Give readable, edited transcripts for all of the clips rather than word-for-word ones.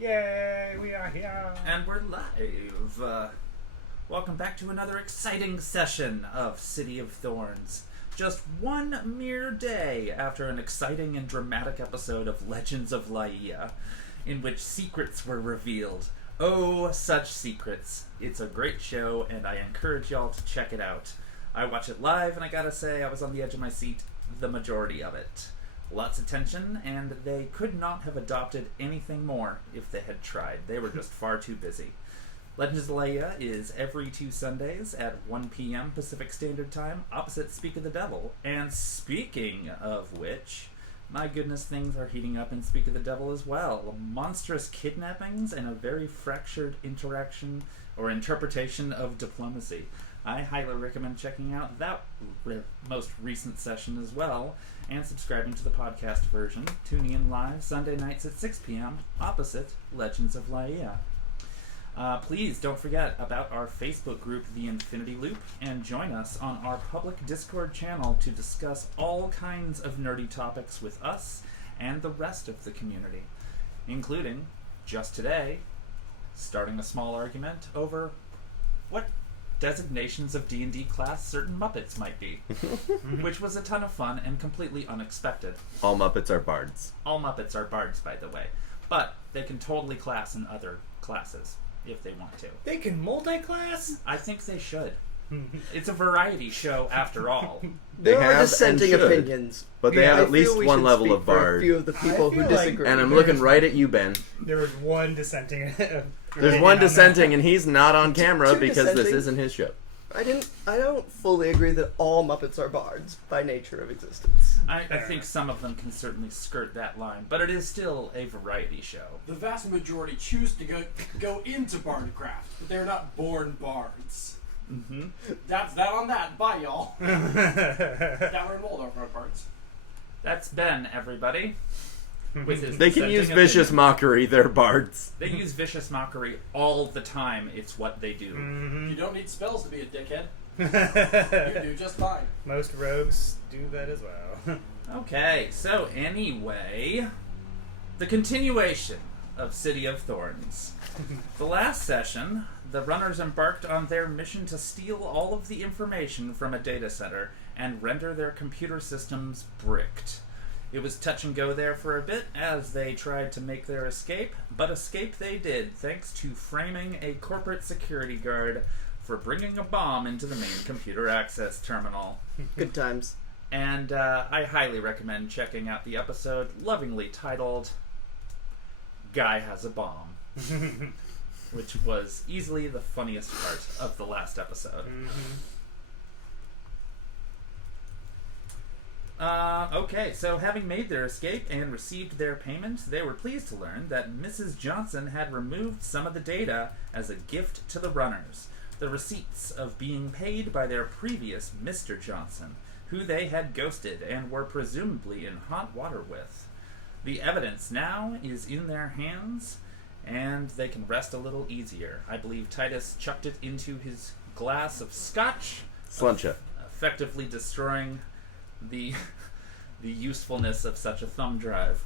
Yay, we are here. And we're live. Welcome back to another exciting session of City of Thorns. Just one mere day after an exciting and dramatic episode of Legends of Laia, in which secrets were revealed. Oh, such secrets. It's a great show, and I encourage y'all to check it out. I watch it live, and I gotta say, I was on the edge of my seat the majority of it. Lots of tension, and they could not have adopted anything more if they had tried. They were just far too busy. Legends of Laia is every 2 Sundays at 1 p.m. Pacific Standard Time, opposite Speak of the Devil. And speaking of which, my goodness, things are heating up in Speak of the Devil as well. Monstrous kidnappings and a very fractured interaction or interpretation of diplomacy. I highly recommend checking out that most recent session as well, and subscribing to the podcast version, tuning in live Sunday nights at 6 p.m. opposite Legends of Laia. Please don't forget about our Facebook group, The Infinity Loop, and join us on our public Discord channel to discuss all kinds of nerdy topics with us and the rest of the community, including, just today, starting a small argument over what designations of D&D class certain Muppets might be, which was a ton of fun and completely unexpected. All Muppets are bards. All Muppets are bards, by the way, but they can totally class in other classes if they want to. They can multi-class? I think they should. It's a variety show after all. They There are have dissenting and should, opinions. but they have I at least feel we one should level speak of for bard. a few of the people I who feel like- disagree. And I'm looking right at you, Ben. There was one dissenting. There's one dissenting, and he's not on camera Two because this dissenting. isn't his show. I don't fully agree that all Muppets are bards by nature of existence. I think some of them can certainly skirt that line, but it is still a variety show. The vast majority choose to go into bardcraft, but they're not born bards. Mm-hmm. That's that on that. Bye, y'all. Downward and Waldorf are bards. That's Ben, everybody. With his They can dissenting use vicious opinion. mockery, they're bards. They use vicious mockery all the time. It's what they do. You don't need spells to be a dickhead. You Mm-hmm. do just fine. Most rogues do that as well. Okay, so anyway, the continuation of City of Thorns. The last session, the runners embarked on their mission to steal all of the information from a data center and render their computer systems bricked. It was touch and go there for a bit as they tried to make their escape, but escape they did thanks to framing a corporate security guard for bringing a bomb into the main computer access terminal. Good times. And I highly recommend checking out the episode lovingly titled Guy Has a Bomb, which was easily the funniest part of the last episode. Okay, so having made their escape and received their payment, they were pleased to learn that Mrs. Johnson had removed some of the data as a gift to the runners, the receipts of being paid by their previous Mr. Johnson, who they had ghosted and were presumably in hot water with. The evidence now is in their hands, and they can rest a little easier. I believe Titus chucked it into his glass of scotch, Sluncha. effectively destroying the usefulness of such a thumb drive.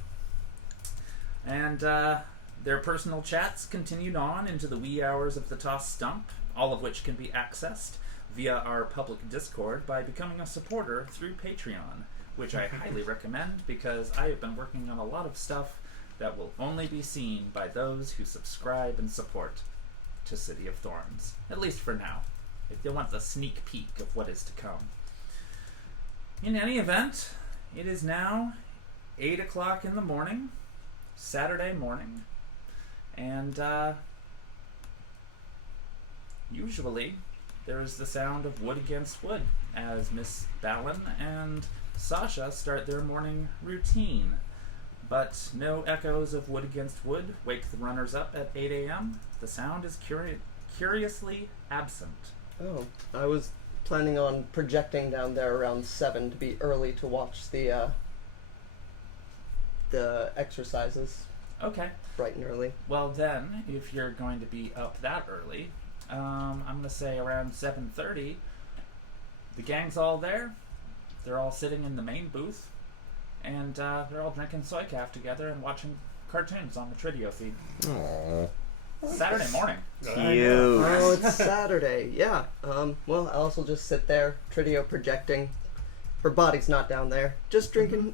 And their personal chats continued on into the wee hours of the toss stump, all of which can be accessed via our public Discord by becoming a supporter through Patreon, which I highly recommend because I have been working on a lot of stuff that will only be seen by those who subscribe and support to City of Thorns, at least for now, if they want the sneak peek of what is to come. In any event, it is now 8 o'clock in the morning, Saturday morning, and usually there is the sound of wood against wood as Miss Ballin and Sasha start their morning routine. But no echoes of wood against wood wake the runners up at 8 a.m. The sound is curiously absent. Oh, I was planning on projecting down there around 7 to be early to watch the exercises Okay. bright and early. Well then, if you're going to be up that early, I'm going to say around 7:30, the gang's all there. They're all sitting in the main booth, and they're all drinking soy calf together and watching cartoons on the Tridio feed. Aww. Saturday morning. I Cute. know. Oh, it's Saturday. Yeah. Well, Alice will just sit there, Tridio projecting. Her body's not down there. Just drinking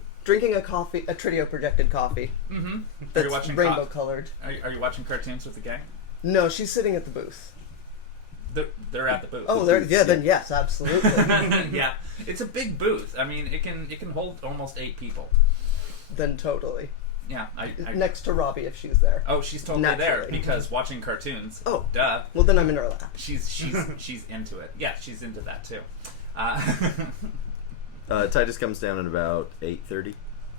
a coffee, a Tridio projected coffee. Mm-hmm. Are That's you watching rainbow colored. Are you watching cartoons with the gang? No, she's sitting at the booth. They're at the booth. Oh, there. Yeah, then yes, absolutely. Yeah, it's a big booth. I mean, it can hold almost 8 people. Then totally. Yeah, I Next to Robbie if she's there. oh, she's totally there Naturally. because watching cartoons. Oh. Duh. Well, then I'm in her lap. She's into it. Yeah, she's into that too. Titus comes down at about 8:30.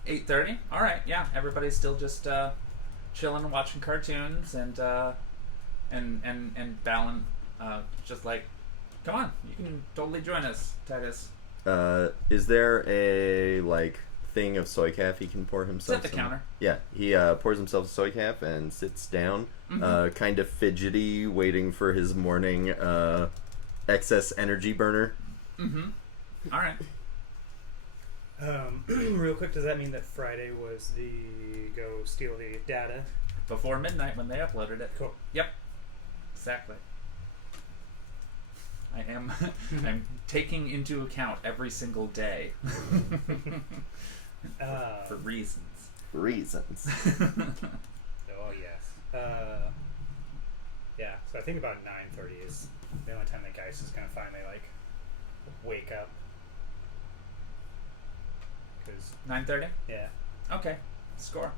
8:30. All right. Yeah, everybody's still just chilling and watching cartoons and Balin just like, come on, you can totally join us, Titus. Is there a thing of soy calf he can pour himself? It's at the some? counter. Yeah, he pours himself soy calf and sits down, Mhm. kind of fidgety, waiting for his morning excess energy burner. Mm-hmm. All right. Real quick, does that mean that Friday was the go steal the data? Before midnight when they uploaded it. Cool. Yep. Exactly. I'm taking into account every single day for reasons. Reasons. Oh yes. Yeah. So I think about 9:30 is the only time the guys just kind of finally wake up. 'Cause 9:30. yeah. Okay. Score.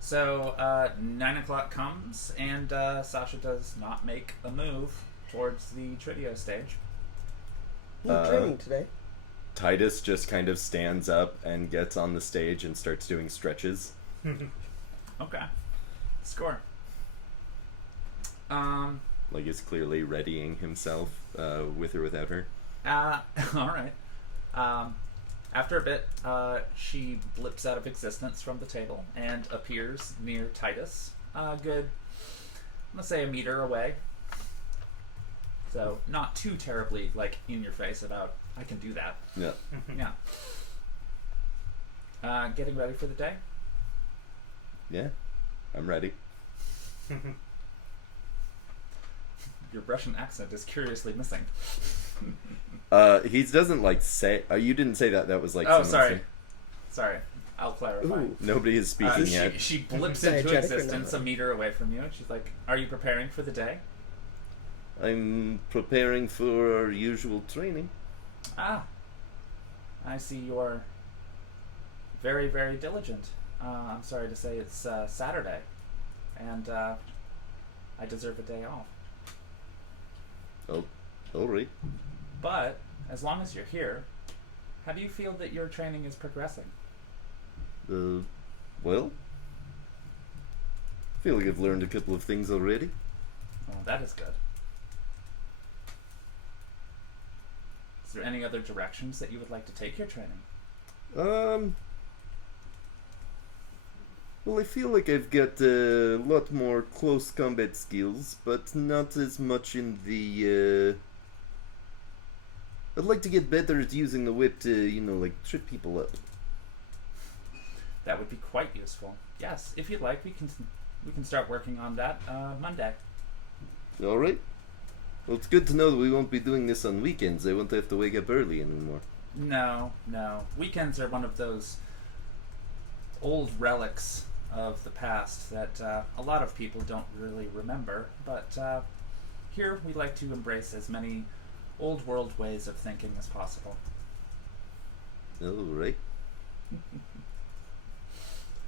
So 9 o'clock comes and Sasha does not make a move towards the Tridio stage. No training today. Titus just kind of stands up and gets on the stage and starts doing stretches. Okay. Score. He's clearly readying himself, with or without her. All right. After a bit, she blips out of existence from the table and appears near Titus. Good, let's say, a meter away. So not too terribly in your face about I can do that. Yeah. Yeah. Getting ready for the day. Yeah. I'm ready. Your Russian accent is curiously missing. He doesn't say. You didn't say that. That was Oh, someone sorry. saying- Sorry. I'll clarify. Ooh. Nobody is speaking yet. She blips into Diegetic or existence not? a meter away from you, and she's like, "Are you preparing for the day?" I'm preparing for our usual training. Ah, I see you're very, very diligent. I'm sorry to say it's Saturday, and I deserve a day off. Oh, all right. But as long as you're here, how do you feel that your training is progressing? Well, I feel like I've learned a couple of things already. Well, that is good. Is there any other directions that you would like to take your training? Well, I feel like I've got a lot more close combat skills, but not as much in the, I'd like to get better at using the whip to, trip people up. That would be quite useful. Yes, if you'd like, we can start working on that Monday. Alright. Well, it's good to know that we won't be doing this on weekends. I won't have to wake up early anymore. No. Weekends are one of those old relics of the past that a lot of people don't really remember, but here we like to embrace as many old world ways of thinking as possible. Alright.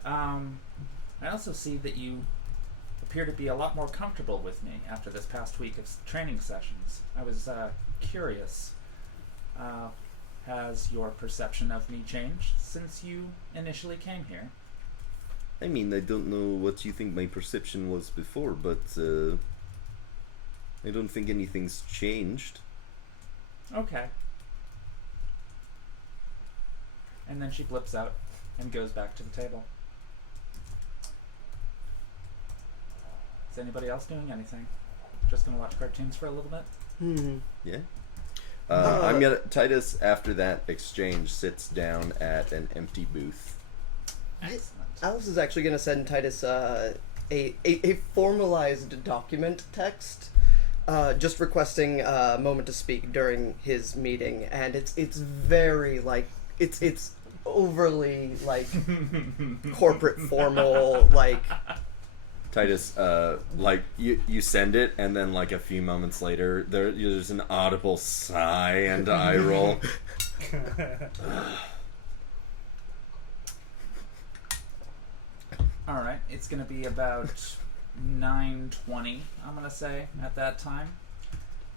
I also see that you appear to be a lot more comfortable with me after this past week of training sessions. I was curious. Has your perception of me changed since you initially came here? I mean, I don't know what you think my perception was before, but I don't think anything's changed. Okay. And then she blips out and goes back to the table. Is anybody else doing anything? Just gonna watch cartoons for a little bit? Yeah. Titus, after that exchange, sits down at an empty booth. Excellent. Alice is actually going to send Titus a formalized document text, just requesting a moment to speak during his meeting, and it's very like it's overly like corporate formal like. Titus, like you send it, and then like a few moments later, there's an audible sigh and eye roll. All right, it's going to be about 9:20, I'm going to say, at that time.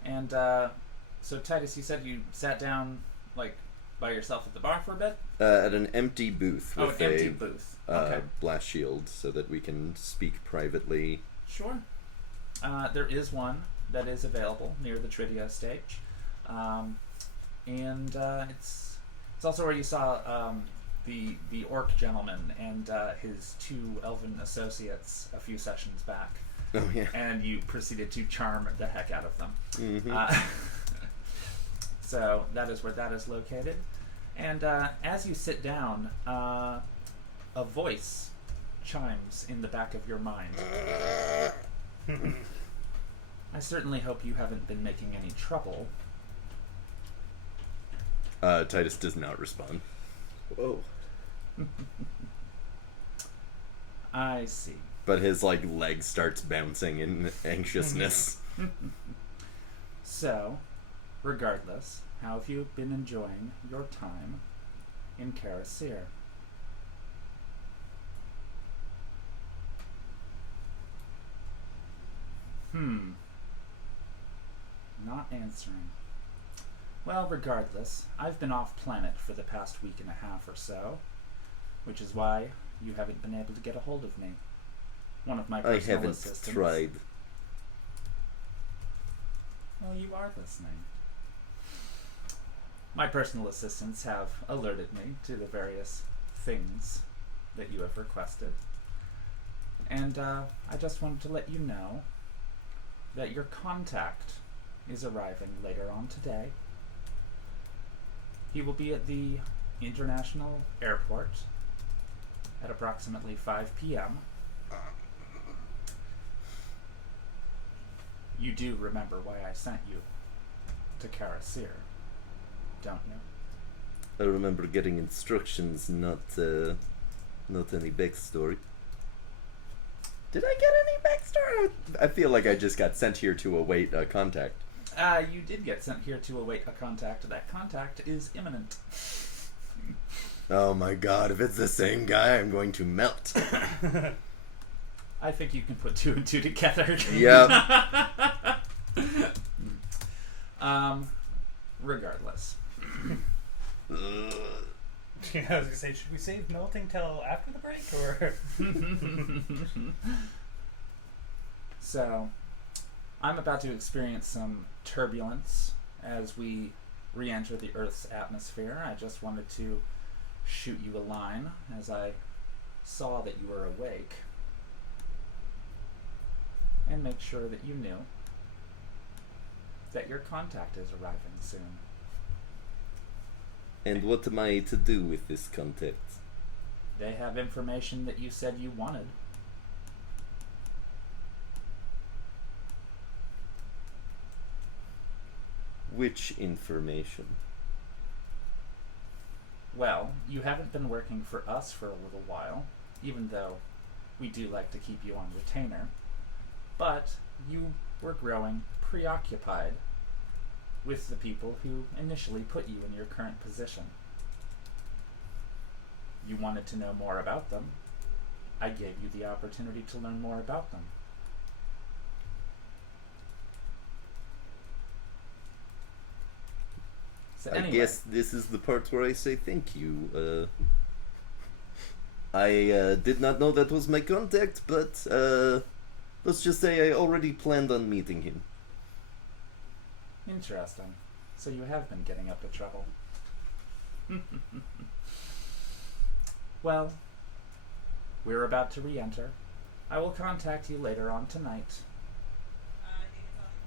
And so, Titus, you said you sat down like by yourself at the bar for a bit? At an empty booth with an empty booth. Okay. blast shield, so that we can speak privately. Sure. There is one that is available near the trivia stage, and it's also where you saw the orc gentleman and his two elven associates a few sessions back. Oh yeah. And you proceeded to charm the heck out of them. Mm-hmm. So that is where that is located. And as you sit down, a voice chimes in the back of your mind. I certainly hope you haven't been making any trouble. Titus does not respond. Whoa. I see. But his like leg starts bouncing in anxiousness. So, regardless, how have you been enjoying your time in Karasir? Not answering. Well, regardless, I've been off planet for the past week and a half or so, which is why you haven't been able to get a hold of me. One of my I personal haven't assistants. tried. Well, you are listening. My personal assistants have alerted me to the various things that you have requested. And I just wanted to let you know that your contact is arriving later on today. He will be at the International Airport at approximately 5 p.m. You do remember why I sent you to Karasir, don't you? I remember getting instructions, not any backstory. Did I get any backstory? I feel like I just got sent here to await a contact. You did get sent here to await a contact. That contact is imminent. Oh my god, if it's the same guy, I'm going to melt. I think you can put two and two together. Yep. Regardless. Yeah, I was gonna say, should we save melting till after the break, or? So, I'm about to experience some turbulence as we re-enter the Earth's atmosphere. I just wanted to shoot you a line as I saw that you were awake, and make sure that you knew that your contact is arriving soon. And what am I to do with this contact? They have information that you said you wanted. Which information? Well, you haven't been working for us for a little while, even though we do like to keep you on retainer. But you were growing preoccupied with the people who initially put you in your current position. You wanted to know more about them. I gave you the opportunity to learn more about them. So I anyway, guess this is the part where I say thank you. I did not know that was my contact, but let's just say I already planned on meeting him. interesting. So you have been getting up to trouble. Well, we're about to re-enter. I will contact you later on tonight.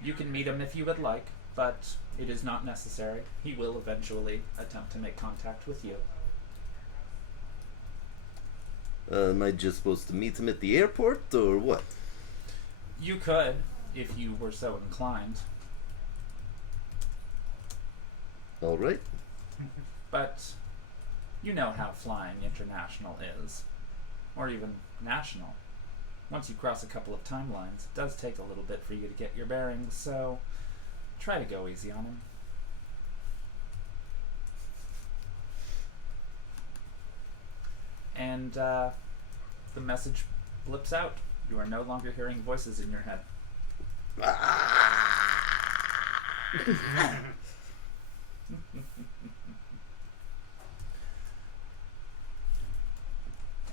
You can meet him if you would like, but it is not necessary. He will eventually attempt to make contact with you. Am I just supposed to meet him at the airport, or what? You could, if you were so inclined. All right. But you know how flying international is. Or even national. Once you cross a couple of timelines, it does take a little bit for you to get your bearings, so try to go easy on him. And the message blips out. You are no longer hearing voices in your head.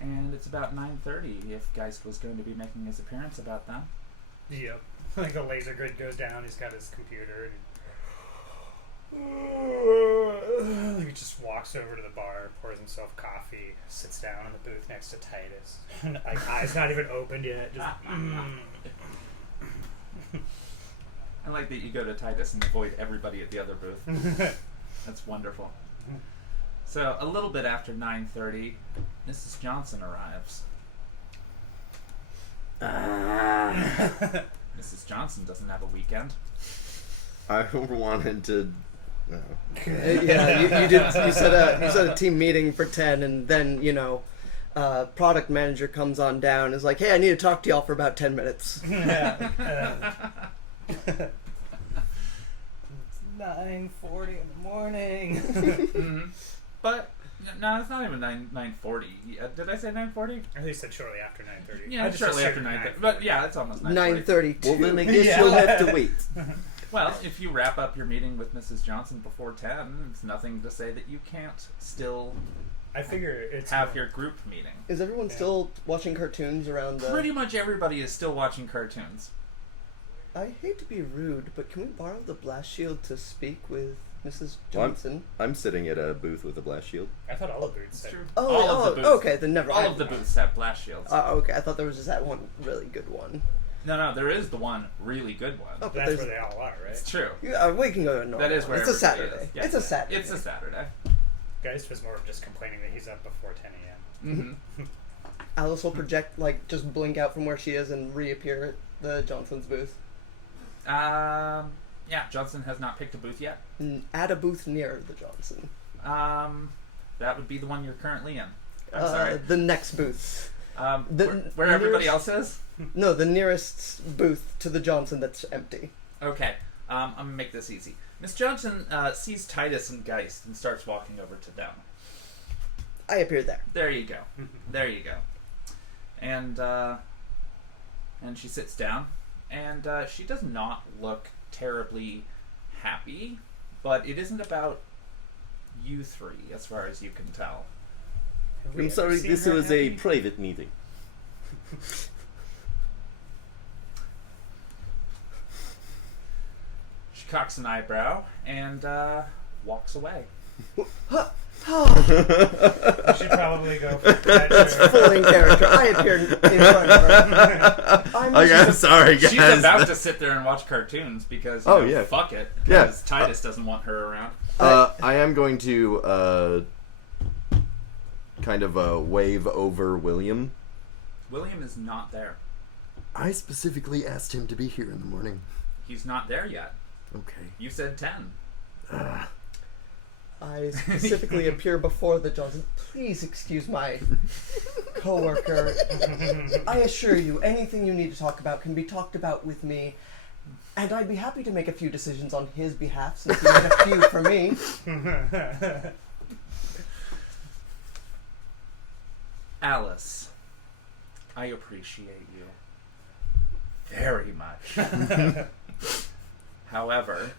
And it's about 9:30 if Geist was going to be making his appearance about then. Yep. Like the laser grid goes down, he's got his computer and he just walks over to the bar, pours himself coffee, sits down in the booth next to Titus. Like eyes not even opened yet. Just I like that you go to Titus and avoid everybody at the other booth. That's wonderful. So a little bit after 9:30, Mrs. Johnson arrives. Mrs. Johnson doesn't have a weekend. I wanted to. No. Yeah, you did. You said a team meeting for 10, and then product manager comes on down and is like, "Hey, I need to talk to y'all for about 10 minutes." It's 9:40 in the morning. Mm-hmm. But no, it's not even 9:40. Did I say 9:40? I think you said shortly after 9:30. Yeah, shortly after 9:30. But yeah, it's almost 9:40. 9:32. Well, then I guess Yeah. you'll have to wait. Well, if you wrap up your meeting with Mrs. Johnson before 10, it's nothing to say that you can't still I figure it's have your group meeting. Is everyone still watching cartoons around the? Pretty much everybody is still watching cartoons. I hate to be rude, but can we borrow the blast shield to speak with Mrs. Well, Johnson? I'm sitting at a booth with a blast shield. I thought all the boots said. All of the booths. Okay, then never. All of the booths have blast shields. Okay, I thought there was just that one really good one. No, there is the one really good one. Oh, but That's there's. where they all are, right? It's true. We can go to normal. That is where it's a everybody Saturday. is. Yeah. It's a Saturday. It's a Saturday. Geist was more of just complaining that he's up before 10 a.m. Mm-hmm. Alice will project, just blink out from where she is and reappear at the Johnson's booth. Yeah, Johnson has not picked a booth yet. Add a booth near the Johnson. That would be the one you're currently in. I'm sorry. The next booth. Where everybody else is? No, the nearest booth to the Johnson that's empty. Okay. I'm going to make this easy. Miss Johnson sees Titus and Geist and starts walking over to them. I appear there. There you go. There you go. And she sits down, and she does not look terribly happy, but it isn't about you three, as far as you can tell. I'm sorry, this was a private meeting. She cocks an eyebrow and walks away. You should probably go for that. That's full in character. I appeared in front of her. I'm sorry, guys. She's about to sit there and watch cartoons because, fuck it. Yeah. Because Titus doesn't want her around. I am going to kind of wave over William. William is not there. I specifically asked him to be here in the morning. He's not there yet. Okay. You said 10. I specifically appear before the Johnson. Please excuse my coworker. I assure you, anything you need to talk about can be talked about with me, and I'd be happy to make a few decisions on his behalf since he made a few for me. Alice, I appreciate you very much. However,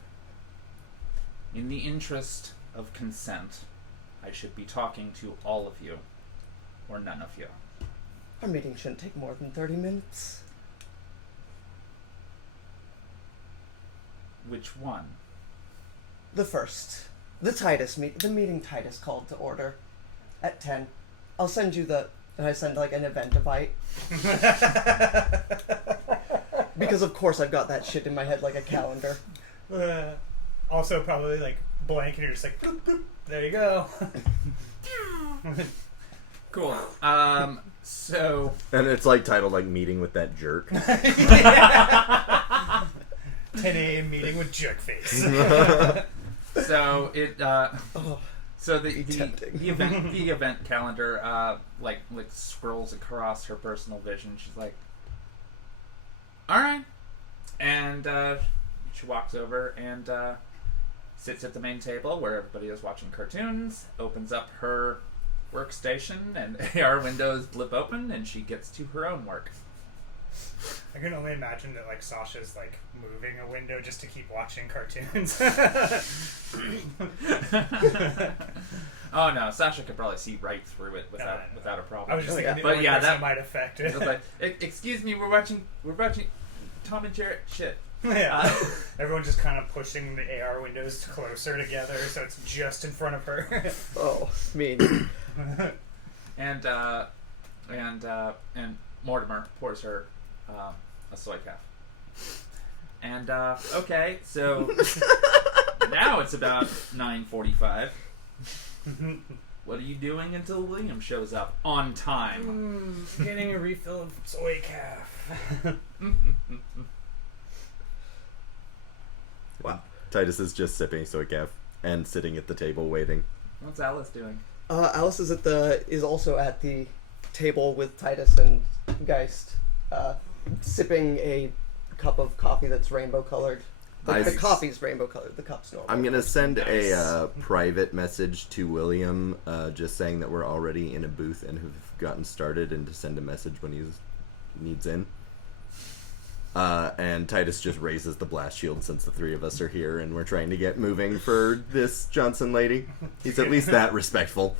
in the interest of consent, I should be talking to all of you, or none of you. Our meeting shouldn't take more than 30 minutes. Which one? The first. The meeting Titus called to order. At 10. I'll send you and I send an event invite. Because of course I've got that shit in my head like a calendar. Also probably blank and you're just boop, boop, there you go. Cool. So And it's like titled like Meeting with That Jerk. 10 a.m. meeting with Jerkface. so it Oh, so the tempting. the event calendar like scrolls across her personal vision. She's like, all right, and she walks over and sits at the main table where everybody is watching cartoons. Opens up her workstation and AR windows blip open, and she gets to her own work. I can only imagine that like Sasha's like moving a window just to keep watching cartoons. Oh no, Sasha could probably see right through it No. without a problem. I was just Oh, thinking yeah. the But only yeah, person that- might affect it. It's like, excuse me, we're watching Tom and Jerry shit. Yeah. Everyone just kind of pushing the AR windows closer together so it's just in front of her. oh, mean. And Mortimer pours her a soy calf. And okay, so now it's about 9:45. What are you doing until William shows up on time? Getting a refill of soy calf. Wow. Titus is just sipping soy calf and sitting at the table waiting. What's Alice doing? Alice is also at the table with Titus and Geist, sipping a cup of coffee that's rainbow colored. The coffee's rainbow colored. The cup's normal. I'm gonna send Nice. a private message to William, just saying that we're already in a booth and have gotten started, and to send a message when he needs in. And Titus just raises the blast shield since the three of us are here and we're trying to get moving for this Johnson lady. He's at least that respectful.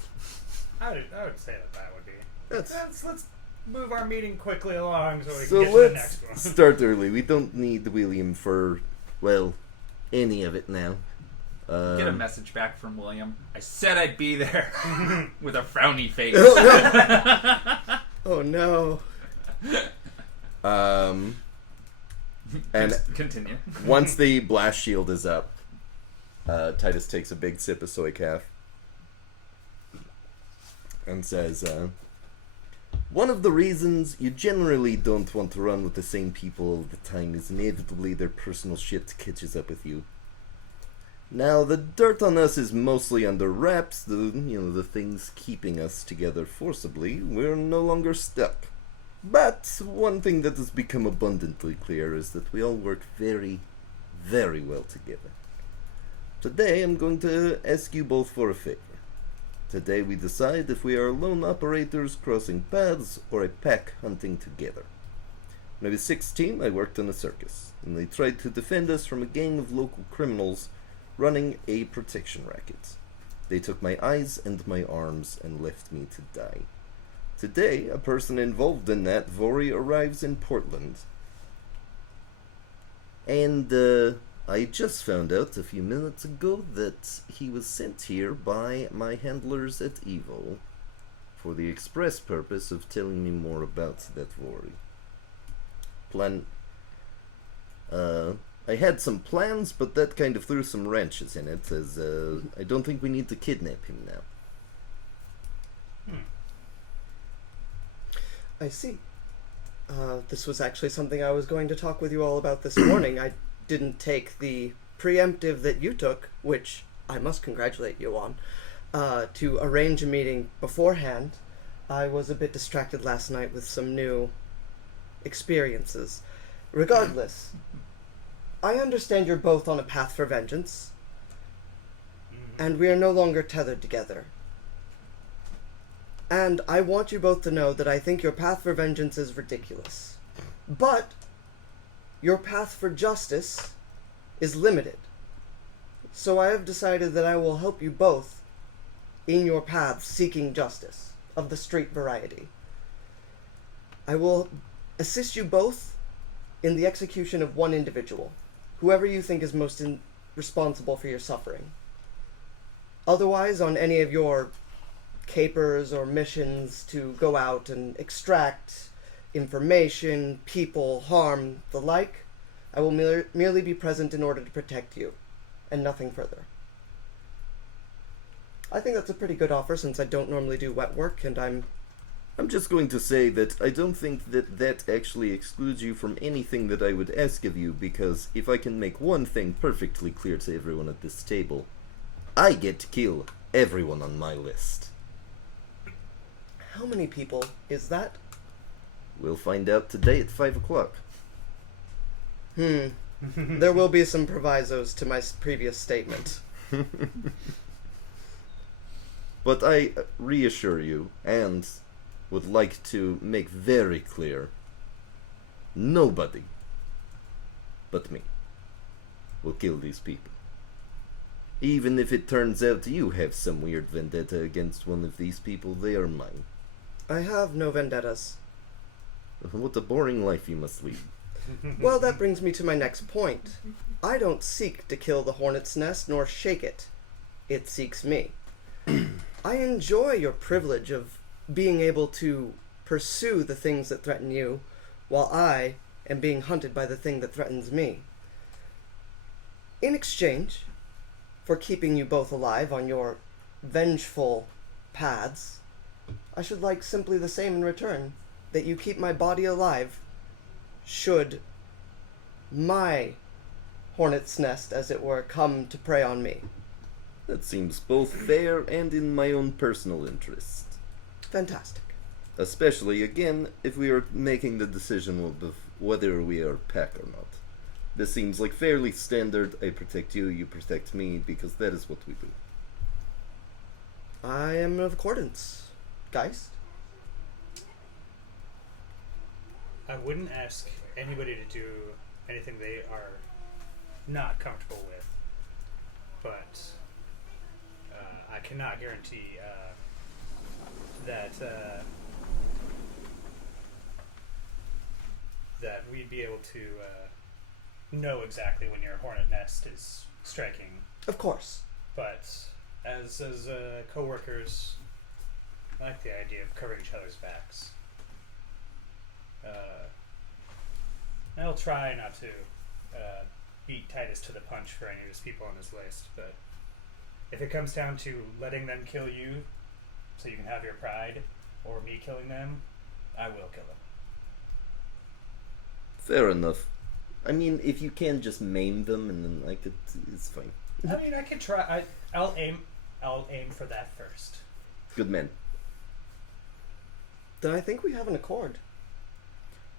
I would say that would be. That's- Let's move our meeting quickly along so we So can get to the let's next one. start early. We don't need William for, well, any of it now. Get a message back from William. I said I'd be there with a frowny face. Oh no. And Continue. once the blast shield is up, Titus takes a big sip of soy calf and says, one of the reasons you generally don't want to run with the same people all the time is inevitably their personal shit catches up with you. Now, the dirt on us is mostly under wraps, the things keeping us together forcibly. We're no longer stuck. But one thing that has become abundantly clear is that we all work very, very well together. Today I'm going to ask you both for a favor. Today we decide if we are lone operators crossing paths or a pack hunting together. When I was 16, I worked in a circus, and they tried to defend us from a gang of local criminals running a protection racket. They took my eyes and my arms and left me to die. Today, a person involved in that Vori arrives in Portland. And, I just found out a few minutes ago that he was sent here by my handlers at Evo for the express purpose of telling me more about that Vori. I had some plans, but that kind of threw some wrenches in it, as, I don't think we need to kidnap him now. I see. This was actually something I was going to talk with you all about this morning. I didn't take the preemptive that you took, which I must congratulate you on, to arrange a meeting beforehand. I was a bit distracted last night with some new experiences. Regardless, I understand you're both on a path for vengeance, and we are no longer tethered together. And I want you both to know that I think your path for vengeance is ridiculous. But your path for justice is limited. So I have decided that I will help you both in your path seeking justice of the street variety. I will assist you both in the execution of one individual, whoever you think is most responsible for your suffering. Otherwise, on any of your capers or missions to go out and extract information, people, harm, the like, I will merely be present in order to protect you, and nothing further. I think that's a pretty good offer since I don't normally do wet work, and I'm I'm just going to say that I don't think that that actually excludes you from anything that I would ask of you, because if I can make one thing perfectly clear to everyone at this table, I get to kill everyone on my list. How many people is that? We'll find out today at 5 o'clock. There will be some provisos to my previous statement. But I reassure you, and would like to make very clear, nobody but me will kill these people. Even if it turns out you have some weird vendetta against one of these people, they are mine. I have no vendettas. What a boring life you must lead. Well, that brings me to my next point. I don't seek to kill the hornet's nest nor shake it. It seeks me. I enjoy your privilege of being able to pursue the things that threaten you, while I am being hunted by the thing that threatens me. In exchange for keeping you both alive on your vengeful paths, I should like simply the same in return, that you keep my body alive should my hornet's nest, as it were, come to prey on me. That seems both fair and in my own personal interest. Fantastic. Especially, again, if we are making the decision of whether we are pack or not. This seems like fairly standard. I protect you, you protect me, because that is what we do. I am of accordance, Geist. I wouldn't ask anybody to do anything they are not comfortable with, but I cannot guarantee that we'd be able to know exactly when your hornet nest is striking. Of course. But as co-workers, I like the idea of covering each other's backs. I'll try not to beat Titus to the punch for any of his people on his list, but if it comes down to letting them kill you so you can have your pride, or me killing them, I will kill them. Fair enough. I mean, if you can just maim them and then like it's fine. I mean, I could try. I'll aim for that first. Good man. Then I think we have an accord.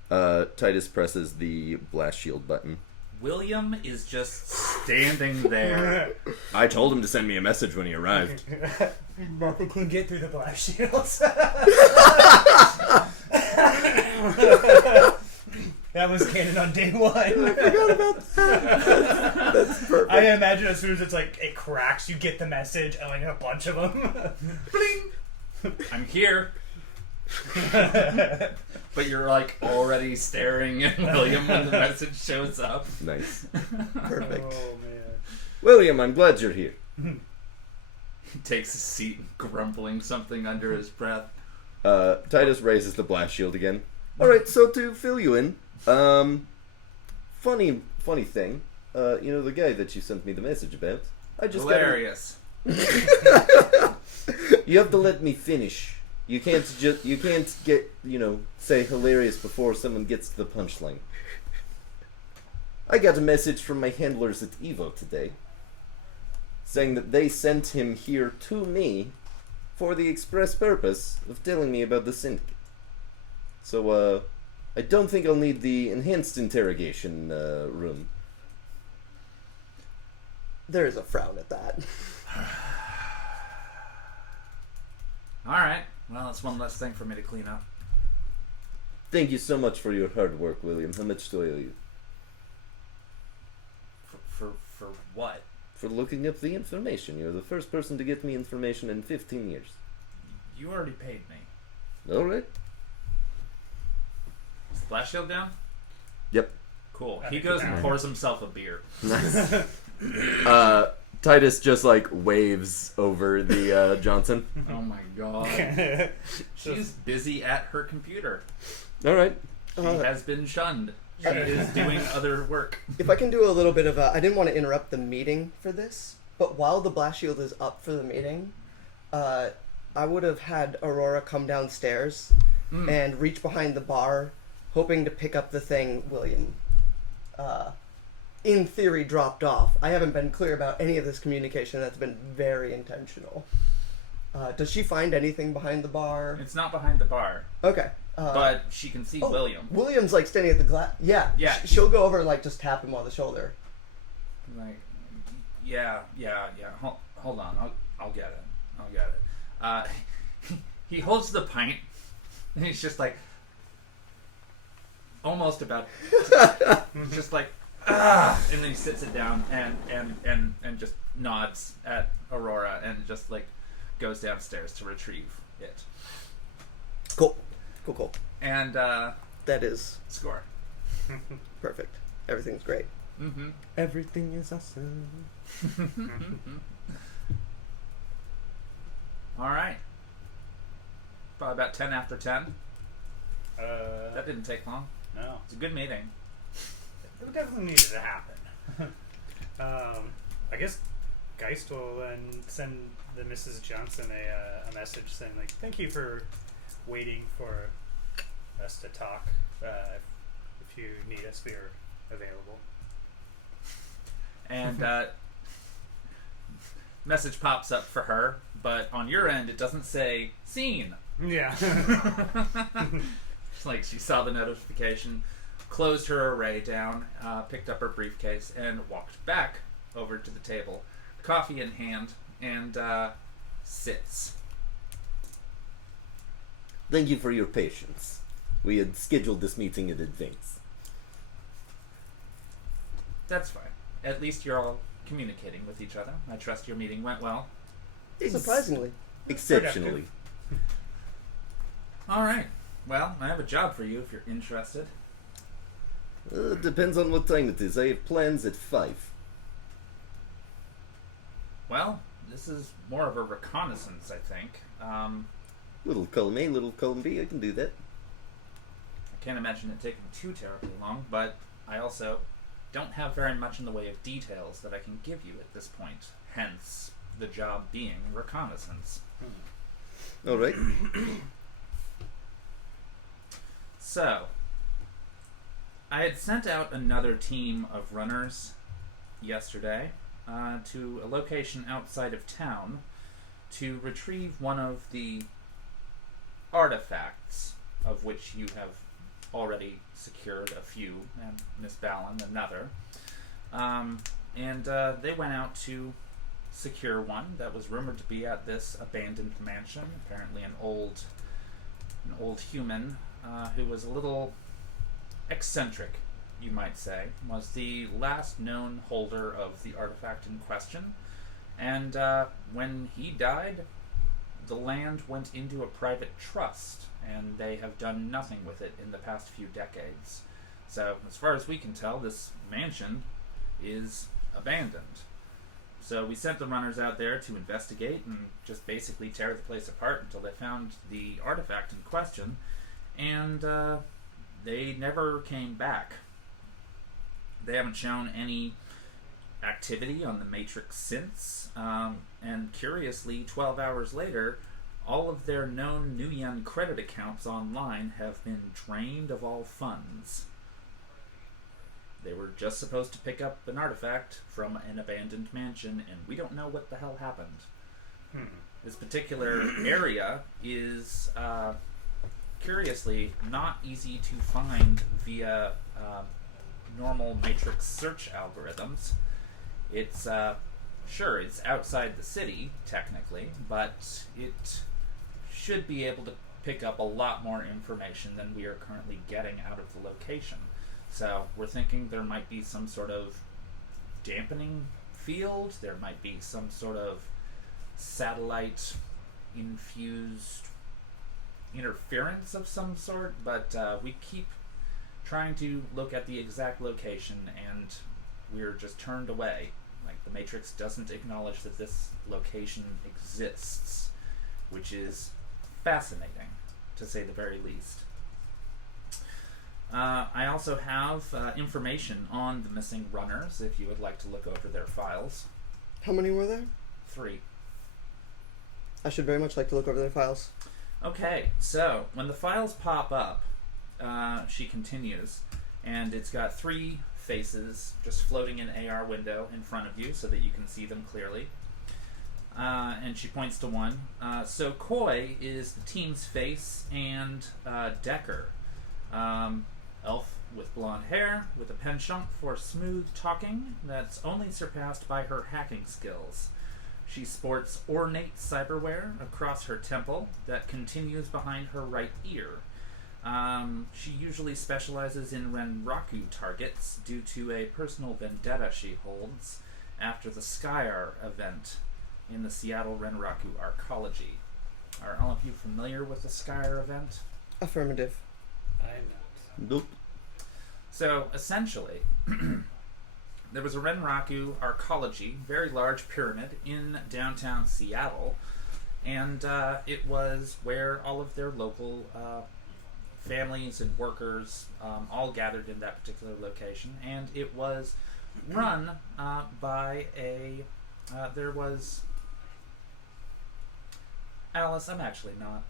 Titus presses the blast shield button. William is just standing there. I told him to send me a message when he arrived. Nothing can get through the blast shields. That was canon on day one. I forgot about that. That's perfect. I imagine as soon as it's like it cracks, you get the message, and like a bunch of them. Bling. I'm here. But you're like already staring at William when the message shows up. Nice. Perfect. Oh man. William, I'm glad you're here. He takes a seat, grumbling something under his breath. Titus raises the blast shield again. Alright, so to fill you in, funny thing, you know the guy that you sent me the message about? I just Hilarious. You have to let me finish. You can't get, say hilarious before someone gets to the punchline. I got a message from my handlers at Evo today, saying that they sent him here to me for the express purpose of telling me about the syndicate. So, I don't think I'll need the enhanced interrogation room. There is a frown at that. Alright. Well, that's one less thing for me to clean up. Thank you so much for your hard work, William. How much do I owe you? For what? For looking up the information. You're the first person to get me information in 15 years. You already paid me. Alright. Is the blast shield down? Yep. Cool. I He think goes we're and down. pours himself a beer. Nice. Titus just like waves over the Johnson. Oh my god. She's busy at her computer. Alright. She has been shunned. She is doing other work. If I can do a little bit of I didn't want to interrupt the meeting for this, but while the blast shield is up for the meeting, I would have had Aurora come downstairs and reach behind the bar, hoping to pick up the thing William, in theory, dropped off. I haven't been clear about any of this communication. That's been very intentional. Does she find anything behind the bar? It's not behind the bar, Okay. but she can see William. William's like standing at the glass. Yeah. Yeah. She'll go over and like just tap him on the shoulder. Like, yeah. Hold on, I'll get it. He holds the pint, and he's just like, almost about, just like, and then he sits it down and just nods at Aurora and just like goes downstairs to retrieve it. Cool. And That is score. perfect. Everything's great. Mm-hmm. Everything is awesome. All right. Probably about 10 after 10. That didn't take long. No. It's a good meeting. It definitely needed to happen. I guess Geist will then send the Mrs. Johnson a message saying, like, thank you for waiting for us to talk. If you need us, we are available. And message pops up for her, but on your end it doesn't say scene. Yeah. It's like she saw the notification, closed her array down, picked up her briefcase, and walked back over to the table, coffee in hand, and sits. Thank you for your patience. We had scheduled this meeting in advance. That's fine. At least you're all communicating with each other. I trust your meeting went well. Surprisingly. Exceptionally. All right. Well, I have a job for you if you're interested. Depends on what time it is. I have plans at 5. Well, this is more of a reconnaissance, I think. Little column A, little column B. I can do that. I can't imagine it taking too terribly long, but I also don't have very much in the way of details that I can give you at this point. Hence, the job being reconnaissance. All right. So, I had sent out another team of runners yesterday to a location outside of town to retrieve one of the artifacts, of which you have already secured a few, and Miss Ballon another. They went out to secure one that was rumored to be at this abandoned mansion. Apparently an old human who was a little eccentric, you might say, was the last known holder of the artifact in question. And when he died, the land went into a private trust, and they have done nothing with it in the past few decades. So, as far as we can tell, this mansion is abandoned. So we sent the runners out there to investigate and just basically tear the place apart until they found the artifact in question, and they never came back. They haven't shown any activity on the Matrix since, and curiously, 12 hours later, all of their known Nuyen credit accounts online have been drained of all funds. They were just supposed to pick up an artifact from an abandoned mansion, and we don't know what the hell happened. This particular area is, curiously, not easy to find via normal Matrix search algorithms. It's, sure, it's outside the city, technically, but it should be able to pick up a lot more information than we are currently getting out of the location. So we're thinking there might be some sort of dampening field, there might be some sort of satellite infused interference of some sort, but we keep trying to look at the exact location, and we're just turned away. Like, the Matrix doesn't acknowledge that this location exists, which is fascinating, to say the very least. I also have information on the missing runners, if you would like to look over their files. How many were there? 3. I should very much like to look over their files. Okay, so when the files pop up, she continues, and it's got 3 faces just floating in AR window in front of you so that you can see them clearly. And she points to one. So Koi is the team's face, and Decker, elf with blonde hair, with a penchant for smooth talking that's only surpassed by her hacking skills. She sports ornate cyberware across her temple that continues behind her right ear. She usually specializes in Renraku targets due to a personal vendetta she holds after the Skyar event in the Seattle Renraku Arcology. Are all of you familiar with the Skyar event? Affirmative. I'm not. Nope. So, essentially, there was a Renraku Arcology, very large pyramid, in downtown Seattle, and it was where all of their local families and workers all gathered in that particular location, and it was run by a... there was... Alice, I'm actually not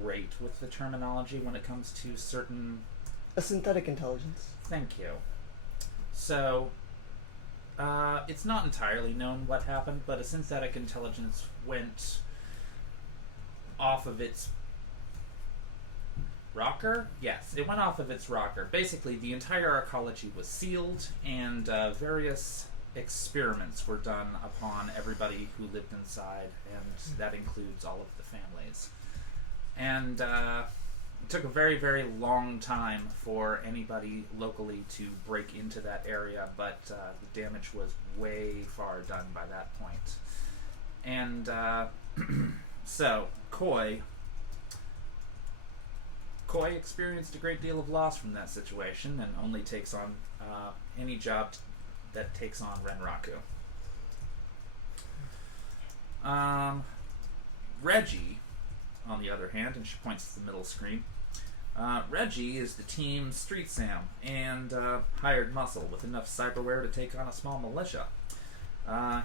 great with the terminology when it comes to certain... A synthetic intelligence. Thank you. So, it's not entirely known what happened, but a synthetic intelligence went off of its rocker? Yes, it went off of its rocker. Basically, the entire arcology was sealed, and various experiments were done upon everybody who lived inside, and that includes all of the families. And it took a very, very long time for anybody locally to break into that area, but the damage was way far done by that point. And so, Koi experienced a great deal of loss from that situation and only takes on any job that takes on Renraku. Reggie, on the other hand, and she points to the middle screen, Reggie is the team's street Sam and hired muscle with enough cyberware to take on a small militia.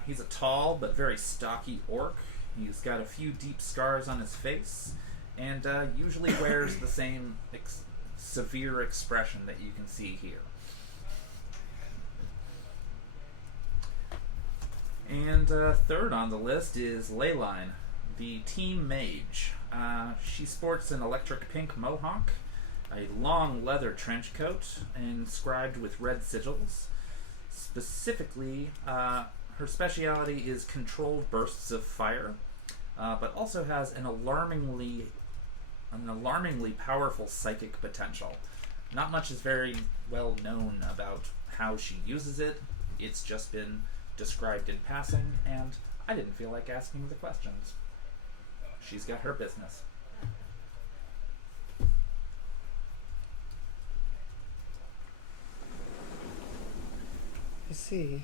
He's a tall but very stocky orc. He's got a few deep scars on his face, and usually wears the same severe expression that you can see here. And third on the list is Leyline, the team mage. She sports an electric pink mohawk, a long leather trench coat inscribed with red sigils. Specifically, her speciality is controlled bursts of fire, but also has an alarmingly powerful psychic potential. Not much is very well known about how she uses it. It's just been described in passing, and I didn't feel like asking the questions. She's got her business. I see.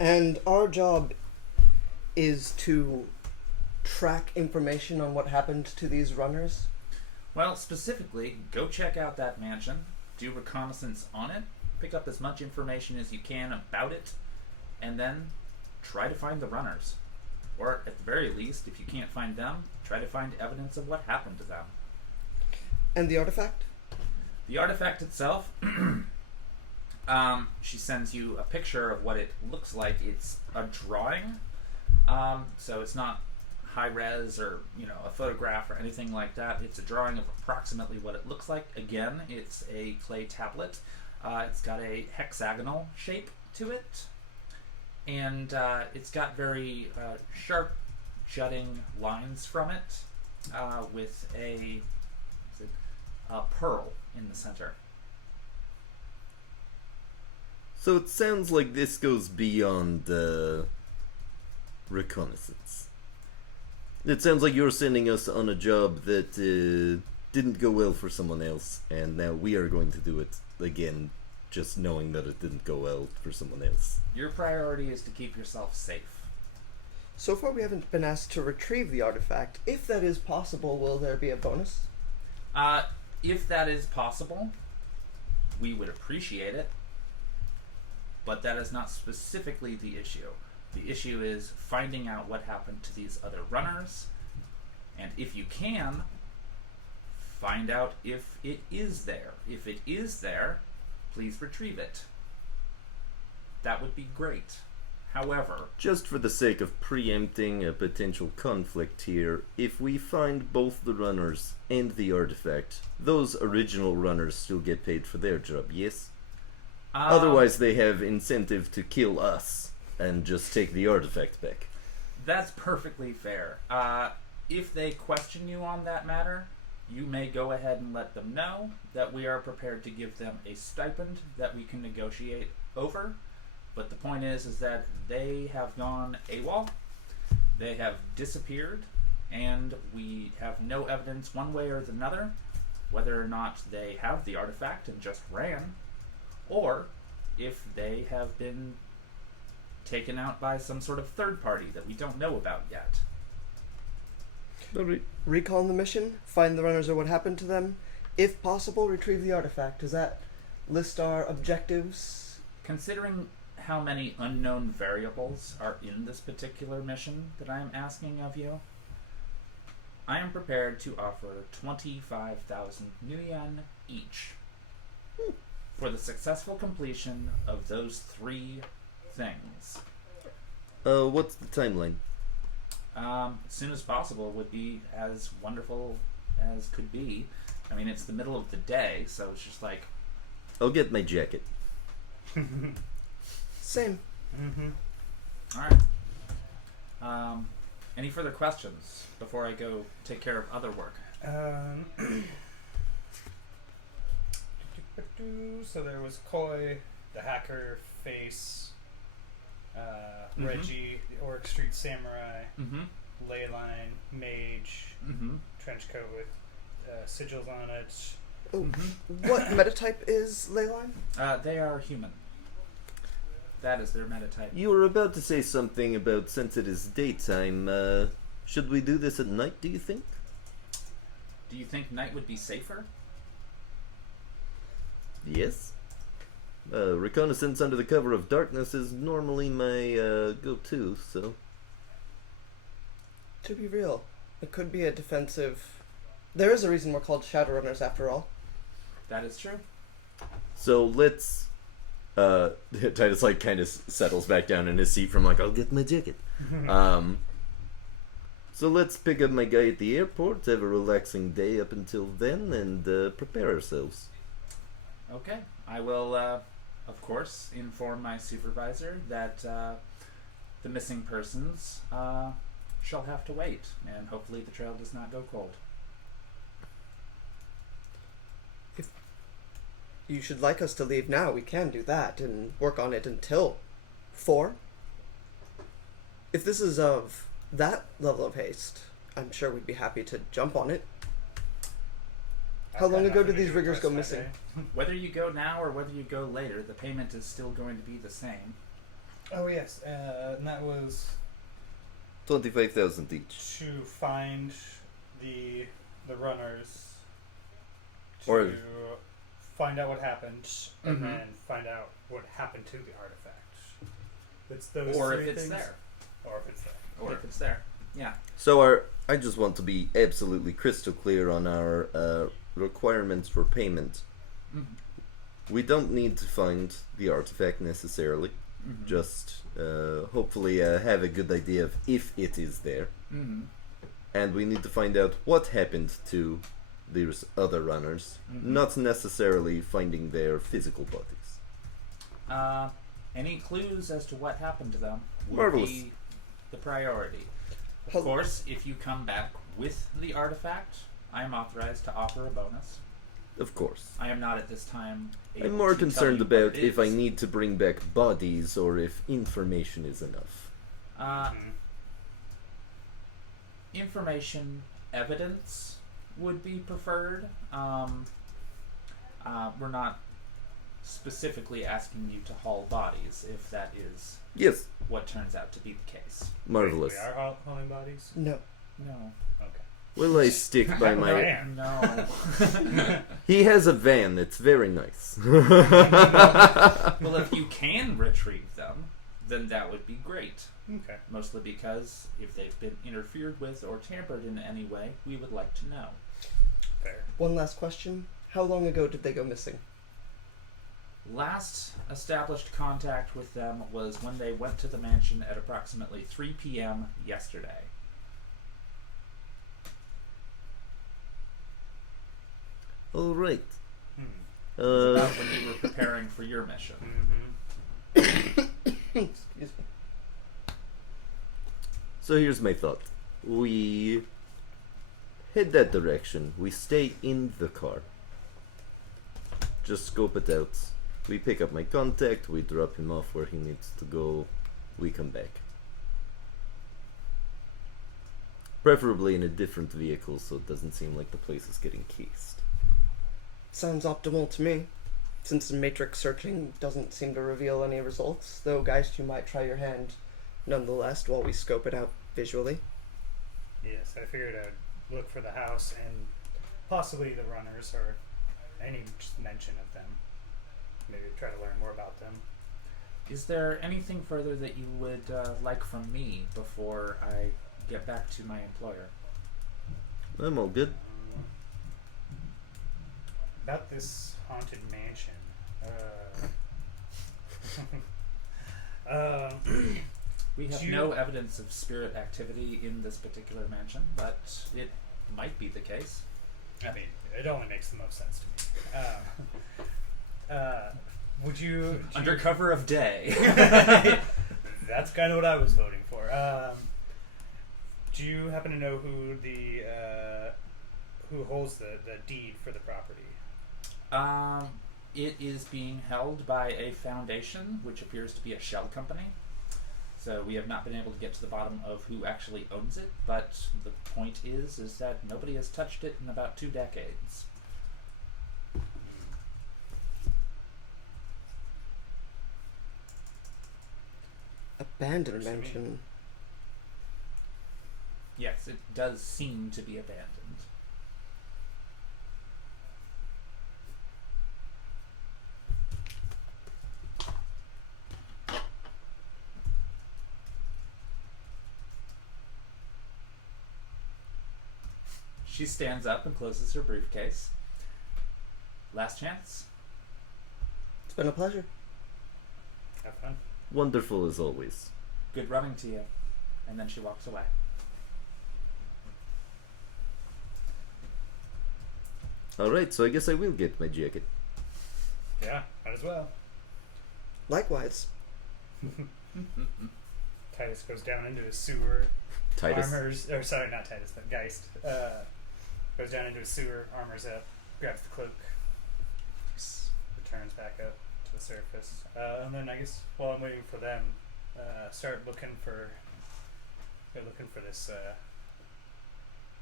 And our job is to track information on what happened to these runners? Well, specifically, go check out that mansion, do reconnaissance on it, pick up as much information as you can about it, and then try to find the runners. Or, at the very least, if you can't find them, try to find evidence of what happened to them. And the artifact? The artifact itself, she sends you a picture of what it looks like. It's a drawing, so it's not high-res or, a photograph or anything like that. It's a drawing of approximately what it looks like. Again, it's a clay tablet. It's got a hexagonal shape to it, and it's got very sharp jutting lines from it, with a pearl in the center. So it sounds like this goes beyond reconnaissance. It sounds like you're sending us on a job that didn't go well for someone else, and now we are going to do it again, just knowing that it didn't go well for someone else. Your priority is to keep yourself safe. So far we haven't been asked to retrieve the artifact. If that is possible, will there be a bonus? If that is possible, we would appreciate it, but that is not specifically the issue. The issue is finding out what happened to these other runners, and if you can, find out if it is there. If it is there, please retrieve it. That would be great. However, Just for the sake of preempting a potential conflict here, if we find both the runners and the artifact, those original runners still get paid for their job, yes? Otherwise, they have incentive to kill us and just take the artifact back. that's perfectly fair. If they question you on that matter, you may go ahead and let them know that we are prepared to give them a stipend that we can negotiate over. But the point is that they have gone AWOL, they have disappeared, and we have no evidence one way or another whether or not they have the artifact and just ran, or if they have been taken out by some sort of third party that we don't know about yet. Recon the mission, find the runners or what happened to them. If possible, retrieve the artifact. Does that list our objectives? Considering how many unknown variables are in this particular mission that I am asking of you, I am prepared to offer 25,000 new yen each for the successful completion of those 3 things. What's the timeline? As soon as possible would be as wonderful as could be. I mean, it's the middle of the day, so it's just like... I'll get my jacket. Same. Alright. Any further questions before I go take care of other work? So there was Koi, the hacker face, Reggie, the Orc Street Samurai, Leyline, Mage, trench coat with sigils on it. Oh, what metatype is Leyline? They are human. That is their metatype. You were about to say something about since it is daytime. Should we do this at night, do you think? Do you think night would be safer? Yes. Reconnaissance under the cover of darkness is normally my go-to, so... To be real, it could be a defensive... There is a reason we're called Shadowrunners after all. That is true. So let's... Titus like kind of settles back down in his seat from like, I'll get my jacket. So let's pick up my guy at the airport, have a relaxing day up until then, and prepare ourselves. Okay. I will, of course, inform my supervisor that the missing persons shall have to wait, and hopefully the trail does not go cold. If you should like us to leave now, we can do that and work on it until 4. If this is of that level of haste, I'm sure we'd be happy to jump on it. How long ago did these riggers go missing? Whether you go now or whether you go later, the payment is still going to be the same. Oh yes, and that was 25,000 each. to find the runners, to Or- find out what happened, and Mhm. then find out what happened to the artifact. It's those Or three if it's things. there. Or if it's there. Or if it's there. Yeah. So I just want to be absolutely crystal clear on our requirements for payment. Mhm. We don't need to find the artifact necessarily. Mhm. Just hopefully have a good idea of if it is there. Mhm. And we need to find out what happened to these other runners, Mhm. not necessarily finding their physical bodies. Any clues as to what happened to them would Marvelous. be the priority. Of Hel- course, if you come back with the artifact, I am authorized to offer a bonus. Of course. I am not at this time able I'm more to tell concerned you what about it if I is. need to bring back bodies or if information is enough. Mhm. Information evidence would be preferred. We're not specifically asking you to haul bodies, if that is Yes, what turns out to be the case. marvelous. We are hauling bodies? No. No. Okay. Will I stick by my... Van. No. He has a van, it's very nice. Well, if you can retrieve them, then that would be great. Okay. Mostly because if they've been interfered with or tampered in any way, we would like to know. Fair. One last question. How long ago did they go missing? Last established contact with them was when they went to the mansion at approximately 3 p.m. yesterday. All right. It was about when you were preparing for your mission. Excuse me. So here's my thought. We head that direction. We stay in the car. Just scope it out. We pick up my contact, we drop him off where he needs to go, we come back. Preferably in a different vehicle so it doesn't seem like the place is getting cased. Sounds optimal to me. Since the matrix searching doesn't seem to reveal any results, though Geist, you might try your hand nonetheless while we scope it out visually. Yes, I figured I'd look for the house and possibly the runners or any just mention of them. Maybe try to learn more about them. Is there anything further that you would like from me before I get back to my employer? I'm all good. About this haunted mansion. We have no evidence of spirit activity in this particular mansion, but it might be the case. I mean, it only makes the most sense to me. Would you... Under cover of day. That's kind of what I was voting for. Do you happen to know who the who holds the deed for the property? It is being held by a foundation, which appears to be a shell company. So we have not been able to get to the bottom of who actually owns it, but the point is that nobody has touched it in about 2 decades. Abandoned mansion. Yes, it does seem to be abandoned. She stands up and closes her briefcase. Last chance. It's been a pleasure. Have fun. Wonderful as always. Good running to you. And then she walks away. Alright, so I guess I will get my jacket. Yeah, might as well. Likewise. Titus goes down into his sewer. Titus. Or sorry, not Titus, but Geist. Goes down into his sewer, armors up, grabs the cloak, returns back up to the surface. And then I guess while I'm waiting for them, start looking for this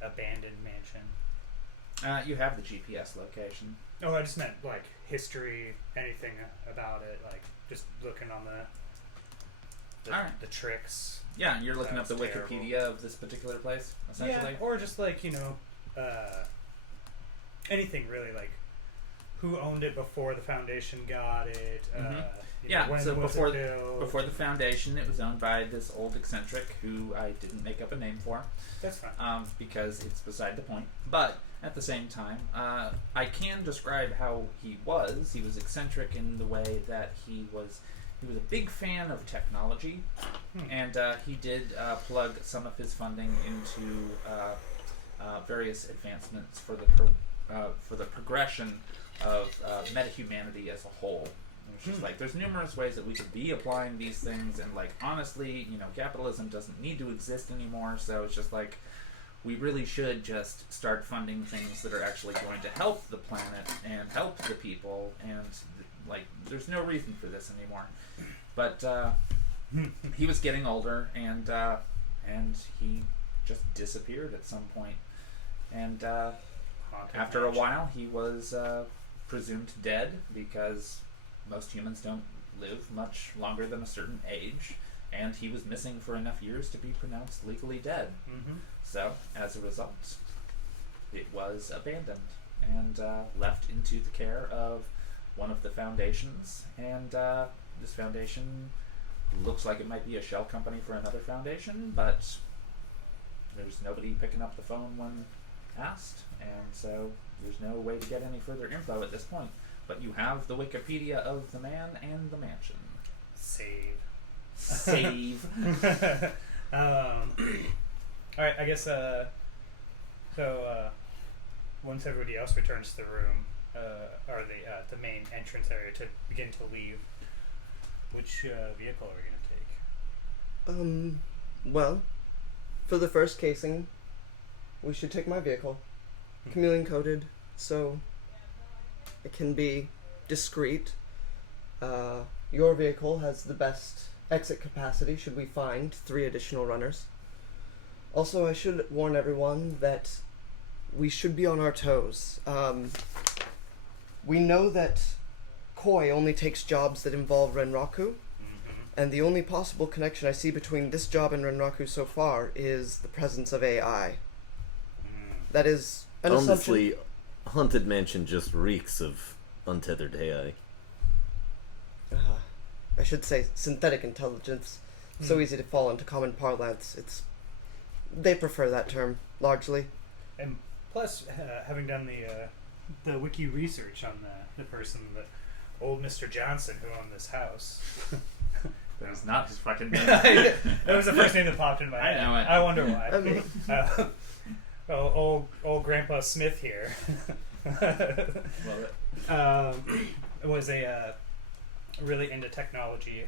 abandoned mansion. You have the GPS location. Oh, I just meant like history, anything about it, like just looking on the Alright. the tricks. Yeah, you're looking up the That's terrible. Wikipedia of this particular place, essentially. Yeah, or just like, anything really, like who owned it before the foundation got it. Yeah, when so was before it built? before the foundation, it was owned by this old eccentric who I didn't make up a name for, That's fine. because it's beside the point. But at the same time, I can describe how he was. He was eccentric in the way that he was a big fan of technology, and he did plug some of his funding into various advancements for the progression of metahumanity as a whole. And it's just like there's numerous ways that we could be applying these things, and like honestly, capitalism doesn't need to exist anymore. So it's just like we really should just start funding things that are actually going to help the planet and help the people, and like there's no reason for this anymore. But he was getting older, and he just disappeared at some point. And after a while, he was presumed dead, because most humans don't live much longer than a certain age, and he was missing for enough years to be pronounced legally dead. So, as a result, it was abandoned and left into the care of one of the foundations, and this foundation looks like it might be a shell company for another foundation, but there's nobody picking up the phone when asked, and so there's no way to get any further info at this point. But you have the Wikipedia of the man and the mansion. Save. Save. Alright, I guess, once everybody else returns to the room, or the main entrance area to begin to leave, which vehicle are we going to take? Well, for the first casing, we should take my vehicle. Chameleon coated, so it can be discreet. Your vehicle has the best exit capacity should we find 3 additional runners. Also, I should warn everyone that we should be on our toes. We know that Koi only takes jobs that involve Renraku, and the only possible connection I see between this job and Renraku so far is the presence of AI. That is an Honestly, Haunted Mansion just reeks of untethered AI. I should say synthetic intelligence. So easy to fall into common parlance. They prefer that term, largely. And plus, having done the wiki research on the person, the old Mr. Johnson who owned this house. That was not his fucking name. That was the first name that popped in my head. I know it. I wonder why. Old Grandpa Smith here. Love it. Was really into technology,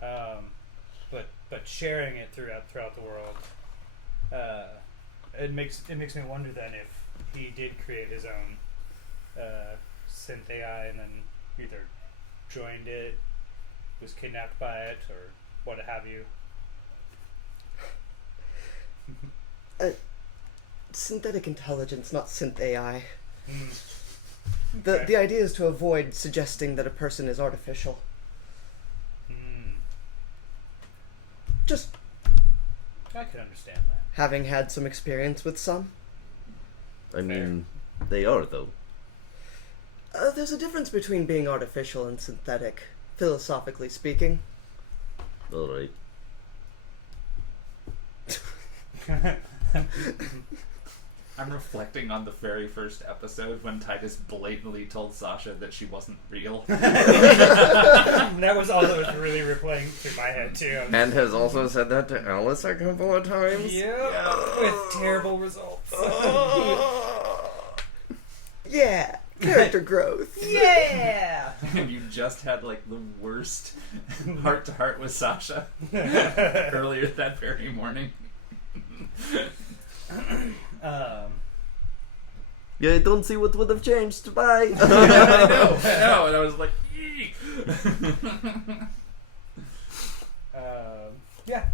but sharing it throughout the world. It makes me wonder then if he did create his own synth AI and then either joined it, was kidnapped by it, or what have you. Synthetic intelligence, not synth AI. Okay. The idea is to avoid suggesting that a person is artificial. Just I can understand that. having had some experience with some. I mean, they are, though. There's a difference between being artificial and synthetic, philosophically speaking. Alright. I'm reflecting on the very first episode when Titus blatantly told Sasha that she wasn't real. That was all that was really replaying through my head too. And has also said that to Alice a couple of times. Yeah, with terrible results. Yeah, character growth. Yeah. And you just had like the worst heart-to-heart with Sasha earlier that very morning. Yeah, I don't see what would have changed. Bye. I know, and I was like, eek. Yeah.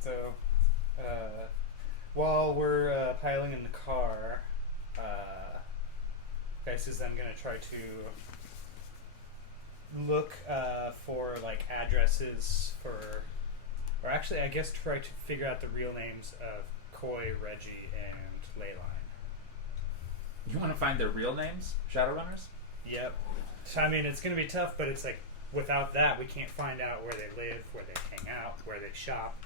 So, while we're piling in the car, Dice is then gonna try to look for like addresses for, or actually, I guess try to figure out the real names of Koi, Reggie, and Leyline. You want to find their real names, Shadowrunners? Yep. So, I mean, it's going to be tough, but it's like, without that, we can't find out where they live, where they hang out, where they shop.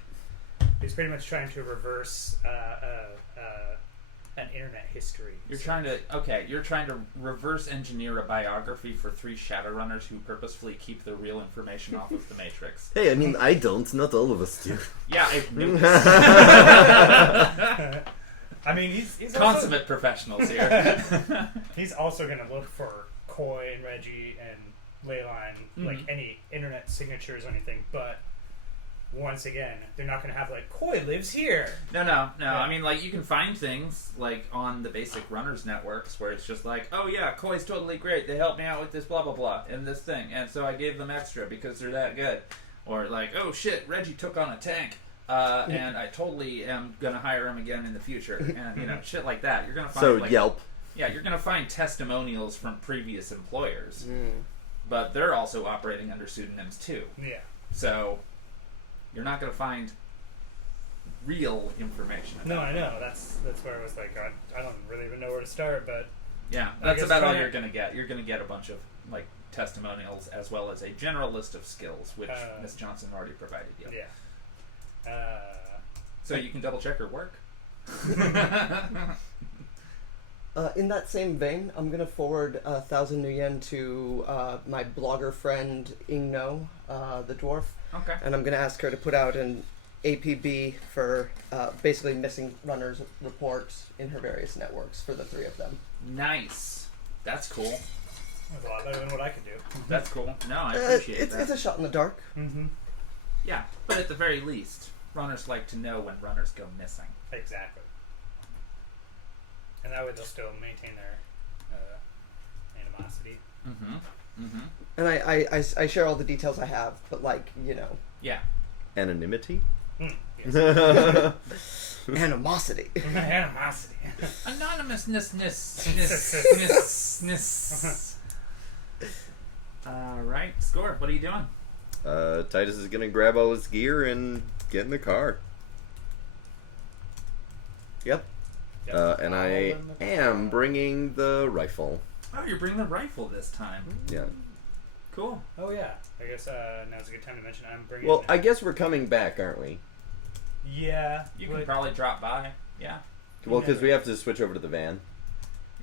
He's pretty much trying to reverse an internet history. You're trying to reverse engineer a biography for 3 Shadowrunners who purposefully keep the real information off of the Matrix. Hey, I mean, I don't. Not all of us do. Yeah, I knew this. I mean, he's Consummate professionals here. He's also going to look for Koi and Reggie and Leyline, like any internet signatures or anything, but once again, they're not going to have like, Koi lives here. No. Yeah. I mean, like, you can find things like on the basic runners networks where it's just like, oh yeah, Koi's totally great. They helped me out with this blah blah blah and this thing, and so I gave them extra because they're that good. Or like, oh shit, Reggie took on a tank. And I totally am gonna hire him again in the future, and shit like that. You're gonna find So, like, Yelp. Yeah, you're gonna find testimonials from previous employers, but they're also operating under pseudonyms too. Yeah. So you're not gonna find real information. No, I know. That's where I was like, I don't really even know where to start, but Yeah, I that's guess about all try you're it. gonna get. You're gonna get a bunch of like testimonials as well as a general list of skills, which Miss Johnson already provided you. yeah. So you can double check her work. In that same vein, I'm gonna forward 1,000 new yen to my blogger friend Ingno, the dwarf, Okay. and I'm gonna ask her to put out an APB for basically missing runners reports in her various networks for the 3 of them. Nice. That's cool. That's a lot better than what I could do. That's cool. No, I appreciate It's that. a shot in the dark. Mm-hmm. Yeah, but at the very least, runners like to know when runners go missing. Exactly. And that way they'll still maintain their animosity. Mm-hmm. Mm-hmm. And I share all the details I have, but Yeah. Anonymity? Yes. animosity. Animosity. Anonymousness. Alright, Score, what are you doing? Titus is gonna grab all his gear and get in the car. Yep. And I am bringing the rifle. Oh, you're bringing the rifle this time. Yeah. Cool. Oh yeah. I guess now's a good time to mention I'm bringing. Well, I guess we're coming back, aren't we? Yeah. You can probably drop by. Yeah. Well, because we have to switch over to the van.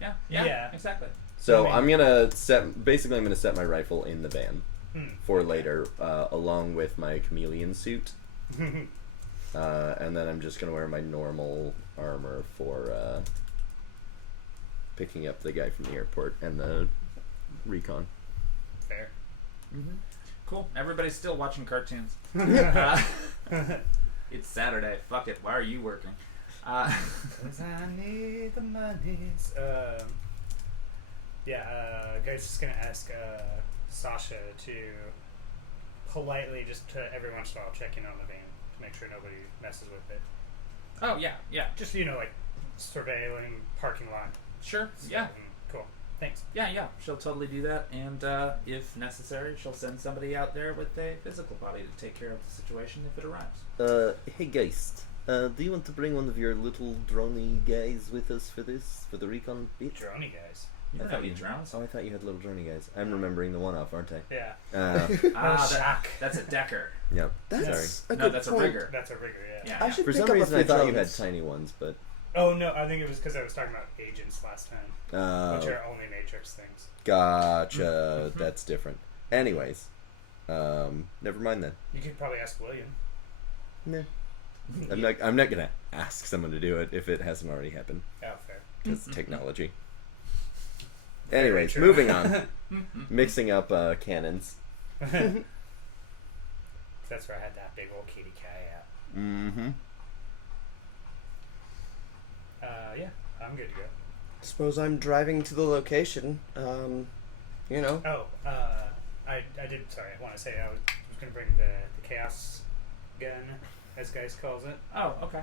Yeah. Yeah. Exactly. So I mean- I'm gonna I'm gonna set my rifle in the van for Okay. later, along with my chameleon suit. And then I'm just gonna wear my normal armor for picking up the guy from the airport and the recon. Fair. Mm-hmm. Cool. Everybody's still watching cartoons. It's Saturday. Fuck it. Why are you working? 'Cause I need the monies. Guys, just gonna ask Sasha to politely, just to every once in a while, check in on the van to make sure nobody messes with it. Oh, yeah. Yeah. Just like surveilling parking lot. Sure. Yeah. Cool. Thanks. Yeah. She'll totally do that. And if necessary, she'll send somebody out there with a physical body to take care of the situation if it arrives. Hey Geist, do you want to bring one of your little droney guys with us for the recon bit? Droney guys. You don't have any drones. Oh, I thought you had little droney guys. I'm remembering the one-off, aren't I? Yeah. Shock. That's a decker. Yeah. That's a No, good that's a point. rigger. That's a rigger, yeah. Yeah. I should For pick some up a reason, I few thought you had drones. tiny ones, but Oh, no, I think it was because I was talking about agents last time, which are only Matrix things. Gotcha. That's different. Anyways, never mind then. You could probably ask William. Nah. I'm not gonna ask someone to do it if it hasn't already happened. Oh, fair. Because technology. Very Anyways, true. moving on. Mixing up cannons. That's where I had that big old kitty cat. Mm-hmm. Yeah, I'm good to go. Suppose I'm driving to the location. Oh, I did. Sorry, I want to say I was going to bring the chaos gun, as Geis calls it. Oh, okay.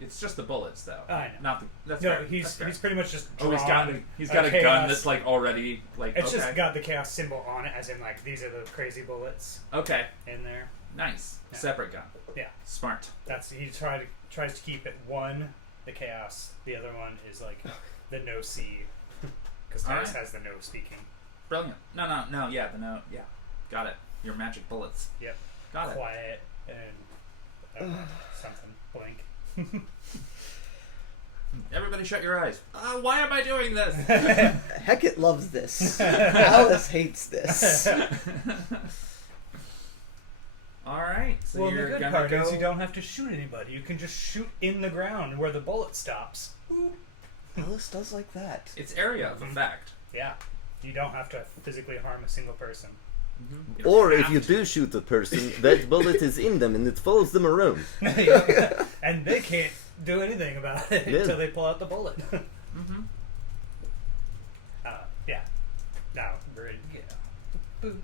It's just the bullets, though. I know. Not the. That's No, fair. That's fair. he's pretty much just. Oh, drawn he's got a chaos. gun that's like already like. It's okay. just got the chaos symbol on it, as in like these are the crazy bullets Okay. in there. Nice. Yeah. Separate gun. Yeah, Smart. that's tries to keep it one the chaos. The other one is like the no see, because Titus Alright. has the no speaking. Brilliant. No. Yeah. The no. Yeah. Got it. Your magic bullets. Yep. Got it. Quiet and something blink. Everybody, shut your eyes. Why am I doing this? Heckett loves this. Alice hates this. All right. So Well, the you're good gonna part go. is you don't have to shoot anybody. You can just shoot in the ground where the bullet stops. Alice does like that. It's area of effect. Yeah. You don't have to physically harm a single person. You don't Or if have you to. do shoot the person, that bullet is in them and it follows them around. And they can't do anything about it Yeah. until they pull out the bullet. Mhm. Yeah. Now, we're It's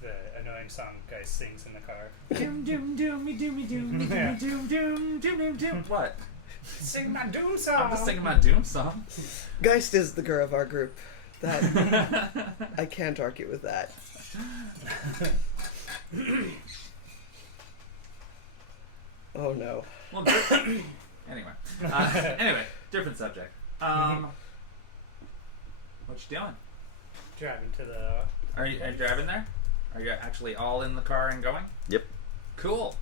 the annoying song Guy sings in the car. Doom doom doomy doomy doomy Yeah. doom doom doom doom doom. What? Sing my doom song! I'm just singing my doom song. Geist is the girl of our group. That I can't argue with that. Oh no. Well, anyway. Anyway, different subject. What you doing? Driving to the... Are you driving there? Are you actually all in the car and going? Yep. Cool.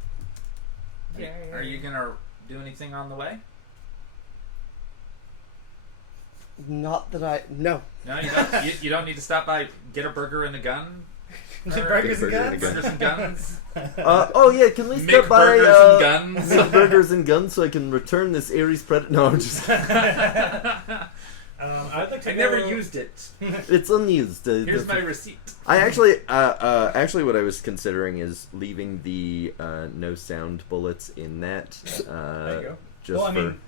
Are you gonna do anything on the way? Not that I... No. No, you don't. You don't need to stop by, get a burger and a gun. Burgers and guns? Burgers and guns. Oh yeah, can we Make stop by burgers and guns. make burgers and guns so I can return this Ares Predator? No, I'm just I'd like to I go... never used it. it's unused. Here's my receipt. I actually what I was considering is leaving the no sound bullets in that. There you go. Just Well, I for mean...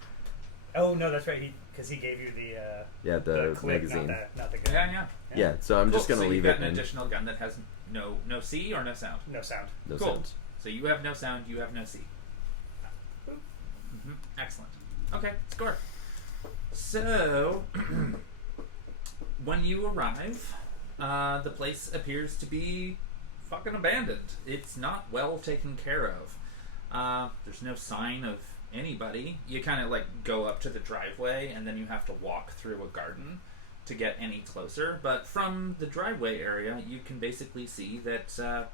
Oh, no, that's right. Because he gave you the the clip, magazine. not the gun. Yeah. Yeah, so I'm just Cool. gonna So leave you've it got an in. additional gun that has no C or no sound. No sound. No Cool. sound. So you have no sound, you have no C. Excellent. Okay, score. So, when you arrive, the place appears to be fucking abandoned. It's not well taken care of. There's no sign of anybody. You kind of like go up to the driveway and then you have to walk through a garden to get any closer. But from the driveway area, you can basically see that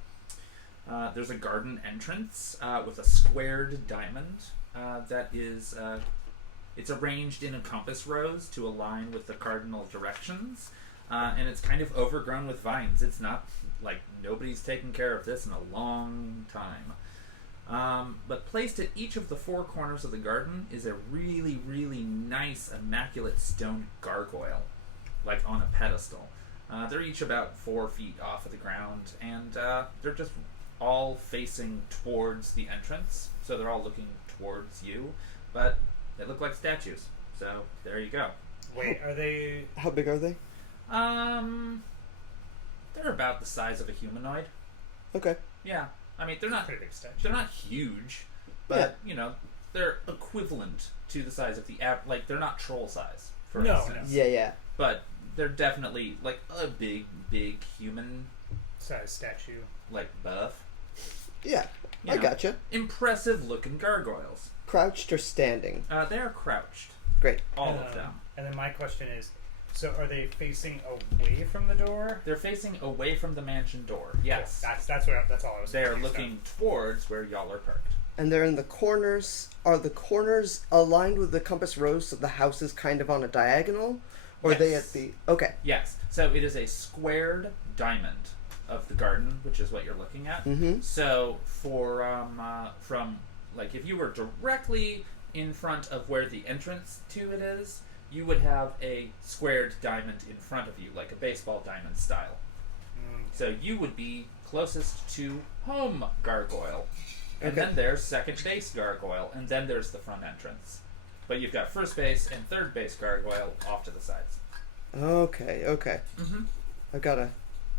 there's a garden entrance with a squared diamond that is it's arranged in a compass rose to align with the cardinal directions, and it's kind of overgrown with vines. It's not like nobody's taken care of this in a long time. But placed at each of the four corners of the garden is a really, really nice, immaculate stone gargoyle, like on a pedestal. They're each about 4 feet off of the ground, and they're just all facing towards the entrance, so they're all looking towards you, but they look like statues. So there you go. Wait, are they... How big are they? They're about the size of a humanoid. Okay. Yeah, I mean they're not Pretty big statue. they're not huge, but you know they're equivalent to the size of the like they're not troll size, for No, instance. Yeah. But they're definitely like a big human, Size statue. like buff. Yeah. You I know, gotcha. Impressive looking gargoyles. Crouched or standing? They are crouched, Great. all of them. And then my question is, so are they facing away from the door? They're facing away from the mansion door. Yes, That's all I was they are confused looking towards where y'all are parked. And they're in the corners. Are the corners aligned with the compass rose so the house is kind of on a diagonal? Or are they at Yes. the... Okay. Yes, so it is a squared diamond of the garden, which is what you're looking at. Mm-hmm. So for from like if you were directly in front of where the entrance to it is, you would have a squared diamond in front of you, like a baseball diamond style. So you would be closest to home gargoyle. And Okay. then there's second base gargoyle, and then there's the front entrance. But you've got first base and third base gargoyle off to the sides. Okay. Mm-hmm. I've got a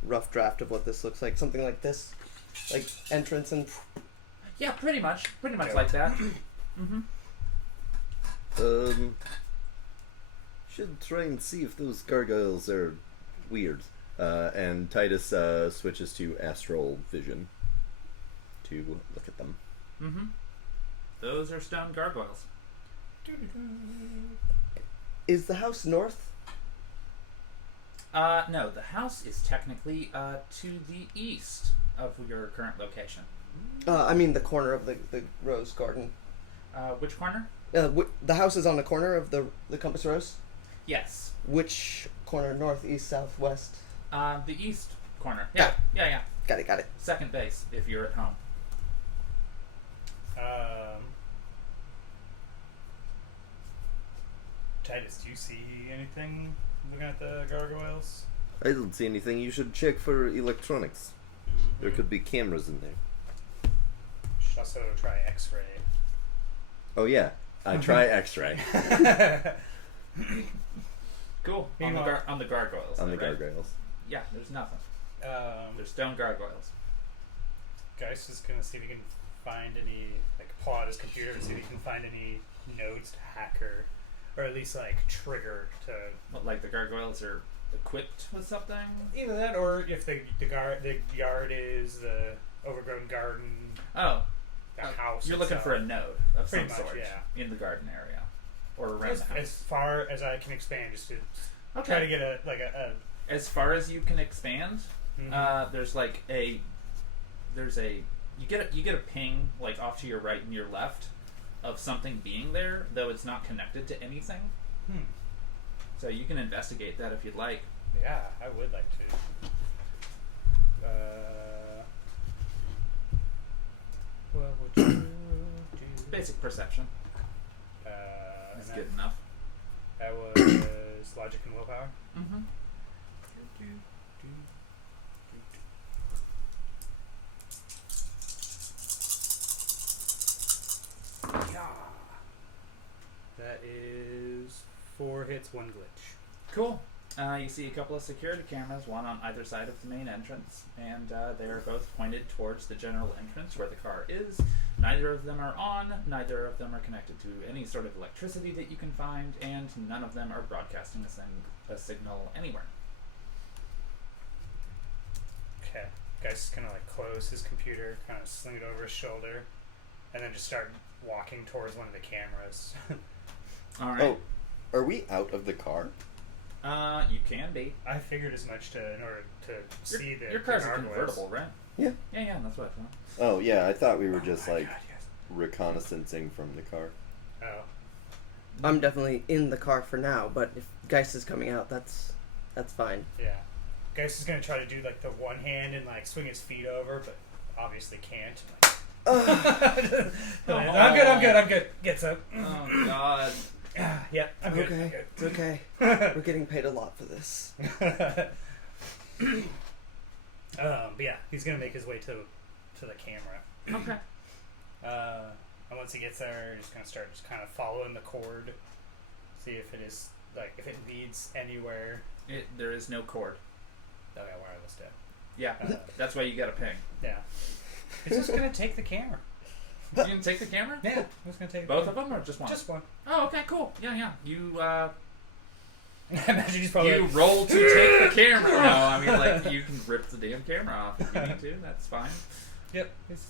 rough draft of what this looks like. Something like this. Like entrance and... Yeah, pretty much Yeah. like that. Mm-hmm. Should try and see if those gargoyles are weird. And Titus switches to astral vision to look at them. Mm-hmm. Those are stone gargoyles. Is the house north? No, the house is technically to the east of your current location. I mean the corner of the rose garden. Which corner? The house is on the corner of the compass rose? Yes. Which corner? North, east, south, west? The east corner. Yeah. Got it. Second base if you're at home. Titus, do you see anything looking at the gargoyles? I don't see anything. You should check for electronics. There could be cameras in there. Should also try X-ray. Oh yeah, I try X-ray Cool. On the, Meanwhile- on the gargoyles. on though, the right? gargoyles. Yeah, there's nothing. There's stone gargoyles. Geist is gonna see if he can find any, like, pull out his computer and see if he can find any nodes to hack or at least like trigger to What, like the gargoyles are equipped with something? either that or if the yard is the overgrown garden, Oh, the house. you're looking itself. for a node of some Pretty much, sort yeah. in the garden area or around As, the house. as far as I can expand, just to Okay. try to get a As far as you can expand, there's like you get a ping like off to your right and your left of something being there, though it's not connected to anything. So you can investigate that if you'd like. Yeah, I would like to. What would you do? Basic perception is And good enough. that was logic and willpower. Mm-hmm. Yeah. That is 4 hits, 1 glitch. Cool. You see a couple of security cameras, one on either side of the main entrance, and they are both pointed towards the general entrance where the car is. Neither of them are on, neither of them are connected to any sort of electricity that you can find, and none of them are broadcasting a signal anywhere. Okay. Guy's gonna like close his computer, kind of sling it over his shoulder, and then just start walking towards one of the cameras. All right. Oh, are we out of the car? You can be. I figured as much in order to see the Your car's a gargoyles. convertible, right? Yeah. Yeah, that's what I thought. Oh, yeah, I thought we were just, Oh my like, God, yes. reconnaissancing from the car. Oh. I'm definitely in the car for now, but if Geist is coming out, that's fine. Yeah. Geist is gonna try to do like the one hand and like swing his feet over, but obviously can't. I'm good. Gets up. Oh, God. Yeah, I'm good. Okay, I'm good. it's okay. We're getting paid a lot for this. But yeah, he's gonna make his way to the camera. Okay. And once he gets there, he's gonna start just kind of following the cord, see if it is like if it leads anywhere. There is no cord. Oh yeah, wireless dead. Yeah, that's why you got a ping. Yeah, it's just gonna take the camera. You can take the camera? Yeah, it's gonna take Both of them or just one? Just one. Oh, okay, cool. Yeah. You Imagine he's probably you like, roll to take the camera. No, I mean like you can rip the damn camera off if you need to. That's fine. Yep.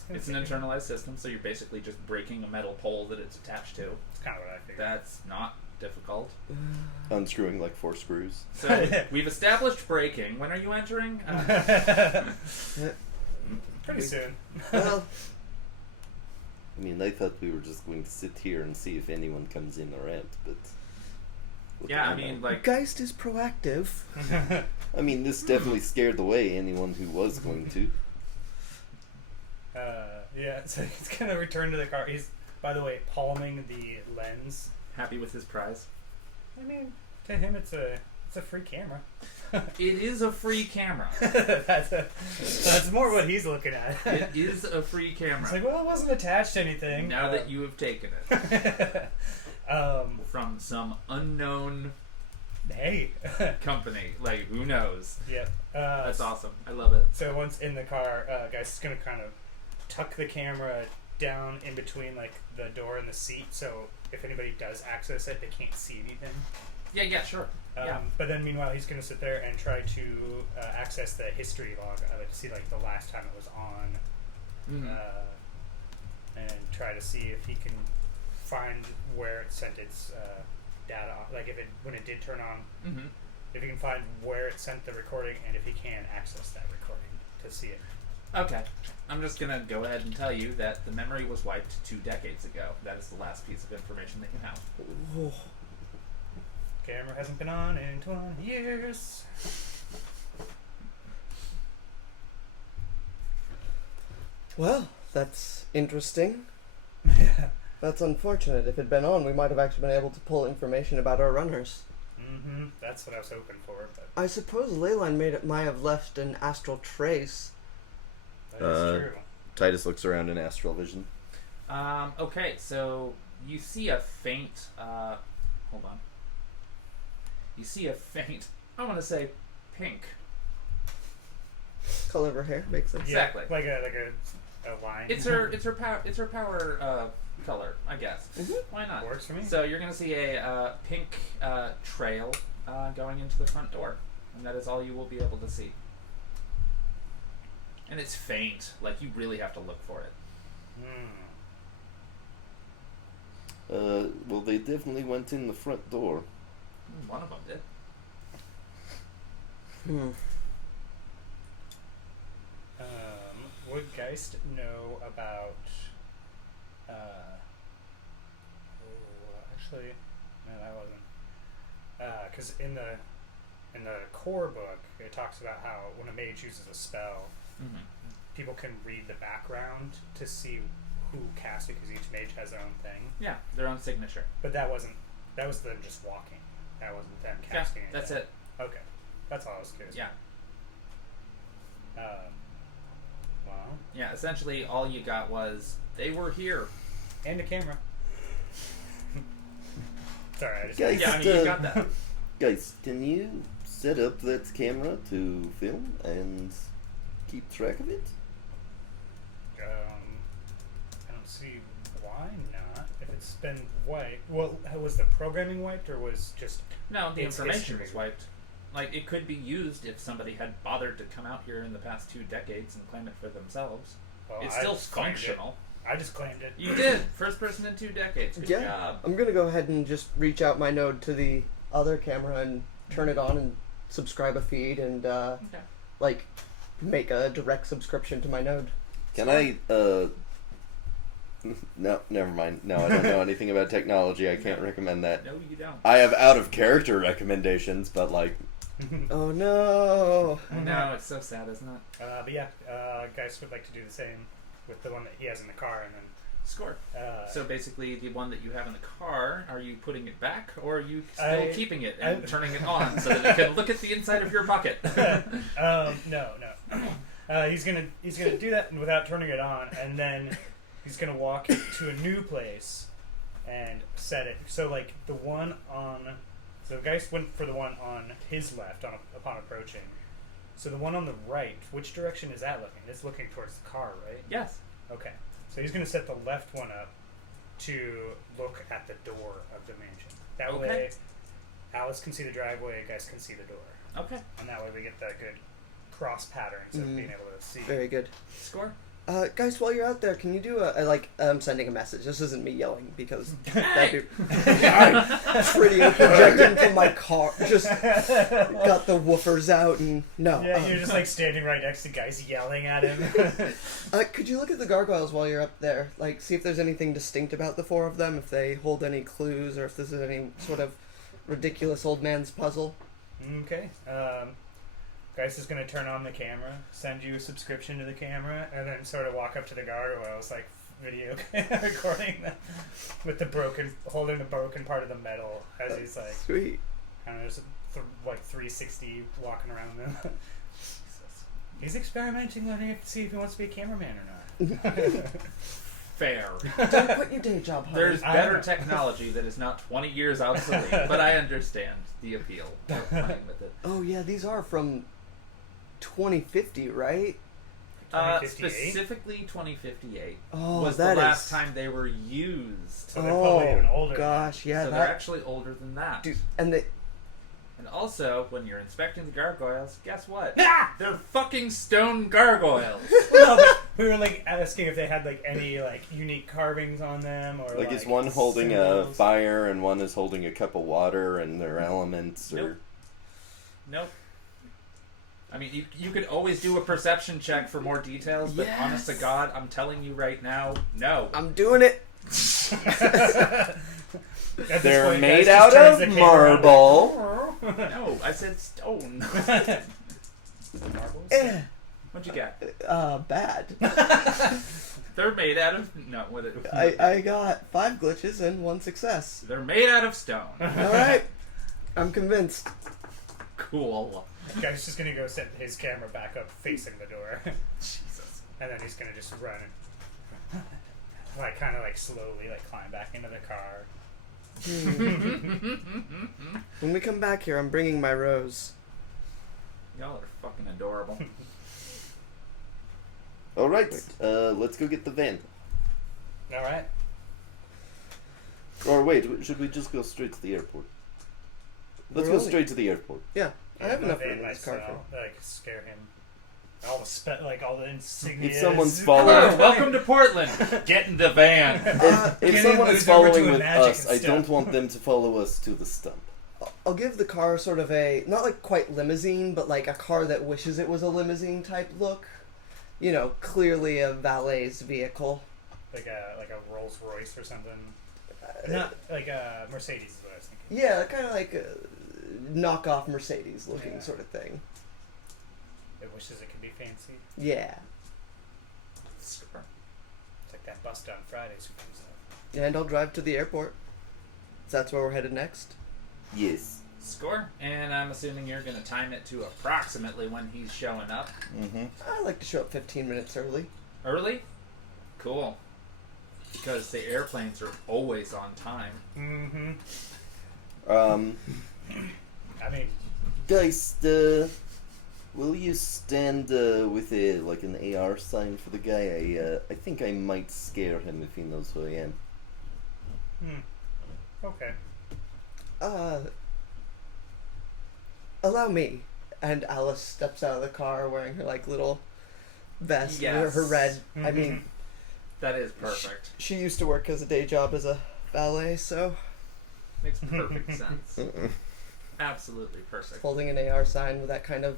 It's an internalized system, so you're basically just breaking a metal pole that it's attached to. It's kind of what I figured. That's not difficult. Unscrewing, like, 4 screws. So we've established braking. When are you entering? Pretty soon. Well, I mean, I thought we were just going to sit here and see if anyone comes in or out, but... what Yeah, do I mean, know? like... Geist is proactive. I mean, this definitely scared away anyone who was going to. Yeah, so he's gonna return to the car. He's, by the way, palming the lens. Happy with his prize. I mean, to him, it's a free camera. It is a free camera. that's more what he's looking at. It is a free camera. It's like, well, it wasn't attached to anything. Now that you have taken it from some unknown hey. company, like who knows? Yep. That's awesome. I love it. So once in the car, guy's just gonna kind of tuck the camera down in between like the door and the seat, so if anybody does access it, they can't see anything. Yeah, sure. Yeah. But then meanwhile, he's gonna sit there and try to access the history log of it to see like the last time it was on, Mhm. and try to see if he can find where it sent its data on, like if it when it did turn on. Mhm. If he can find where it sent the recording, and if he can access that recording to see it. Okay. I'm just gonna go ahead and tell you that the memory was wiped 2 decades ago. That is the last piece of information that you have. Oh, Camera hasn't been on in 20 years. well, that's interesting. That's unfortunate. If it'd been on, we might have actually been able to pull information about our runners. Mm-hmm. That's what I was hoping for, but I suppose Leyline might have left an astral trace. that is true. Titus looks around in astral vision. Okay, so you see a faint. Hold on. You see a faint. I want to say pink. Color of her hair makes sense. Yeah, Exactly. like a line. It's her power color, I guess. Mhm. Why not? Works for me. So you're gonna see a pink trail going into the front door, and that is all you will be able to see. And it's faint, like you really have to look for it. Well, they definitely went in the front door. One of them did. Would Geist know about? Actually, no, that wasn't. because in the core book, it talks about how when a mage uses a spell, Mm-hmm. people can read the background to see who cast it, because each mage has their own thing. Yeah, their own signature. But that was them just walking. That wasn't them casting it. That's it. Okay, that's all I was curious. Yeah. Well, Yeah, essentially all you got was, they were here. and a camera. Sorry, I just Guys, Yeah, I mean, you got that. Guys, can you set up that camera to film and keep track of it? I don't see why not. If it's been wiped, well, was the programming wiped or was just? No, the It's information history. was wiped. Like, it could be used if somebody had bothered to come out here in the past 2 decades and claim it for themselves. Well, It's I still just claimed it. functional. I just claimed it. You did. First person in 2 decades. Good Yeah. job. I'm gonna go ahead and just reach out my node to the other camera and turn it on and subscribe a feed and Okay. like make a direct subscription to my node. Can I, no, never mind. No, I don't know anything about technology. I can't recommend that. No, you don't. I have out of character recommendations, but like, Oh no! I know, it's so sad, isn't it? But yeah, guys would like to do the same with the one that he has in the car, and Score. then So basically, the one that you have in the car, are you putting it back, or are you still I- keeping it and I- turning it on so that it can look at the inside of your bucket? no. He's gonna do that without turning it on, and then he's gonna walk to a new place and set it. So like the one on, so Geist went for the one on his left upon approaching. So the one on the right, which direction is that looking? It's looking towards the car, right? Yes. Okay. So he's gonna set the left one up to look at the door of the mansion. That Okay. way, Alice can see the driveway, Geist can see the door, Okay. and that way we get that good cross patterns of being able to see. Very good. Score. Guys, while you're out there, can you do I'm sending a message. This isn't me yelling because that'd be pretty projecting from my car. Just got the woofers out and no. Yeah, you're just like standing right next to guys yelling at him. Could you look at the gargoyles while you're up there? Like, see if there's anything distinct about the 4 of them, if they hold any clues, or if this is any sort of ridiculous old man's puzzle. Okay. Geist is going to turn on the camera, send you a subscription to the camera, and then sort of walk up to the gargoyles, like video recording them with holding the broken part of the metal as he's like, Sweet. I don't know, just like 360 walking around them. He's experimenting, letting it see if he wants to be a cameraman or not. Fair. Don't quit your day job, honey. There's I better know. technology that is not 20 years obsolete, but I understand the appeal of playing with it. Oh yeah, these are from 2050, right? 2058? Specifically 2058 Oh, was the that last is- time they were used. So they're probably even older. Gosh, yeah, so they're that. actually older than that. Dude, and they. And also, when you're inspecting the gargoyles, guess what? They're fucking stone gargoyles. No, but we were like asking if they had like any like unique carvings on them, or like is one holding a symbols. fire and one is holding a cup of water and their elements, or Nope. Nope. I mean, you could always do a perception check for more details, but honest to Yes. God, I'm telling you right now, no. I'm doing it. At this they're point, made Geist just out turns the of camera on. marble. No, I said stone. Marbles? Eh. What'd you get? Bad. They're made out of what? I got 5 glitches and 1 success. They're made out of stone. All right, I'm convinced. Cool. Guy's just gonna go set his camera back up facing the door, Jesus. and then he's gonna just run and like kind of like slowly like climb back into the car. When we come back here, I'm bringing my rose. Y'all are fucking adorable. All right, let's go get the van. All right. Or wait, should we just go straight to the airport? Let's We're go only- straight to the airport. Yeah, I have I'm enough gonna room in van this car myself, for. like scare him. All the insignias. If someone's Hello, following, welcome to Portland. Get in the van. if Getting someone is moved over to following a with magic us, I and don't stuff. want them to follow us to the stump. I'll give the car sort of a, not like quite limousine, but like a car that wishes it was a limousine type look. You know, clearly a valet's vehicle. like a Rolls Royce or something. Not like a Mercedes is what I was thinking. Yeah, kind of like knockoff Mercedes looking Yeah. sort of thing. It wishes it could be fancy. Yeah. Score. It's like that bust on Fridays who comes up. And I'll drive to the airport. So that's where we're headed next. Yes. Score. And I'm assuming you're going to time it to approximately when he's showing up. Mm-hmm. I like to show up 15 minutes early. Early? Cool. Because the airplanes are always on time. Mm-hmm. I mean, Geist, will you stand with an AR sign for the guy? I think I might scare him if he knows who I am. okay. Allow me. And Alice steps out of the car wearing her like little vest, Yes. her red. I mean, Mhm. That is perfect. she used to work as a day job as a valet, so Makes perfect sense. Absolutely perfect. holding an AR sign with that kind of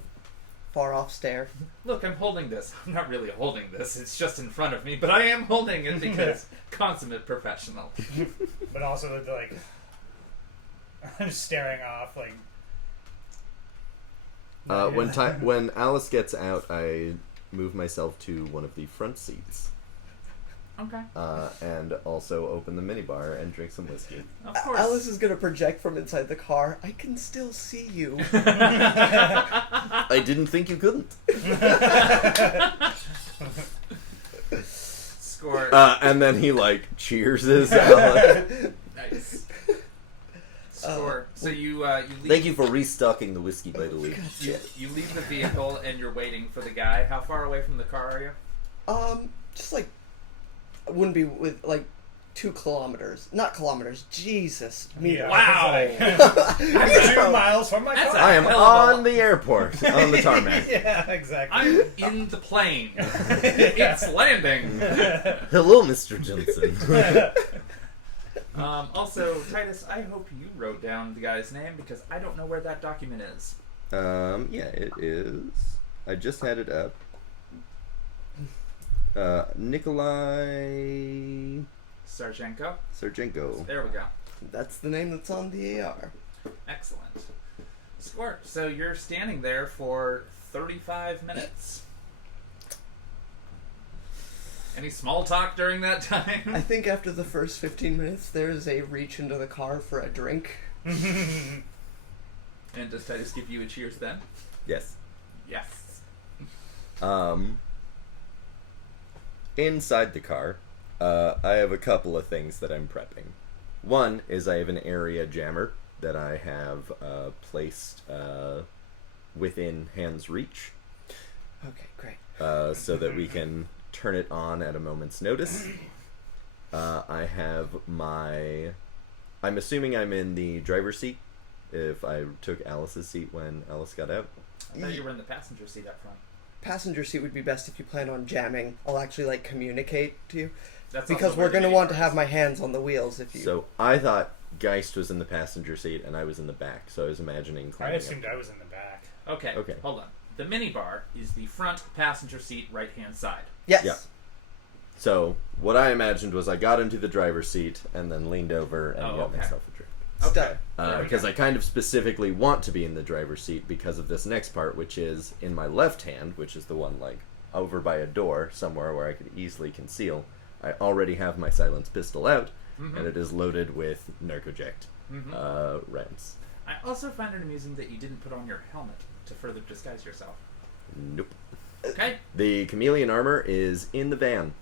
far off stare. Look, I'm holding this. I'm not really holding this. It's just in front of me, but I am holding it because consummate professional. But also with like, I'm just staring off like. When Alice gets out, I move myself to one of the front seats, Okay. and also open the minibar and drink some whiskey. Of course. Alice is gonna project from inside the car. I can still see you. I didn't think you couldn't. Score. And then he cheers his Alice. Nice. Score. So you leave. Thank you for restocking the whiskey, by the way. You leave the vehicle and you're waiting for the guy. How far away from the car are you? Just like, I wouldn't be with 2 kilometers. Not kilometers. Jesus. Yeah, Wow. I'm 2 miles from my That's car. I am hell of a- on the airport, on the tarmac. Yeah, exactly. I'm in the plane. It's landing. Hello, Mr. Johnson. Also, Titus, I hope you wrote down the guy's name because I don't know where that document is. Yeah, it is. I just had it up. Nikolai Sarchenko. Sergenko. There we go. That's the name that's on the AR. Excellent. Score. So you're standing there for 35 minutes. Any small talk during that I time? think after the first 15 minutes, there's a reach into the car for a drink. And does Titus give you a cheers then? Yes. Yes. Inside the car, I have a couple of things that I'm prepping. One is I have an area jammer that I have placed within hand's reach, Okay, great. so that we can turn it on at a moment's notice. I have I'm assuming I'm in the driver's seat if I took Alice's seat when Alice got out. I thought you were in the passenger seat up front. Passenger seat would be best if you plan on jamming. I'll actually communicate to you. That's Because also we're where the going to want to minibar have is. my hands on the wheels if you... So I thought Geist was in the passenger seat and I was in the back, so I was imagining I climbing assumed up. I was in the back. Okay. Okay. Hold on. The minibar is the front passenger seat, right hand side. Yes. Yeah. So what I imagined was I got into the driver's seat and then leaned over and Oh, got okay. myself a drink. Stud. There we Because go. I kind of specifically want to be in the driver's seat because of this next part, which is in my left hand, which is the one over by a door somewhere where I could easily conceal. I already have my silenced pistol out, Mhm. and it is loaded with narcoject Mhm. rounds. I also find it amusing that you didn't put on your helmet to further disguise yourself. Nope. Okay. The chameleon armor is in the van.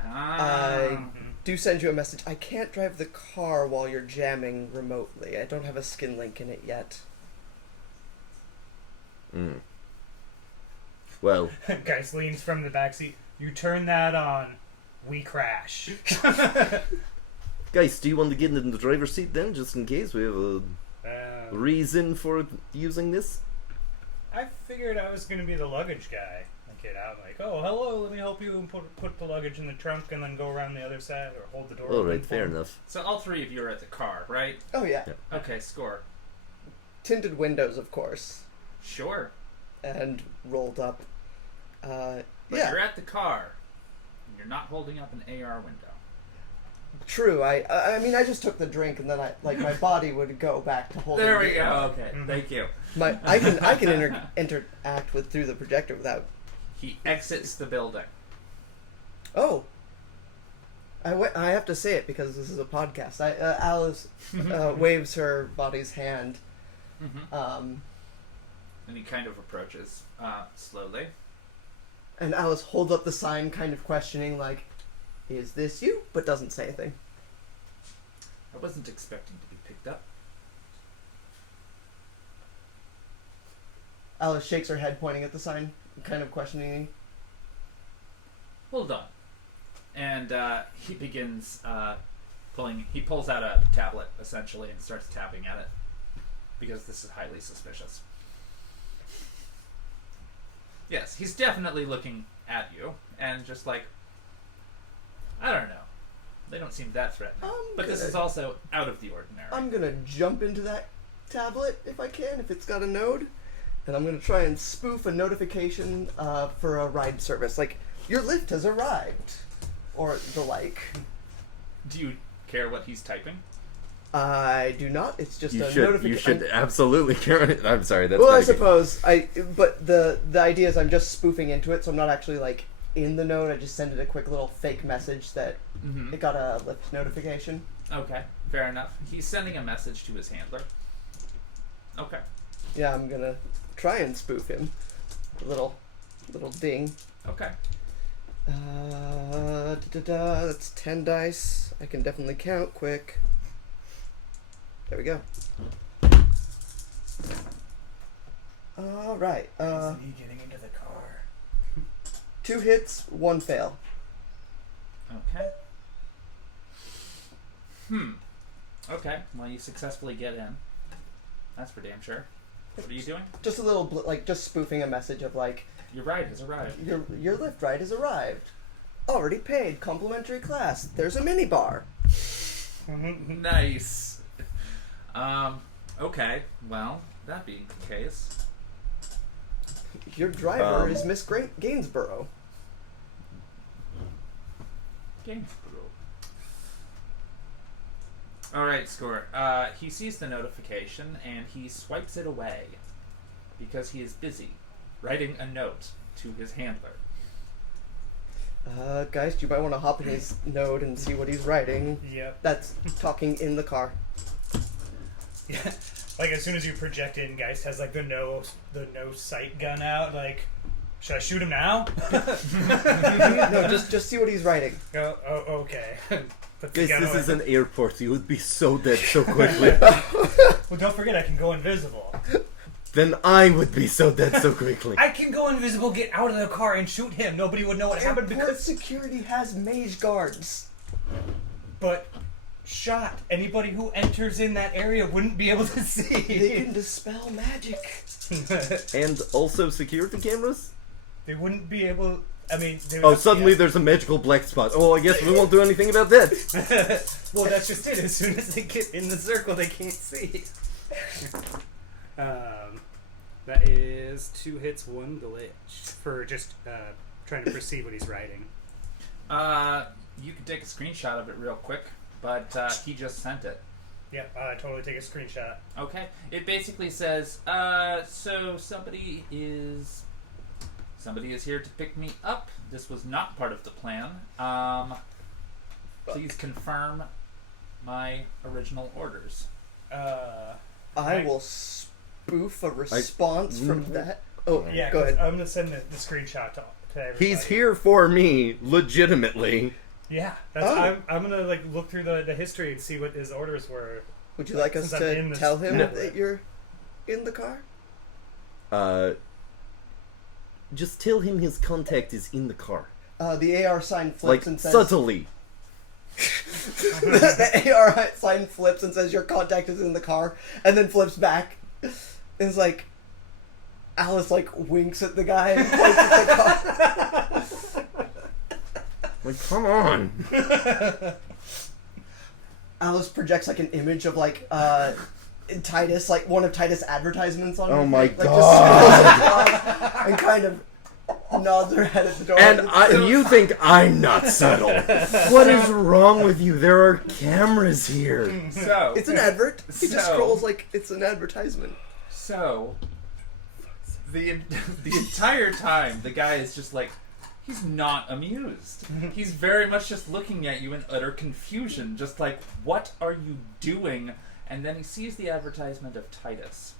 I do send you a message. I can't drive the car while you're jamming remotely. I don't have a skin link in it yet. Mm. Well, Geist leans from the back seat. You turn that on, we crash. guys, do you want to get in the driver's seat then, just in case we have a reason for using this? I figured I was going to be the luggage guy. Get out oh, hello, let me help you and put the luggage in the trunk and then go around the other side or hold the door All open right, for fair me. enough. So all three of you are at the car, right? Oh, yeah. Yeah. Okay, score. Tinted windows, of course. Sure. And rolled up. But Yeah. you're at the car. And you're not holding up an AR window. True. I mean, I just took the drink, and then my body would go back to holding. There we the- go. Okay, thank you. I can interact with through the projector without. He exits the building. Oh. I have to say it because this is a podcast. Alice waves her body's hand. And he kind of approaches slowly. And Alice holds up the sign, kind of questioning, like, "Is this you?" But doesn't say anything. I wasn't expecting to be picked up. Alice shakes her head, pointing at the sign, kind of questioning. Hold on. And he begins he pulls out a tablet, essentially, and starts tapping at it. Because this is highly suspicious. Yes, he's definitely looking at you, and just like, I don't know. They don't seem that threatening. But this is also out of the ordinary. I'm gonna jump into that tablet if I can, if it's got a node, and I'm gonna try and spoof a notification for a ride service, like, "Your lift has arrived," or the like. Do you care what he's typing? I do not. It's just a You notification. should absolutely care. I'm sorry. That's Well, I not a good- suppose But the idea is I'm just spoofing into it, so I'm not actually like in the node. I just send it a quick little fake message that it got a lift notification. Okay, fair enough. He's sending a message to his handler. Okay. Yeah, I'm gonna try and spoof him. A little ding. Okay. That's 10 dice. I can definitely count quick. There we go. All right. Isn't he getting into the car? 2 hits, 1 fail. Okay. Okay, well, you successfully get in. That's for damn sure. What are you doing? Just a little, just spoofing a message of like, Your ride has arrived. your lift ride has arrived. Already paid, complimentary class. There's a mini bar. Nice. Okay, well, that being the case. Your driver is Miss Gainsborough. Gainsborough. Alright, Score. He sees the notification and he swipes it away because he is busy writing a note to his handler. Guys, you might want to hop in his node and see what he's writing. Yep. That's talking in the car. Yeah. Like as soon as you project in, Geist has like the no sight gun out. Like, should I shoot him now? No, just see what he's writing. Oh, okay. Put the Guys, gun this away. is an airport. You would be so dead so quickly. Well, don't forget I can go invisible. Then I would be so dead so quickly. I can go invisible, get out of the car, and shoot him. Nobody would know what happened Airport because. security has mage guards. But shot. Anybody who enters in that area wouldn't be able to They see. can dispel magic. And also security cameras? They wouldn't be able. I mean. They would Oh, have to suddenly guess. there's a magical black spot. Oh, I guess we won't do anything about that. Well, that's just it. As soon as they get in the circle, they can't see. That is 2 hits, 1 glitch for just trying to perceive what he's writing. You can take a screenshot of it real quick, but he just sent it. Yeah, totally take a screenshot. Okay. It basically says, so somebody is here to pick me up. This was not part of the plan. Please confirm my original orders. I will spoof a response from that. Oh, Yeah, go ahead. I'm gonna send the screenshot to everybody. He's here for me, legitimately. Yeah, that's, I'm gonna like look through the history and see what his orders were. Would you like us Since I'm in to this tell him tablet. that you're in the car? Just tell him his contact is in the car. The AR sign flips Like, and says... subtly. The AR sign flips and says your contact is in the car, and then flips back. And it's like... Alice, like, winks at the guy and points at the car. Like, come on. Alice projects, like, an image of, like, Titus, like, one of Titus' advertisements on Oh her my face, like, God. just and kind of nods her head at the door. And you think I'm not subtle. What is wrong with you? There are cameras here. So It's an advert. He just So- scrolls like it's an advertisement. So, the entire time, the guy is just like, he's not amused. He's very much just looking at you in utter confusion, just like, what are you doing? And then he sees the advertisement of Titus.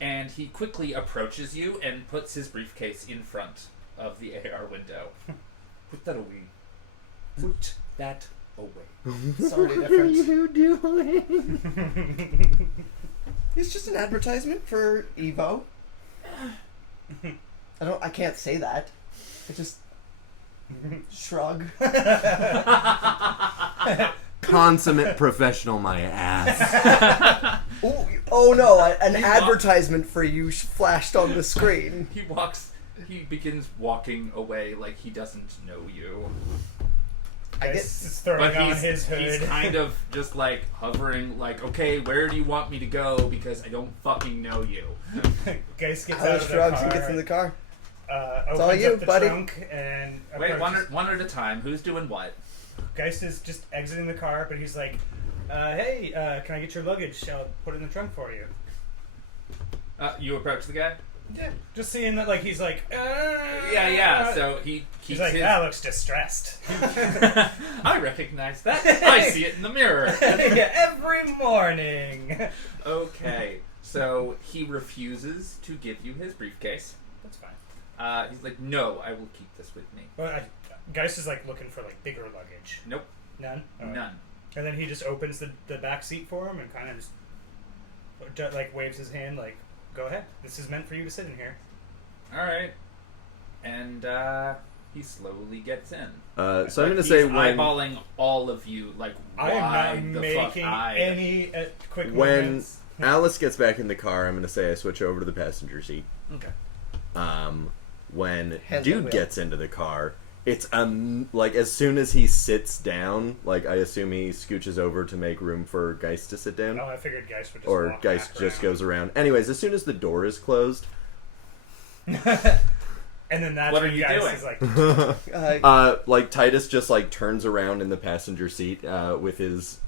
And he quickly approaches you and puts his briefcase in front of the AR window. Put that away. Put that away. Sorry, What are difference. you doing? It's just an advertisement for Evo. I can't say that. I just shrug. Consummate professional, my ass. Oh no! An advertisement for you flashed on the screen. He begins walking away like he doesn't know you. I Guys guess. is throwing But on he's his hood. kind of just like hovering, like, okay, where do you want me to go? Because I don't fucking know you. Geist gets out Alice of the shrugs car. and gets in the car. Opens all you, up the buddy. trunk and Wait, approaches- one at a time. Who's doing what? Geist is just exiting the car, but he's like, "Hey, can I get your luggage? I'll put it in the trunk for you." You approach the guy? Yeah, just seeing that, like he's like, Yeah. So he keeps he's like, his... "That looks distressed." I recognize that. I see it in the mirror. Yeah, every morning. Okay. So he refuses to give you his briefcase. That's fine. He's like, no, I will keep this with me. Well, Geist is like looking for like bigger luggage. Nope. None. Oh. None. And then he just opens the back seat for him and kind of just like waves his hand like, "Go ahead. This is meant for you to sit in here." All right. And he slowly gets in. So I'm gonna He's say when eyeballing all of you, like, I why am not the fuck making I? any quick when movements. Alice gets back in the car, I'm gonna say I switch over to the passenger seat. Okay. When Hands on Dude wheel. gets into the car, it's like as soon as he sits down, like I assume he scooches over to make room for Geist to sit down, Oh, I figured Geist would just or walk Geist back just around. goes around. Anyways, as soon as the door is closed, And then that's What when are you Geist doing? is like, like Titus just like turns around in the passenger seat with his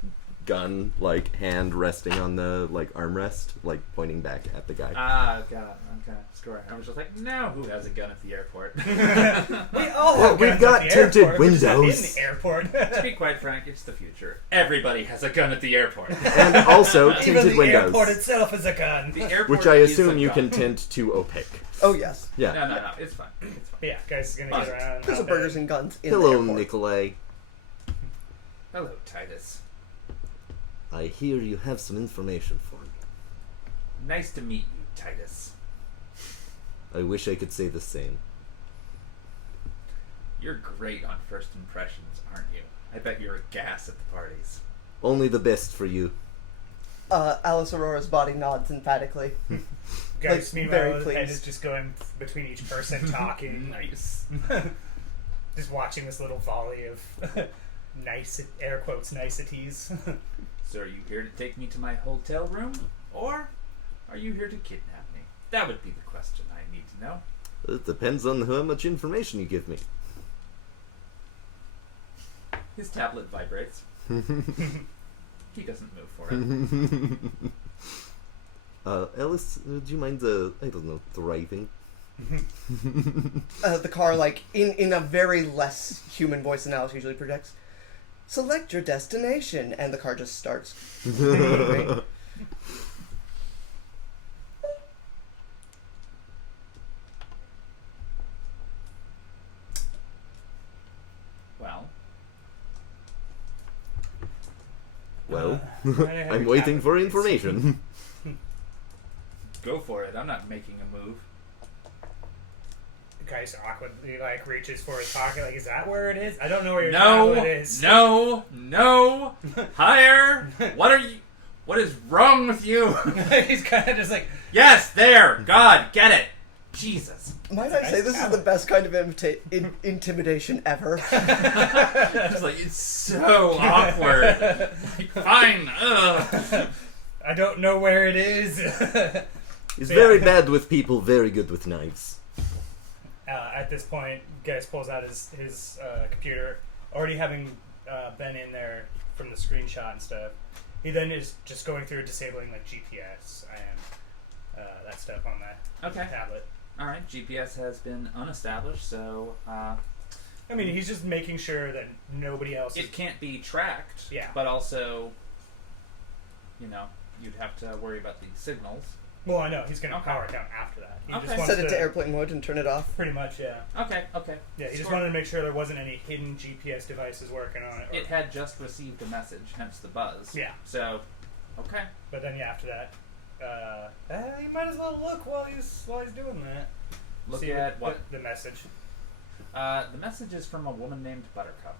gun like hand resting on the like armrest, like pointing back at the guy. Okay. Score. I was just like, now who has a gun at the airport? "We all Well, have we've guns got at the tinted airport, we're just not windows." in the airport. To be quite frank, it's the future. Everybody has a gun at the airport. And also Even tinted the windows, airport itself is a gun. The airport which I is assume a you gun. can tint to opaque. oh yes. Yeah. No. It's fine. It's fine. But yeah, Geist is gonna Fine. get around. There's a hop burgers in. and guns in Hello, the airport. Nikolai. Hello, Titus. I hear you have some information for me. Nice to meet you, Titus. I wish I could say the same. You're great on first impressions, aren't you? I bet you're a gas at the parties. Only the best for you. Alice Aurora's body nods emphatically. Geist, like, meanwhile, very his head pleased. is just going between each person talking. Nice. Just watching this little volley of nice, air quotes, niceties. So are you here to take me to my hotel room? Or are you here to kidnap me? That would be the question I need to know. It depends on how much information you give me. His tablet vibrates. He doesn't move for it. Alice, would you mind, I don't know, driving? The car, like, in a very less human voice than Alice usually projects. Select your destination, and the car just starts. moving. Well, I have I'm your waiting tablet, for please. information. Go for it. I'm not making a move. Geist awkwardly like reaches for his pocket. Like, is that where it is? I don't know where your No, tablet is. no, higher. What is wrong with you? He's kind of just like, Yes, there. God, get it. Jesus. Might I say this is the best kind of intimidation ever? It's like, it's so awkward. Like, fine. Ugh. I don't know where it is. He's Yeah. very bad with people, very good with knives. At this point, Geis pulls out his computer, already having been in there from the screenshot and stuff. He then is just going through disabling like GPS and that stuff on that tablet. All right. GPS has been unestablished, so I mean, he's just making sure that nobody else. It can't be tracked. Yeah. But also, you'd have to worry about the signals. Well, I know he's going to power it down after that. He just wants Set it to airplane mode and turn it off. Pretty much, yeah. Okay. Yeah, he just wanted to make sure there wasn't any hidden GPS devices working on it. It had just received a message, hence the buzz. Yeah. So, okay. But then, yeah, after that, you might as well look while he's doing that. Look See at what? The message. The message is from a woman named Buttercup.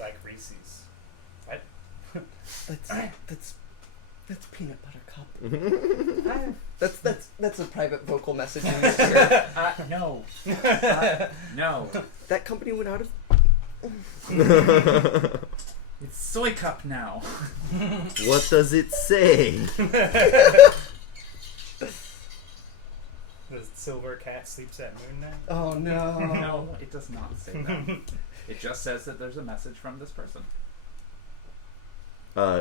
Like Reese's. What? That's peanut butter cup. That's a private vocal message in this here. No. No. That company went out of. It's soy cup now. What does it say? The silver cat sleeps at moon night? Oh no. No, it does not say that. It just says that there's a message from this person.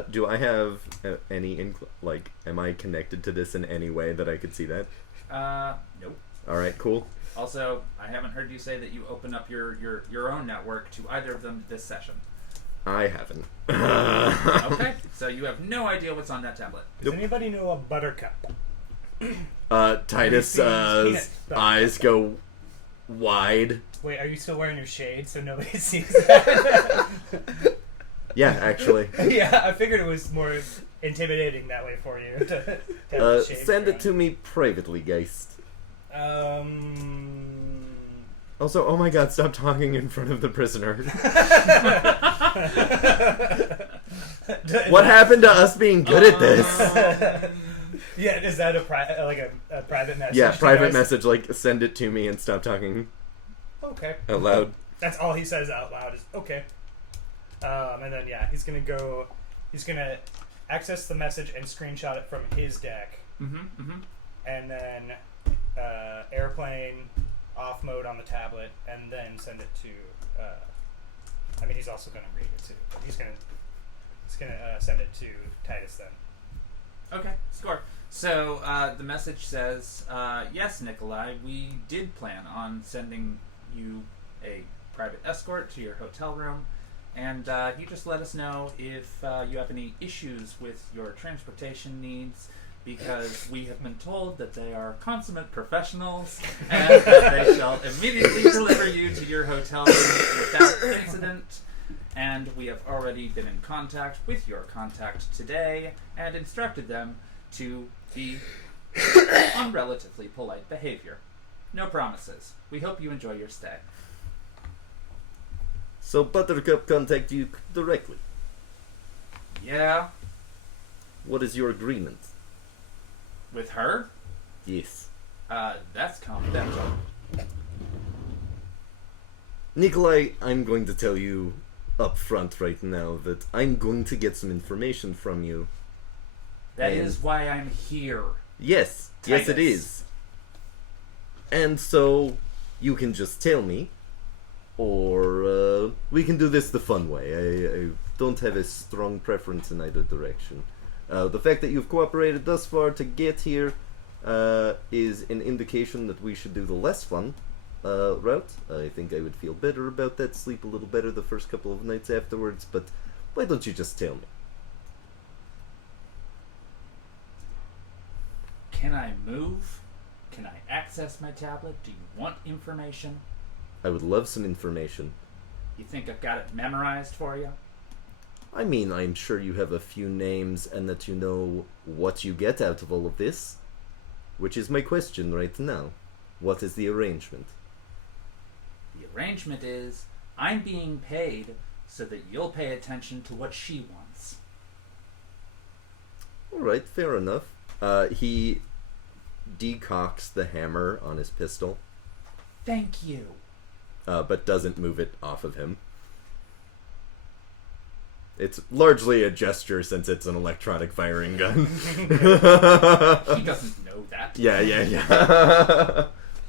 Do I have any am I connected to this in any way that I could see that? Nope. Alright, cool. Also, I haven't heard you say that you open up your own network to either of them this session. I haven't. Okay, so you have no idea what's on that tablet. Does anybody know a Buttercup? Titus' eyes go wide. Wait, are you still wearing your shade so nobody sees that? Yeah, actually. Yeah, I figured it was more intimidating that way for you. To have the shade Send it around. to me privately, Geist. Um. Also, oh my god, stop talking in front of the prisoner. What happened to us being good at this? Yeah, is that a private message? Yeah, to private guys? message, send it to me and stop talking Okay. out loud. That's all he says out loud is okay. And then he's gonna access the message and screenshot it from his deck. And then airplane off mode on the tablet, and then send it to. He's also gonna read it too. But he's gonna send it to Titus then. Okay, score. So the message says, yes, Nikolai, we did plan on sending you a private escort to your hotel room, and you just let us know if you have any issues with your transportation needs, because we have been told that they are consummate professionals, and that they shall immediately deliver you to your hotel room without incident. And we have already been in contact with your contact today and instructed them to be on relatively polite behavior. No promises. We hope you enjoy your stay. So Buttercup contact you directly. Yeah? What is your agreement? With her? Yes. That's confidential. Nikolai, I'm going to tell you up front right now that I'm going to get some information from you. That is why I'm here. Yes, yes it Titus. is. And so, you can just tell me, or we can do this the fun way. I don't have a strong preference in either direction. The fact that you've cooperated thus far to get here is an indication that we should do the less fun route. I think I would feel better about that, sleep a little better the first couple of nights afterwards, but why don't you just tell me? Can I move? Can I access my tablet? Do you want information? I would love some information. You think I've got it memorized for you? I mean, I'm sure you have a few names and that you know what you get out of all of this. Which is my question right now. What is the arrangement? The arrangement is I'm being paid so that you'll pay attention to what she wants. Alright, fair enough. He decocks the hammer on his pistol, Thank you. but doesn't move it off of him. It's largely a gesture since it's an electronic firing gun. He doesn't know that. Yeah.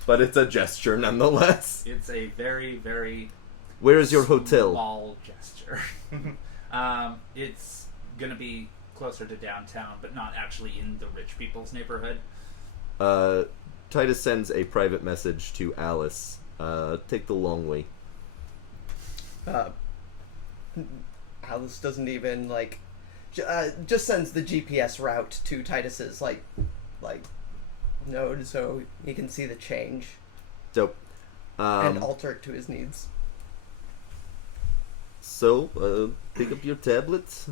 But it's a gesture nonetheless. It's a very, very Where is your hotel? small gesture. It's gonna be closer to downtown, but not actually in the rich people's neighborhood. Titus sends a private message to Alice. Take the long way. Alice doesn't even just sends the GPS route to Titus's like node so he can see the change So, and alter it to his needs. So, pick up your tablet.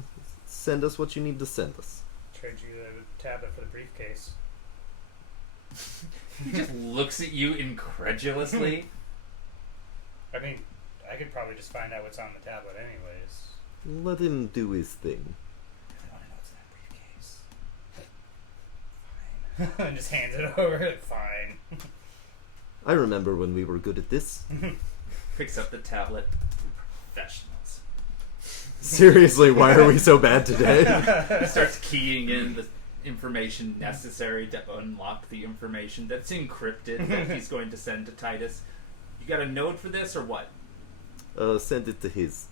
Send us what you need to send us. Trade you the tablet for the briefcase. He just looks at you incredulously. I mean, I could probably just find out what's on the tablet anyways. Let him do his thing. I want to know what's in that briefcase. Fine. And just hands it over. Fine. I remember when we were good at this. Picks up the tablet. Professionals. Seriously, why are we so bad today? He starts keying in the information necessary to unlock the information that's encrypted that he's going to send to Titus. You got a node for this or what? Send it to his.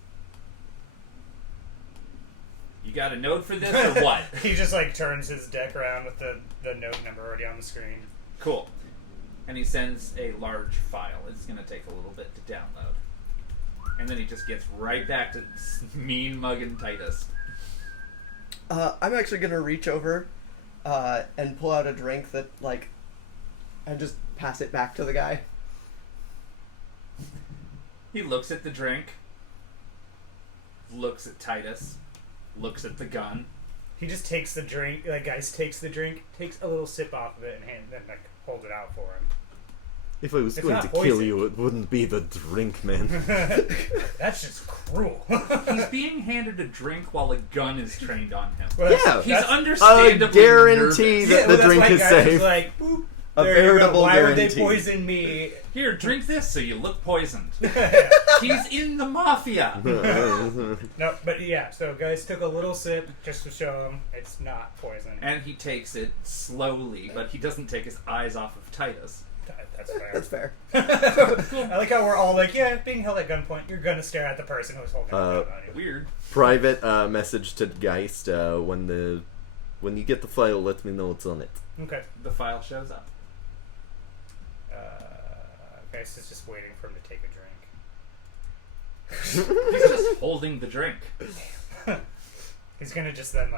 You got a node for this or what? He just turns his deck around with the note number already on the screen. Cool. And he sends a large file. It's going to take a little bit to download. And then he just gets right back to mean mugging Titus. I'm actually gonna reach over and pull out a drink that and just pass it back to the guy. He looks at the drink, looks at Titus, looks at the gun. He just takes the drink. Guys takes the drink, takes a little sip off of it, and then holds it out for him. If I was It's going not to poison. kill you, it wouldn't be the drink, man. That's just cruel. He's being handed a drink while a gun is trained on him. Well, Yeah. He's that's- understandably guarantee nervous. that the that's drink why is guys safe. Like, boop, A there you go. veritable Why would guarantee. they poison me? Here, drink this so you look poisoned. He's in the mafia. No, but yeah. So guys took a little sip just to show him it's not poison. And he takes it slowly, but he doesn't take his eyes off of Titus. That's fair. That's fair. I like how we're all like, yeah, being held at gunpoint, you're gonna stare at the person who's holding the gun on you. Weird. Private message to Geist. When you get the file, let me know what's on it. Okay. The file shows up. Geist is just waiting for him to take a drink. He's just holding the drink. He's gonna just then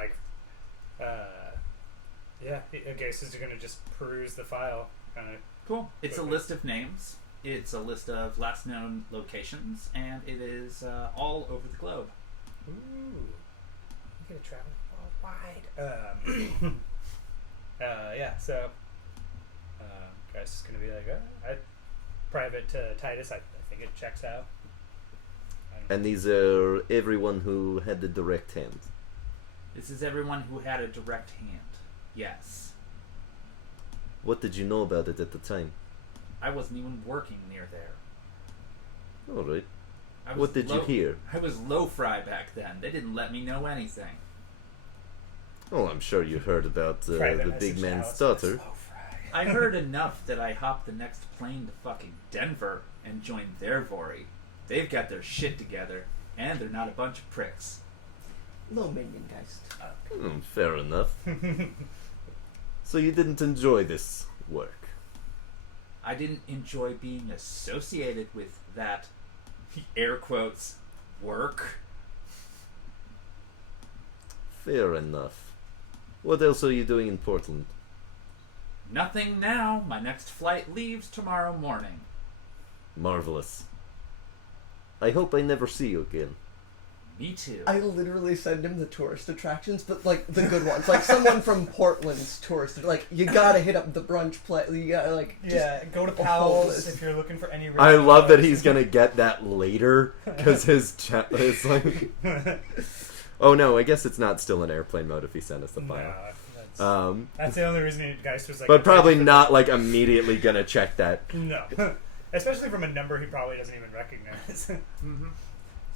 Geist is gonna just peruse the file, kind of. Cool. It's a Okay. list of names. It's a list of last known locations, and it is all over the globe. Ooh, you gonna travel worldwide. Yeah. So, Geist is gonna be like, private to Titus. I think it checks out. And these are everyone who had the direct hand. This is everyone who had a direct hand. Yes. What did you know about it at the time? I wasn't even working near there. Alright. I was What did you hear? I was low fry back then. They didn't let me know anything. Oh, I'm sure you heard about Private the message big to man's Alice. daughter. Slow fry. I heard enough that I hopped the next plane to fucking Denver and joined their Vori. They've got their shit together, and they're not a bunch of pricks. Low minion Geist. Fair enough. So you didn't enjoy this work? I didn't enjoy being associated with that, air quotes, work. Fair enough. What else are you doing in Portland? Nothing now. My next flight leaves tomorrow morning. Marvelous. I hope I never see you again. Me too. I literally send him the tourist attractions, but the good ones. Someone from Portland's tourist. You gotta hit up the brunch place. You gotta Yeah, go to a whole Powell's list. if you're looking for any. I love that he's gonna get that later, because his chat is like... Oh no, I guess it's not still in airplane mode if he sent us the file. That's the only reason Geist was like. But probably not immediately gonna check that. No, especially from a number he probably doesn't even recognize. Mm-hmm.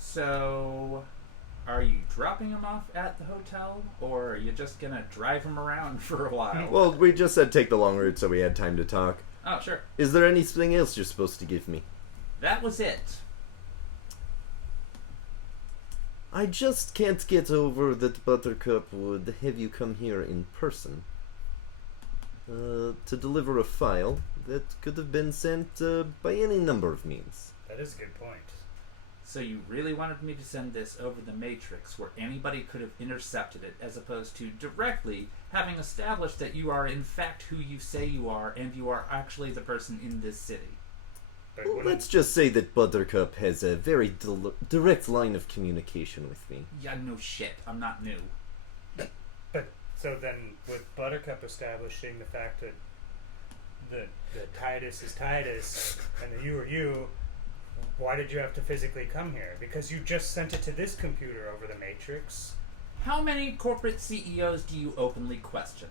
So, are you dropping him off at the hotel, or are you just gonna drive him around for a while? Well, we just said take the long route so we had time to talk. Oh, sure. Is there anything else you're supposed to give me? That was it. I just can't get over that Buttercup would have you come here in person. To deliver a file that could have been sent by any number of means. That is a good point. So you really wanted me to send this over the Matrix where anybody could have intercepted it, as opposed to directly having established that you are in fact who you say you are, and you are actually the person in this city. But Well, wouldn't- let's just say that Buttercup has a very direct line of communication with me. Yeah, no shit. I'm not new. But so then, with Buttercup establishing the fact that the Titus is Titus and that you are you, why did you have to physically come here? Because you just sent it to this computer over the Matrix. How many corporate CEOs do you openly question?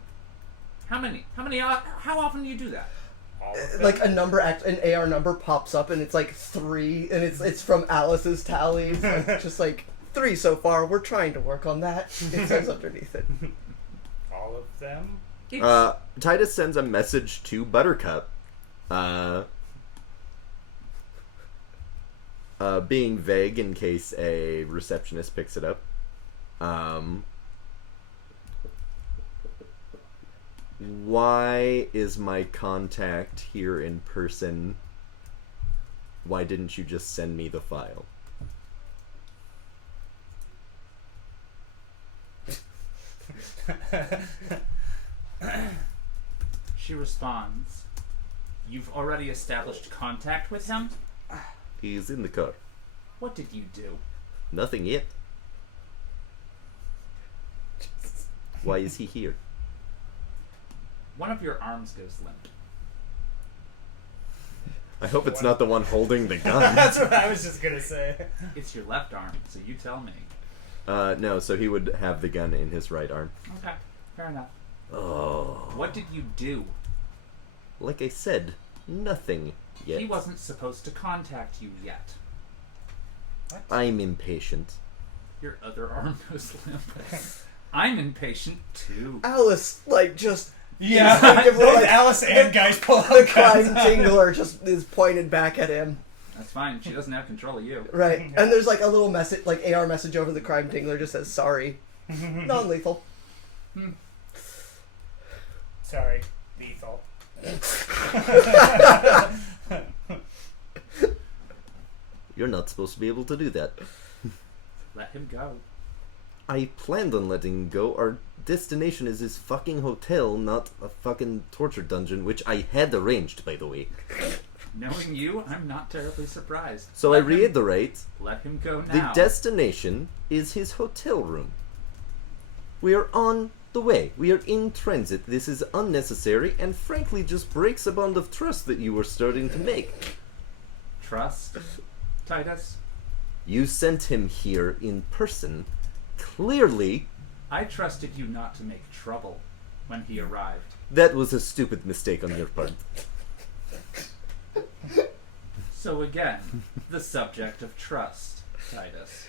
How many? How often do you do that? All of them? Like an AR number pops up and it's like 3, and it's from Alice's tally. It's like, just like 3 so far. We're trying to work on that. It says underneath it. All of them? Titus sends a message to Buttercup, being vague in case a receptionist picks it up. Why is my contact here in person? Why didn't you just send me the file? She responds, "You've already established contact with him? He's in the car. What did you do?" Nothing yet. Why is he here? One of your arms goes limp. I hope it's not the one holding the gun. That's what I was just gonna say. It's your left arm, so you tell me. No, so he would have the gun in his right arm. Okay, fair enough. Oh. What did you do? Like I said, nothing yet. He wasn't supposed to contact you yet. I'm impatient. Your other arm goes limp. I'm impatient too. Alice, like, just... Yeah, Like, both like, Alice and Guys pull out The crime guns. tingler just is pointed back at him. That's fine. She doesn't have control of you. Right. Yeah. And there's like a little message, like AR message over the crime tingler, just says, sorry. Non-lethal. Sorry, lethal. You're not supposed to be able to do that. Let him go. I planned on letting him go. Our destination is his fucking hotel, not a fucking torture dungeon, which I had arranged, by the way. Knowing you, I'm not terribly surprised. So I Let him- reiterate, Let him go the now. destination is his hotel room. We are on the way. We are in transit. This is unnecessary and frankly just breaks a bond of trust that you were starting to make. Trust, Titus. You sent him here in person. Clearly, I trusted you not to make trouble when he arrived. that was a stupid mistake on your part. So again, the subject of trust, Titus.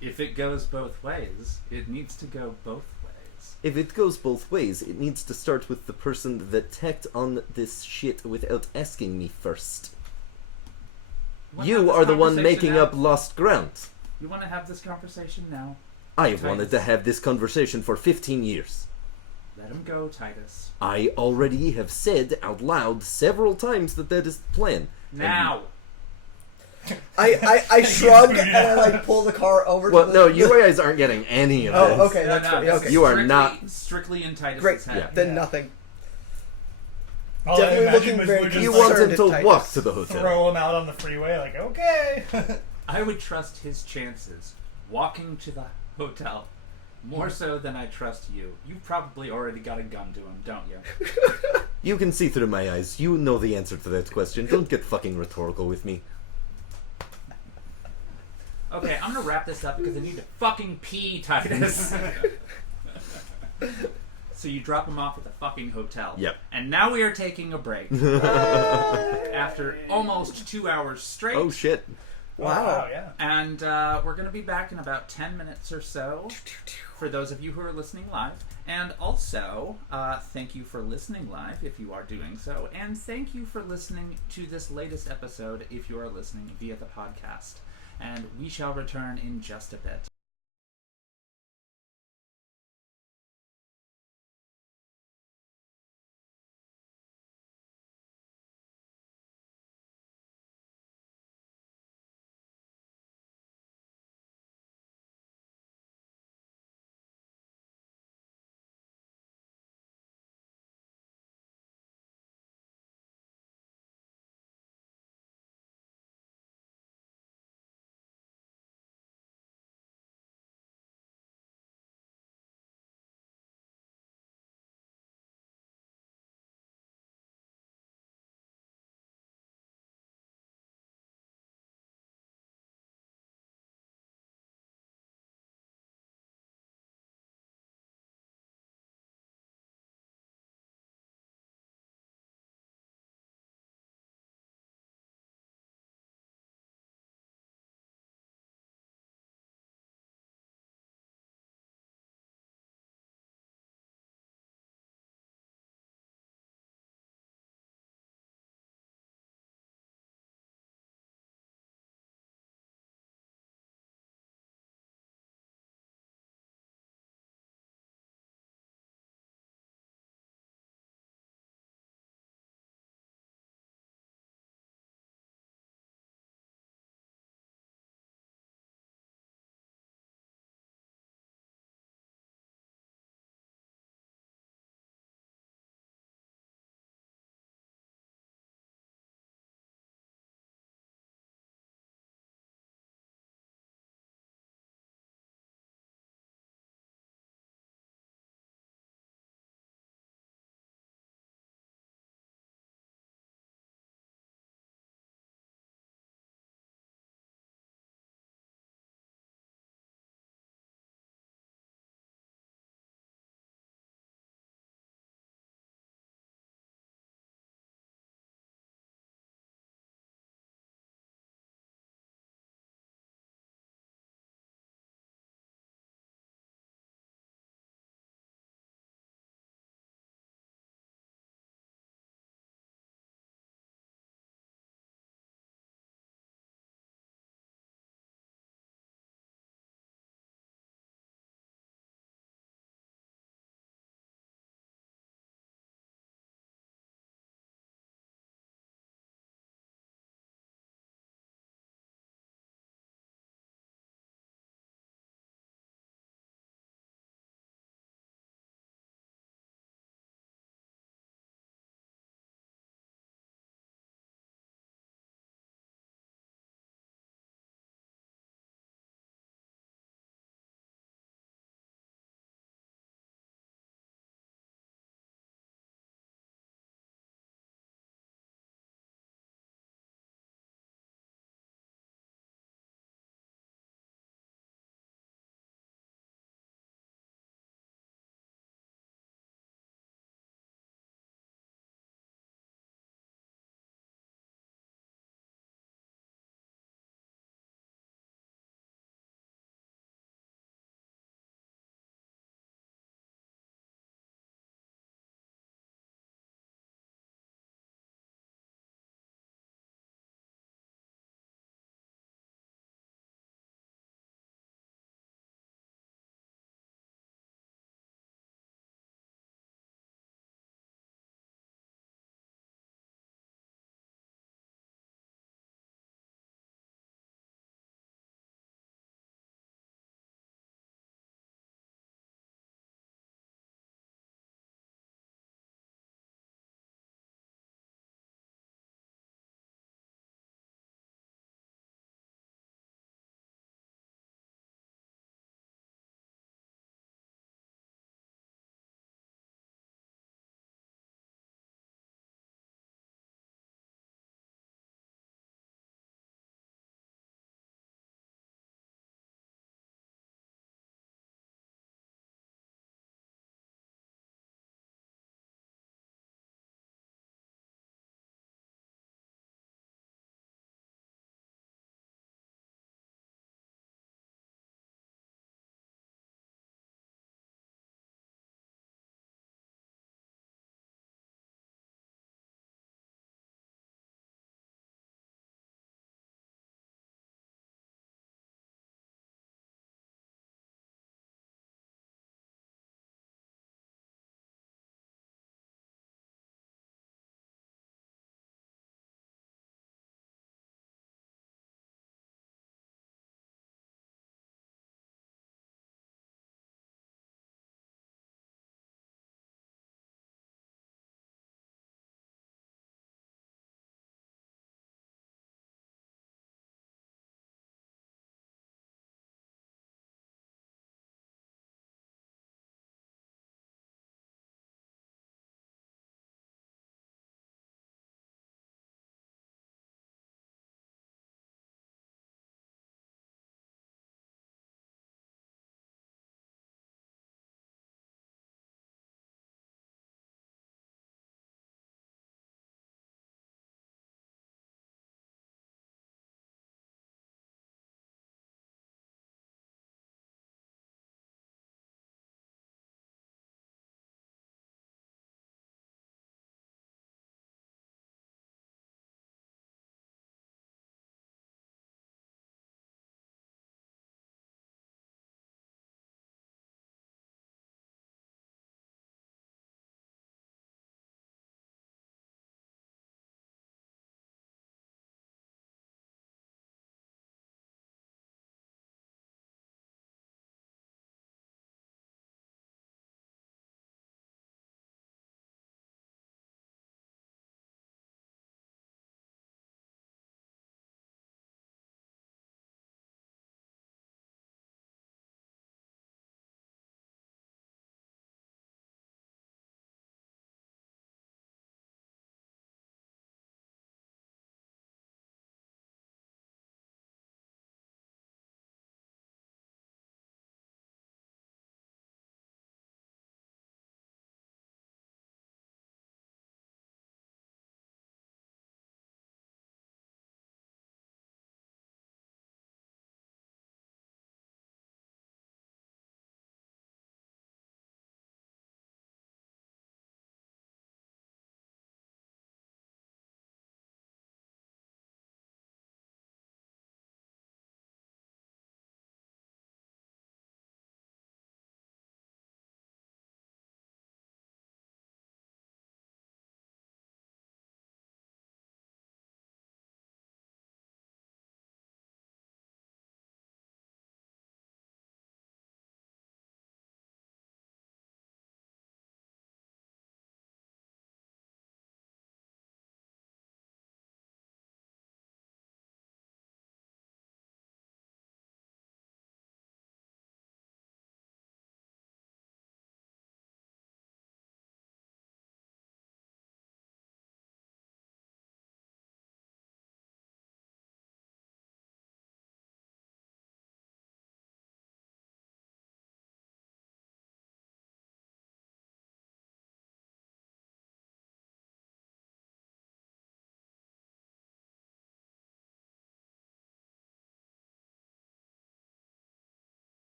If it goes both ways, it needs to go both ways. If it goes both ways, it needs to start with the person that tacked on this shit without asking me first. Wanna have You this are the one conversation making now? up lost ground. You want to have this conversation now? I Titus. wanted to have this conversation for 15 years. Let him go, Titus. I already have said out loud several times that that is the plan. Now! I shrug and I like pull the car over Well, to no, the... you guys aren't getting any of this. Oh, okay, that's no, right. this Okay. is You are strictly- not- strictly in Titus's Great. head. Yeah. Then Yeah. nothing. All Definitely I imagine looking was very we're just You like, want him Concerned to at walk Titus. to the hotel. throw him out on the freeway, like, okay. I would trust his chances walking to the hotel more so than I trust you. You've probably already got a gun to him, don't you? You can see through my eyes. You know the answer to that question. Don't get fucking rhetorical with me. Okay, I'm gonna wrap this up because I need to fucking pee, Titus. So you drop him off at the fucking hotel. Yep. And now we are taking a break. After almost 2 hours straight. Oh shit. Wow. Yeah. And we're going to be back in about 10 minutes or so for those of you who are listening live. And also, thank you for listening live if you are doing so. And thank you for listening to this latest episode if you are listening via the podcast. And we shall return in just a bit.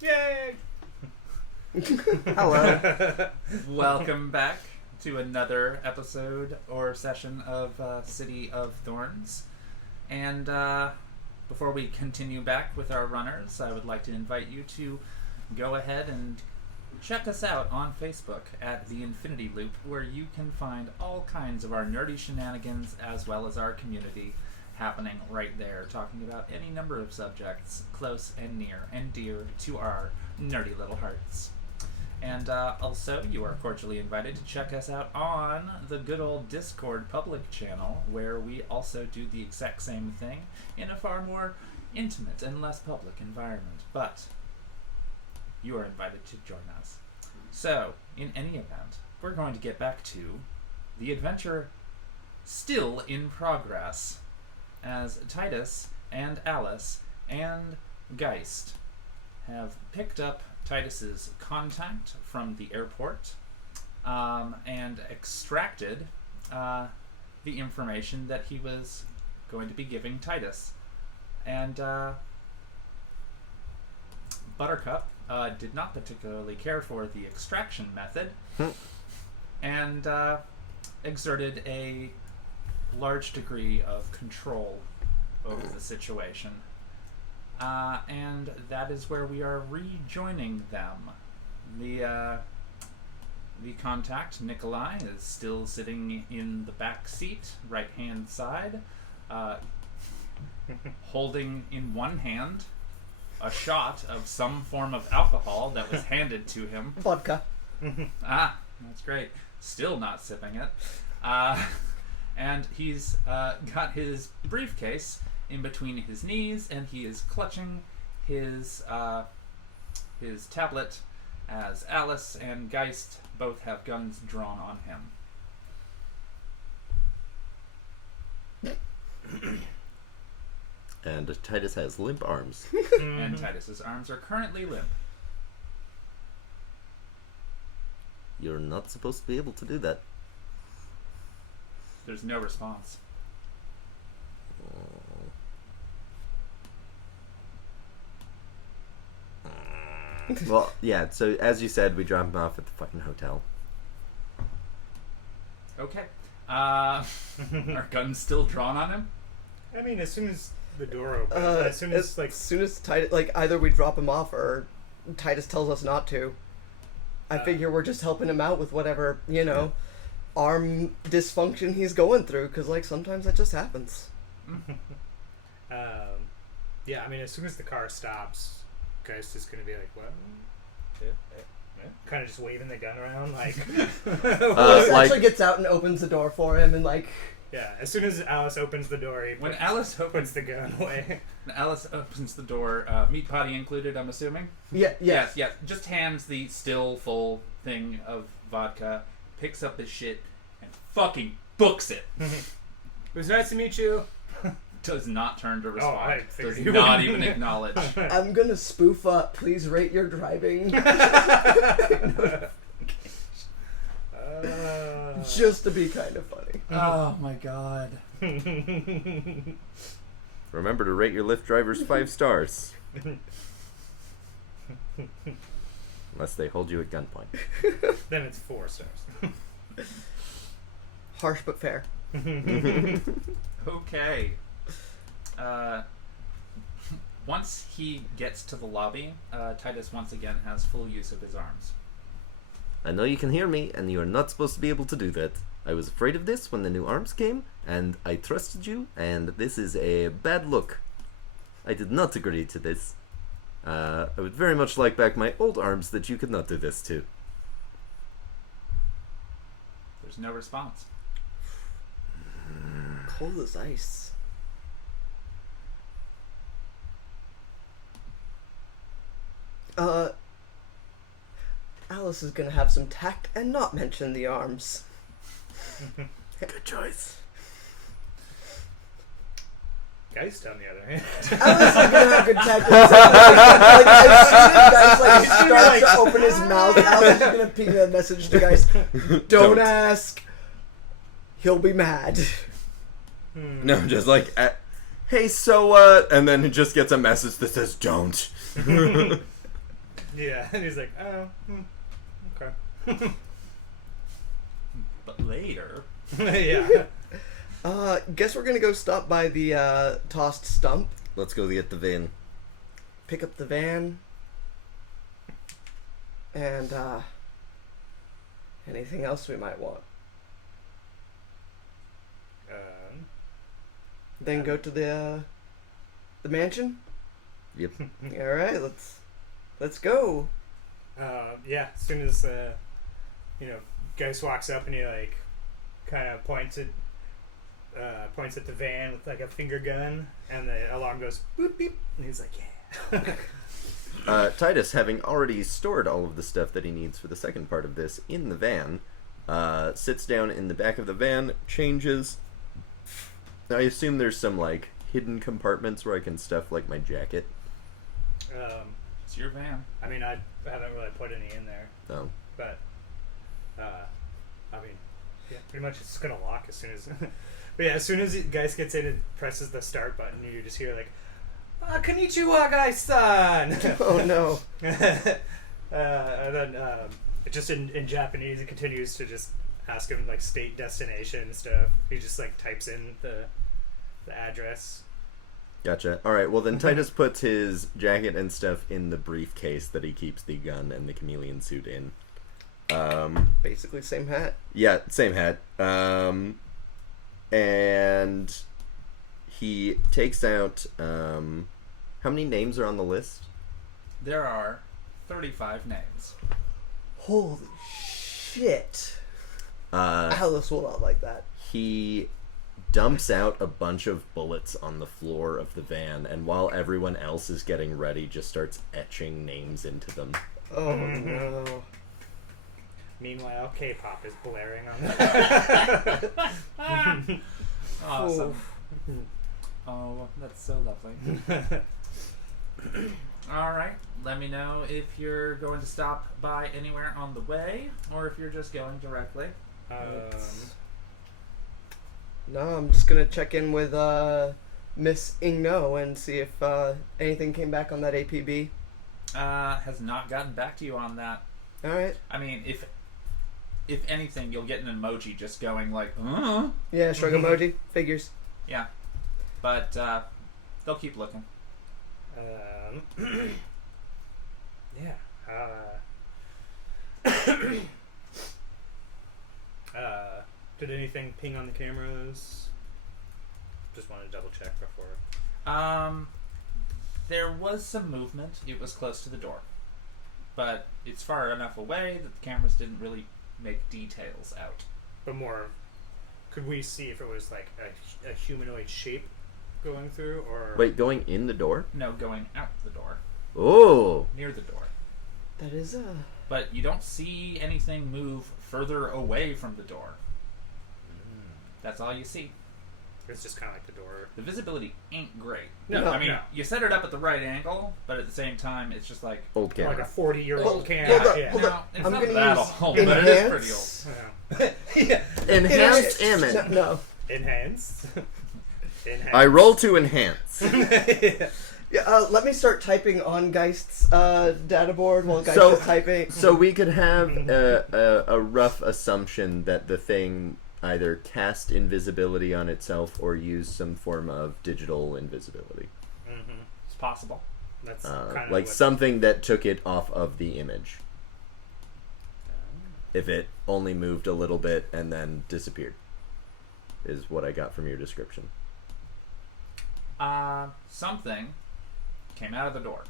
Yay! Hello. Welcome back to another episode or session of City of Thorns. And before we continue back with our runners, I would like to invite you to go ahead and check us out on Facebook at The Infinity Loop, where you can find all kinds of our nerdy shenanigans as well as our community happening right there, talking about any number of subjects close and near and dear to our nerdy little hearts. And also, you are cordially invited to check us out on the good old Discord public channel, where we also do the exact same thing in a far more intimate and less public environment. But you are invited to join us. So, in any event, we're going to get back to the adventure still in progress, as Titus and Alice and Geist have picked up Titus's contact from the airport and extracted the information that he was going to be giving Titus. And Buttercup did not particularly care for the extraction method and exerted a large degree of control over the situation. And that is where we are rejoining them. The contact, Nikolai, is still sitting in the back seat, right-hand side, holding in one hand a shot of some form of alcohol that was handed to him. Vodka. That's great. Still not sipping it. And he's got his briefcase in between his knees, and he is clutching his tablet as Alice and Geist both have guns drawn on him. And Titus has limp arms. And Titus's arms are currently limp. You're not supposed to be able to do that. There's no response. Well, yeah, so as you said, we dropped him off at the fucking hotel. Okay. Are guns still drawn on him? I mean, as soon as the door opens, as soon as Titus, either we drop him off or Titus tells us not to. I figure we're just helping him out with whatever, arm dysfunction he's going through, because, sometimes that just happens. yeah, I mean, as soon as the car stops, Geist is going to be like, what? Kind of just waving the gun around, Alice actually gets out and opens the door for him, and yeah, as soon as Alice opens the door, When Alice puts the gun away. When Alice opens the door, meat potty included, I'm assuming? Yes. Just hands the still full thing of vodka, picks up the shit, and fucking books it. It was nice to meet you. Does not turn to respond. I figured Does you not wouldn't. even acknowledge. I'm gonna spoof up. Please rate your driving. Just to be kind of funny. Oh my god. Remember to rate your Lyft drivers 5 stars. Unless they hold you at gunpoint. Then it's 4 stars. Harsh but fair. Okay. Once he gets to the lobby, Titus once again has full use of his arms. I know you can hear me, and you are not supposed to be able to do that. I was afraid of this when the new arms came, and I trusted you, and this is a bad look. I did not agree to this. I would very much like back my old arms that you could not do this to. There's no response. Cold as ice. Alice is gonna have some tact and not mention the arms. Good choice. Geist, on the other hand. Alice is gonna have good tact. As soon as Geist starts to open his mouth, Alice is gonna ping a message to Geist. Don't ask. He'll be mad. No, just like, hey, so what? And then it just gets a message that says, don't. Yeah, and he's like, oh, okay. But later, Yeah. Guess we're gonna go stop by the tossed stump, Let's go get the van. pick up the van, and anything else we might want. Then go to the mansion. Yep. All right, let's go. Yeah, as soon as Geist walks up and he like kind of points at the van with like a finger gun, and the alarm goes boop beep, and he's like, yeah. Titus, having already stored all of the stuff that he needs for the second part of this in the van, sits down in the back of the van, changes. I assume there's some like hidden compartments where I can stuff like my jacket. it's your van. I mean, I haven't really put any in there, Oh. but I mean, yeah, pretty much it's gonna lock as soon as. But yeah, as soon as Geist gets in and presses the start button, you just hear like, "Konnichiwa, Geist-san!" Oh no. And then just in Japanese, it continues to just ask him like state destination and stuff. He just like types in the address. Gotcha. Alright, well then Titus puts his jacket and stuff in the briefcase that he keeps the gun and the chameleon suit in. Basically same hat. Yeah, same hat. And he takes out, how many names are on the list? There are 35 names. Holy shit. Uh, Alice will not like that. he dumps out a bunch of bullets on the floor of the van, and while everyone else is getting ready, just starts etching names into them. Oh no. Meanwhile, K-pop is blaring on the. Awesome. Oh, that's so lovely. All right. Let me know if you're going to stop by anywhere on the way, or if you're just going directly. No, I'm just gonna check in with Miss Ingno and see if anything came back on that APB. Has not gotten back to you on that. All right. I mean, if anything, you'll get an emoji just going like, Yeah, shrug emoji. Figures. yeah. But they'll keep looking. Yeah. Did anything ping on the cameras? Just wanted to double check before. There was some movement. It was close to the door, but it's far enough away that the cameras didn't really make details out. But more, could we see if it was like a humanoid shape going through, or Wait, going in the door? No, going out the door, Oh! near the door. That is But you don't see anything move further away from the door. That's all you see. It's just kind of like the door. The visibility ain't great. No, I mean, no. you set it up at the right angle, but at the same time, it's just like, Old camera. Like a 40-year-old Hold camera. on, Yeah. hold no, on. it's I'm not gonna that use old, but it is pretty old. enhance. Yeah. Enhanced image. No. Enhanced. Enhanced. I roll to enhance. Yeah, let me start typing on Geist's data board while Geist So- is typing. So we could have a rough assumption that the thing either cast invisibility on itself or use some form of digital invisibility. Mm-hmm. It's possible. That's kind of Like what, something that took it off of the image. If it only moved a little bit and then disappeared, is what I got from your description. Something came out of the door.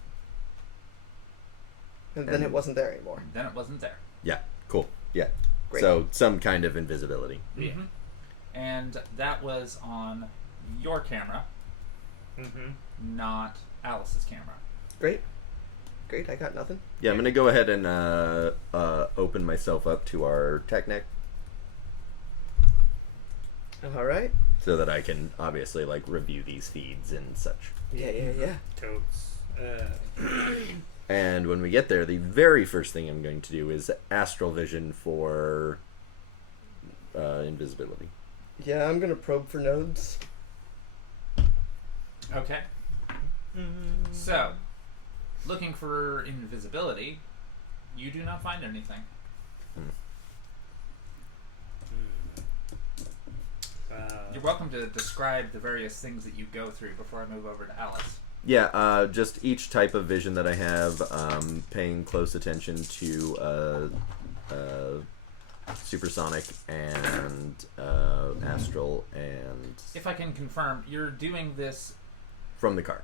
And then it wasn't there anymore. Then it wasn't there. Yeah, cool. Yeah. Great. So some kind of invisibility. Yeah. And that was on your camera, not Alice's camera. Great. Great, I got nothing. Yeah, I'm gonna go ahead and open myself up to our Technic All right. so that I can obviously like review these feeds and such. Yeah. totes. And when we get there, the very first thing I'm going to do is astral vision for invisibility. Yeah, I'm gonna probe for nodes. Okay. So, Looking for invisibility, you do not find anything. You're welcome to describe the various things that you go through before I move over to Alice. Yeah, just each type of vision that I have, paying close attention to supersonic and astral and... If I can confirm, you're doing this From the car.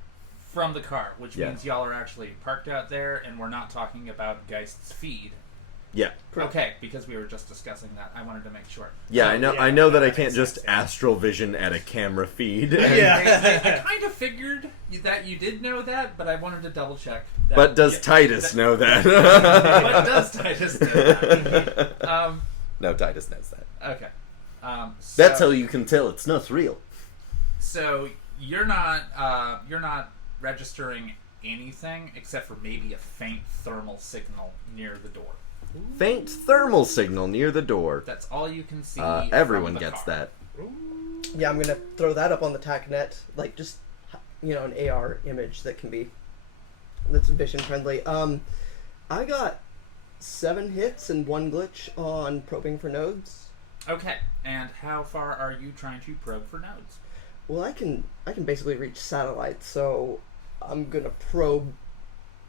from the car, which Yeah. means y'all are actually parked out there, and we're not talking about Geist's feed. Yeah. Okay, because we were just discussing that. I wanted to make sure. Yeah, Oh, I know that I that can't makes just sense, yeah. astral vision at a camera feed. Yeah. I kind of figured that you did know that, but I wanted to double check. That, But does Titus know that? What does Titus know that? No, Titus knows that. Okay. That's how you can tell it's not real. So you're not registering anything except for maybe a faint thermal signal near the door. Faint thermal signal near the door. That's all you can see. Everyone from the gets car. that. Yeah, I'm gonna throw that up on the TACnet, like just an AR image that's vision friendly. I got 7 hits and 1 glitch on probing for nodes. Okay, and how far are you trying to probe for nodes? Well, I can basically reach satellites, so I'm gonna probe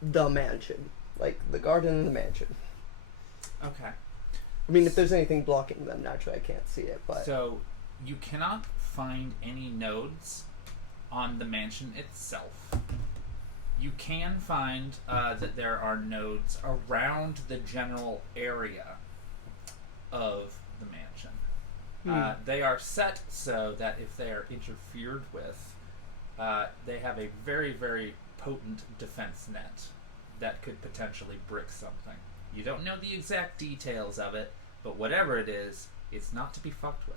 the mansion, like the garden and the mansion. Okay. I mean, if there's anything blocking them, naturally I can't see it, but So you cannot find any nodes on the mansion itself. You can find that there are nodes around the general area of the mansion. They are set so that if they are interfered with, they have a very, very potent defense net that could potentially brick something. You don't know the exact details of it, but whatever it is, it's not to be fucked with.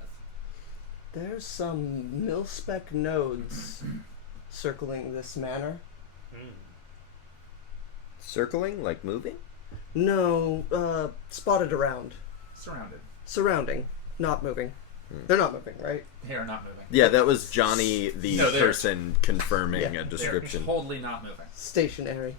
there's some mil-spec nodes circling this manor. Circling? Like moving? No, spotted around. Surrounded. Surrounding, not moving. They're not moving, right? They are not moving. Yeah, that was Johnny, the No, they're- person confirming Yeah, a description. They're totally not moving. Stationary.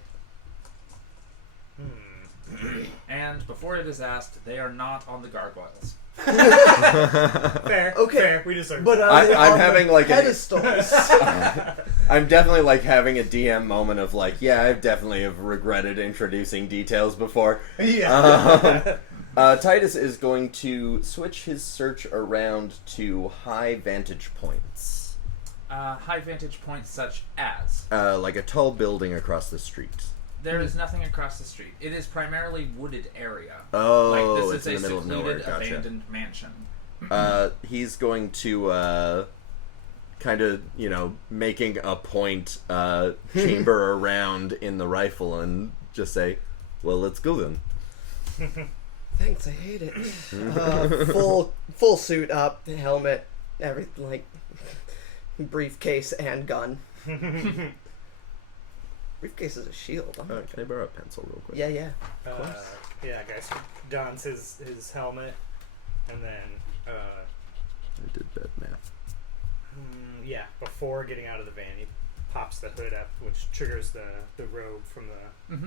And before it is asked, they are not on the gargoyles. Fair. Okay. Fair. We deserve But that. I'm having, like, an- pedestals. I'm definitely like having a DM moment of like, yeah, I've definitely have regretted introducing details before. Yeah. Titus is going to switch his search around to high vantage points. High vantage points such as... Like a tall building across the street. There is nothing across the street. It is primarily wooded area. Oh, Like, it's this in is the a middle of nowhere. secluded, Gotcha. abandoned mansion. He's going to kind of, making a point chamber around in the rifle and just say, well, let's go then. Thanks, I hate it. Full suit up, helmet, everything, like briefcase and gun. Briefcase is a shield. Oh my Can I God. borrow a pencil real quick? Yeah. Yeah, guys. Dons his helmet, and then I did bad math. yeah, before getting out of the van, he pops the hood up, which triggers the robe from the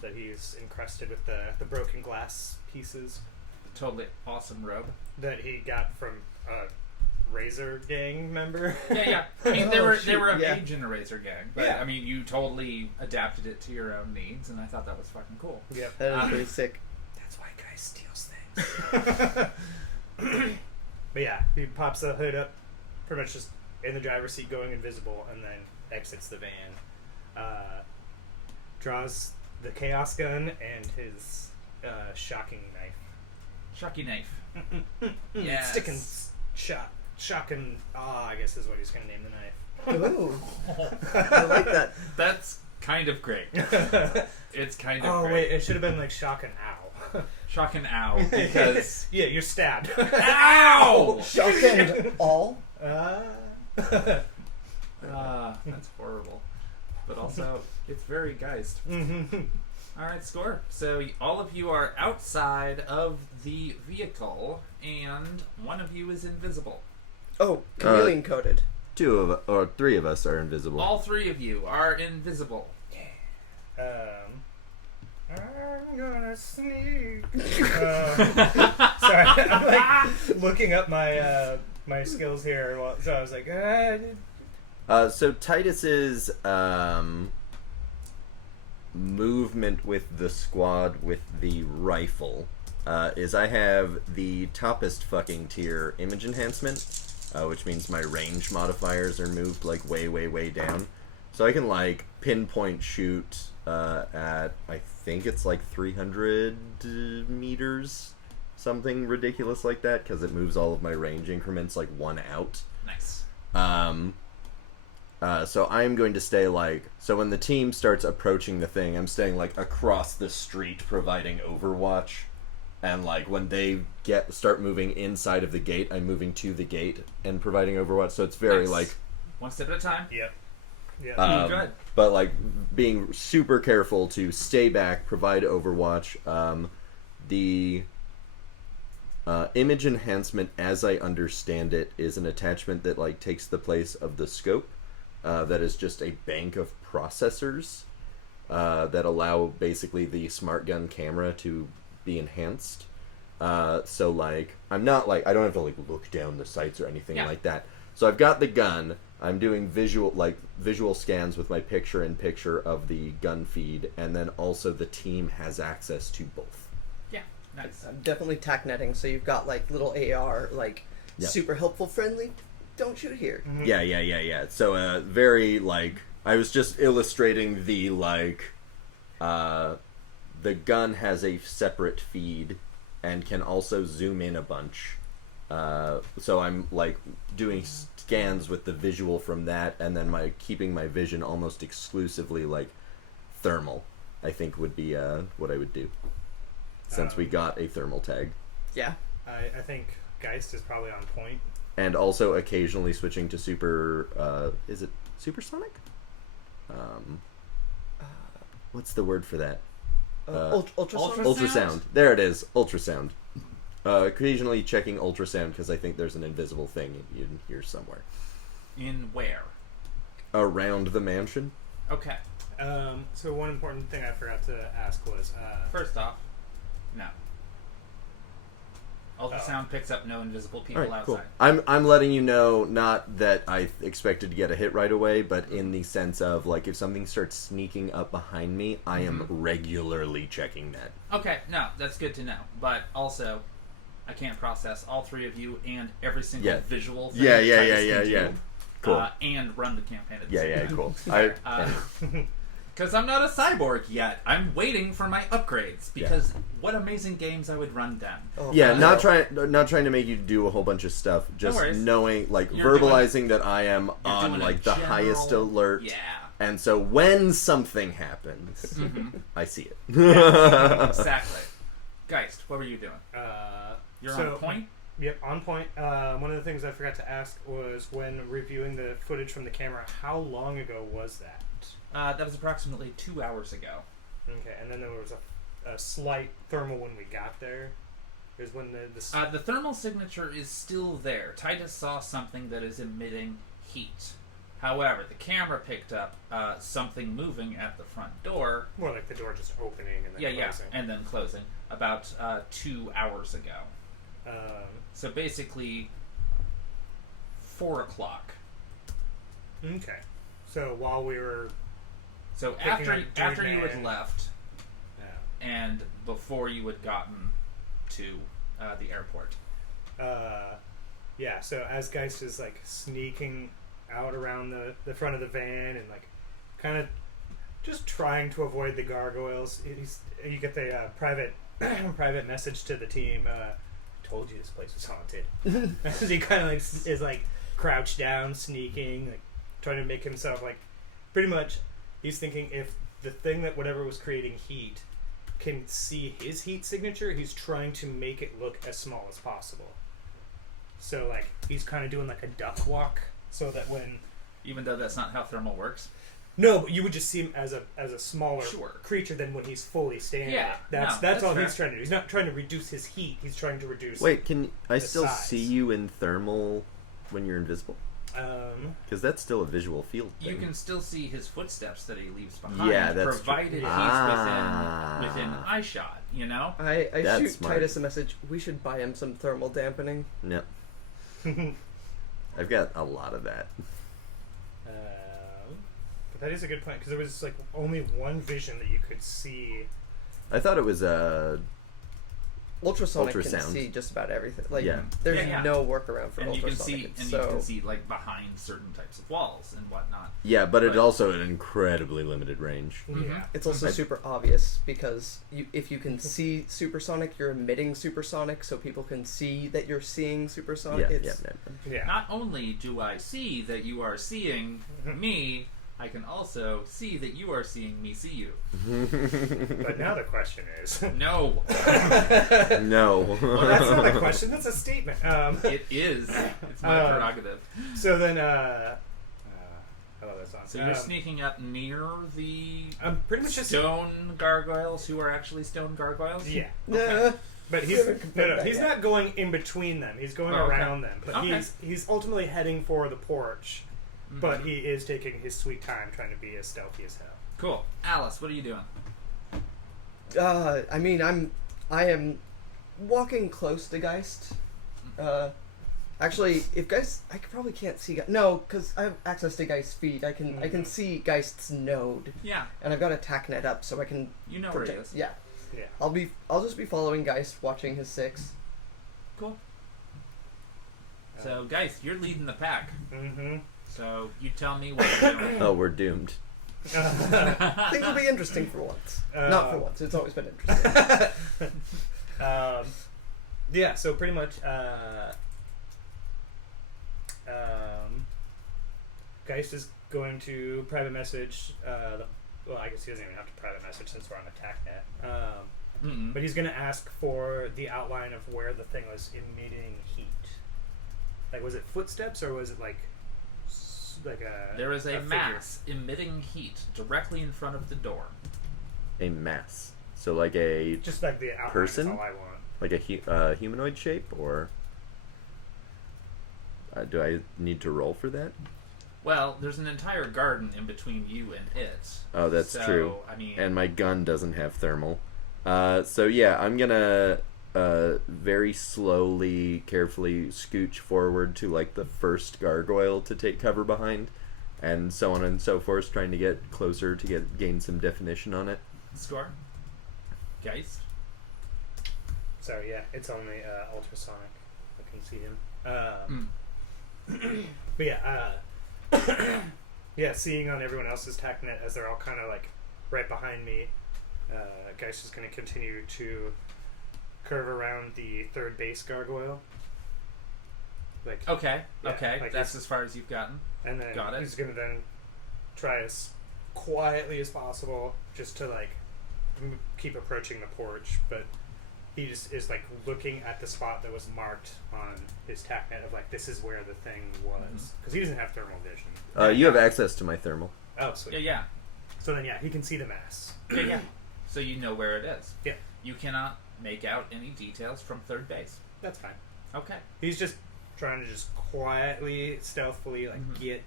that he's encrusted with the broken glass pieces Totally awesome robe. that he got from a Razor Gang member. Yeah. I mean, they Oh, were shoot, of yeah. age in a Razor Gang, but Yeah. I mean, you totally adapted it to your own needs, and I thought that was fucking cool. Yep. That is pretty sick. That's why guys steals things. But yeah, he pops the hood up, pretty much just in the driver's seat, going invisible, and then exits the van. Draws the chaos gun and his shocking knife. Shocky knife. Yes. Sticking shocking. I guess is what he's gonna name the knife. Ooh, I like that. That's kind of great. It's kind of Oh great. wait, it should have been like shock and ow. Shock and ow, because... yeah, you're stabbed. Ow! Shock and all. That's horrible. But also, it's very Geist. Alright, score. So all of you are outside of the vehicle, and one of you is invisible. Oh, chameleon coated. 3 of us are invisible. All 3 of you are invisible. I'm gonna sneak. Sorry, I'm like looking up my my skills here. So I was like, So Titus's movement with the squad with the rifle is I have the toppest fucking tier image enhancement, which means my range modifiers are moved like way down. So I can like pinpoint shoot at I think it's like 300 meters, something ridiculous like that, because it moves all of my range increments like one out. Nice. So I'm going to stay like, so when the team starts approaching the thing, I'm staying like across the street providing overwatch, and like when they start moving inside of the gate, I'm moving to the gate and providing overwatch. So it's very Nice. like One step at a time. Yep. Good. But like being super careful to stay back, provide overwatch. The image enhancement, as I understand it, is an attachment that like takes the place of the scope. That is just a bank of processors that allow basically the smart gun camera to be enhanced. So like I'm not like, I don't have to like look down the sights or anything like that. So I've got the gun. I'm doing visual scans with my picture-in-picture of the gun feed, and then also the team has access to both. Yeah. Nice. Definitely tac netting, so you've got like little AR, like Yep. super helpful, friendly. Don't shoot here. Mm-hmm. Yeah. So very like, I was just illustrating the like, the gun has a separate feed and can also zoom in a bunch. So I'm like doing scans with the visual from that, and then keeping my vision almost exclusively like thermal, I think would be what I would do, since we got a thermal tag. Yeah. I think Geist is probably on point. And also occasionally switching to super, is it supersonic? What's the word for that? Ultrasound. Ultrasound. There it is. Ultrasound. Occasionally checking ultrasound because I think there's an invisible thing in here somewhere. In where? Around the mansion. Okay. So one important thing I forgot to ask was First off, no. Ultrasound picks up no invisible people Alright, outside. cool. I'm letting you know, not that I expected to get a hit right away, but in the sense of like if something starts sneaking up behind me, I am regularly checking that. Okay, no, that's good to know. But also, I can't process all three of you and every single visual thing Yeah. Titus can do, Cool. And run the campaign at the same time. Cool. Because I'm not a cyborg yet. I'm waiting for my upgrades. Because what amazing games I would run then. Oh, Not trying to make you do a whole bunch of stuff. Just worries. knowing, like, You're verbalizing that I am on doing a like the highest general- alert. Yeah. And so when something happens, I see it. Exactly. Geist, what were you doing? You're so, on point? Yep, on point. One of the things I forgot to ask was when reviewing the footage from the camera, how long ago was that? That was approximately 2 hours ago. Okay, and then there was a slight thermal when we got there. Is when The thermal signature is still there. Titus saw something that is emitting heat. However, the camera picked up something moving at the front door. more like the door just opening and then closing. and then closing about 2 hours ago. So basically, 4 o'clock. Okay, so while we were So Picking up after you Dude had Man. left, and before you had gotten to the airport. So as Geist is like sneaking out around the front of the van and like kind of just trying to avoid the gargoyles, you get the private message to the team. Told you this place was haunted. As he kind of like is like crouched down, sneaking, like trying to make himself like pretty much. He's thinking if the thing that whatever was creating heat can see his heat signature, he's trying to make it look as small as possible. So like he's kind of doing like a duck walk, so that when Even though that's not how thermal works. no, but you would just see him as a smaller Sure. creature than when he's fully standing. Yeah, that's that's all fair. he's trying to do. He's not trying to reduce his heat. He's trying to reduce. Wait, can I The still size. see you in thermal when you're invisible? Because that's still a visual field thing. You can still see his footsteps that he leaves behind, Yeah, that's provided true. he's within eye shot. I That's shoot smart. Titus a message. We should buy him some thermal dampening. Yep. I've got a lot of that. But that is a good point because there was like only one vision that you could see. I thought it was Ultrasonic can Ultrasound. see just about everything. Like, Yeah. there's Yeah. no workaround for And you ultrasonic. can see, It's and so you can see like behind certain types of walls and whatnot. Yeah, but it's But- also an incredibly limited range. Yeah. it's also I- super obvious because if you can see supersonic, you're emitting supersonic, so people can see that you're seeing supersonic. Yeah, It's, Yeah. Not only do I see that you are seeing me, I can also see that you are seeing me see you. But now the question is. No, No. Well, that's not a question. That's a statement. it is. It's my prerogative. So then, I love that song. So you're sneaking up near the I'm pretty much just. stone gargoyles who are actually stone gargoyles? Yeah. Okay. But he's he's not going in between them. He's going Oh, okay. around them. But Okay. he's ultimately heading for the porch. Mhm. But he is taking his sweet time trying to be as stealthy as hell. Cool. Alice, what are you doing? I mean, I am walking close to Geist. Actually, if Geist, I probably can't see. No, because I have access to Geist's feet. I can see Geist's node, Yeah, and I've got a tack net up, so I can you know where he protect. is. Yeah, Yeah. I'll just be following Geist, watching his 6. Cool. So, guys, you're leading the pack. Mm-hmm. So you tell me what you're doing. Oh, we're doomed. Things will be interesting for once. Not for once. It's always been interesting. Yeah, so pretty much, Geist is going to private message. Well, I guess he doesn't even have to private message since we're on attack net. Mm-mm. But he's going to ask for the outline of where the thing was emitting heat. Like, was it footsteps or was it like a? There is a figure? mass emitting heat directly in front of the door. A mass. So like a Just like the outline. Person? Is all I want. like a humanoid shape, or do I need to roll for that? Well, there's an entire garden in between you and it. Oh, that's So, true. I mean, And my gun doesn't have thermal. So yeah, I'm gonna very slowly, carefully scooch forward to like the first gargoyle to take cover behind, and so on and so forth, trying to get closer to gain some definition on it. score. Geist. So yeah, it's only ultrasonic. I can see him. But yeah, yeah, seeing on everyone else's TACnet as they're all kind of like right behind me, Geist is going to continue to curve around the third base gargoyle. Like, Okay. Yeah, Okay. like That's it's- as far as you've gotten. and then got it. he's going to then try as quietly as possible just to like keep approaching the porch, but he just is like looking at the spot that was marked on his TACnet of like this is where the thing was because he doesn't have thermal vision. You have access to my thermal. Oh, sweet. Yeah. Yeah. So then, yeah, he can see the mass. Yeah. So you know where it is. Yeah. You cannot make out any details from third base. That's fine. Okay. He's just trying to just quietly, stealthily, like get.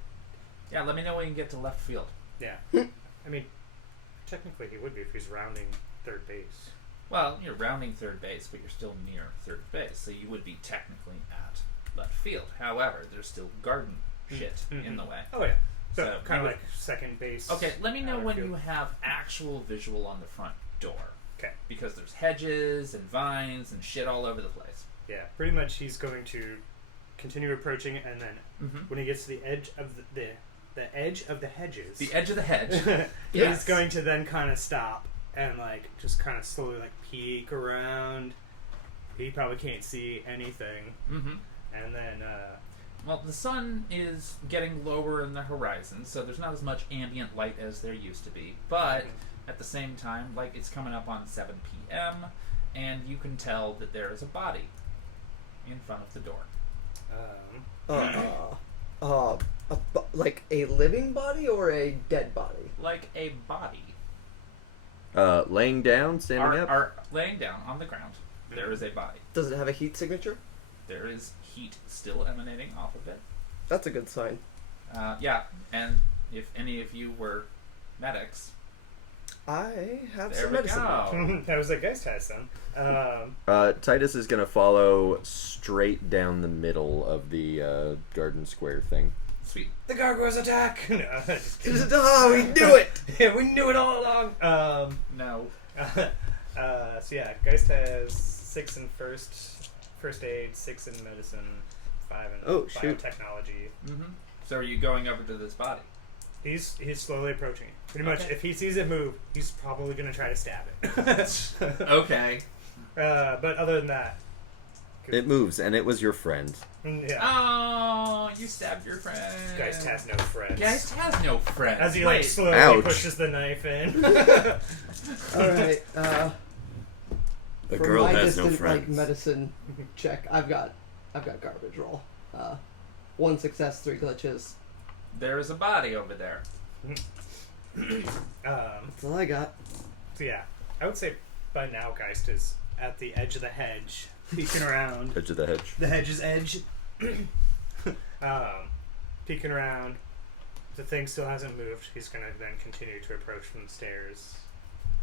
Yeah. Let me know when you get to left field. Yeah. I mean, technically he would be if he's rounding third base. Well, you're rounding third base, but you're still near third base, so you would be technically at left field. However, there's still garden shit in the way. Oh yeah. So, So kind of maybe- like second base. Okay, let me know outer when field. you have actual visual on the front door. Okay. Because there's hedges and vines and shit all over the place. Yeah, pretty much he's going to continue approaching, and then Mm-hmm. when he gets to the edge of the edge of the hedges, The edge of the hedge. he's Yes. going to then kind of stop and like just kind of slowly like peek around. He probably can't see anything, Mm-hmm. and then Well, the sun is getting lower in the horizon, so there's not as much ambient light as there used to be. But at the same time, like, it's coming up on 7 p.m., and you can tell that there is a body in front of the door. Like a living body or a dead body? Like a body. Laying down, standing up. Are laying down on the ground. There is a body. Does it have a heat signature? There is heat still emanating off of it. That's a good sign. Yeah, and if any of you were medics, I have there some we medicine. go. That was a Geist has some. Titus is gonna follow straight down the middle of the garden square thing. Sweet. The gargoyles attack! No, just kidding. Oh, we knew it! Yeah, we knew it all along! No. So yeah, Geist has 6 in first aid, 6 in medicine, 5 in shoot. biotechnology. Mm-hmm. So are you going over to this body? He's slowly approaching it. Pretty much, Okay. if he sees it move, he's probably going to try to stab it. Okay. But other than that, It moves, and it was your friend. yeah. Oh, you stabbed your friend. Geist has no friends. Geist has no friends. As he Wait. like slowly Ouch. pushes the knife in. Alright, A for girl my has distant, no friends. medicine check, I've got garbage roll. 1 success, 3 glitches. There is a body over there. That's all I got. So yeah, I would say by now Geist is at the edge of the hedge, peeking around. Edge of the hedge. The hedge's edge. Peeking around. The thing still hasn't moved. He's gonna then continue to approach from the stairs.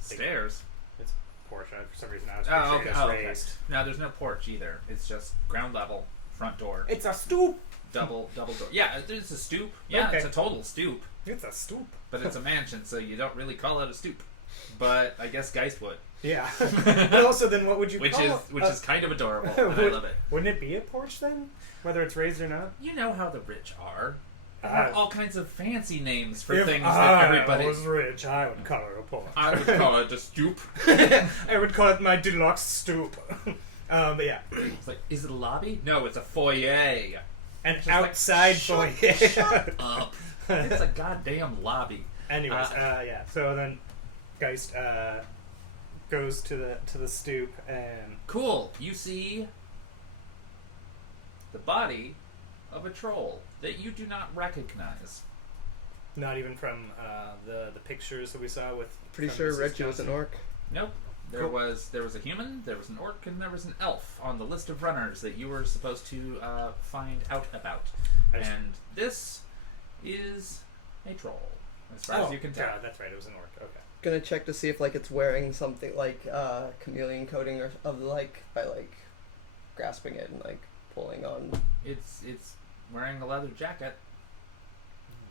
Stairs. It's a porch. For some reason I was Oh, picturing okay. it as Oh, okay. raised. No, there's no porch either. It's just ground level, front door, It's a stoop. double door. Yeah, it's a stoop. Yeah, Okay. it's a total stoop, It's a stoop. but it's a mansion, so you don't really call it a stoop. But I guess Geist would, Yeah. But also, then what would you which call is kind of adorable, and I love it. Wouldn't it be a porch then? Whether it's raised or not? You know how the rich are. They have all kinds of fancy names for If things I that everybody. was rich, I would call it a porch. I would call it a stoop. I would call it my deluxe stoop. But yeah. It's like, is it a lobby? No, it's a foyer. An Just like, outside foyer. Shut up. It's a goddamn lobby. Anyways, yeah. So then, Geist goes to the stoop and Cool. You see the body of a troll that you do not recognize. not even from the pictures that we saw with. Pretty from sure Mrs. Reggie was an Johnson. orc. Nope. There was a human, there was an orc, and there was an elf on the list of runners that you were supposed to find out about. And this is a troll, as far as you can tell. Yeah, that's right. It was an orc. Okay. Gonna check to see if like it's wearing something like chameleon coating or of the like by like grasping it and like pulling on. It's wearing a leather jacket.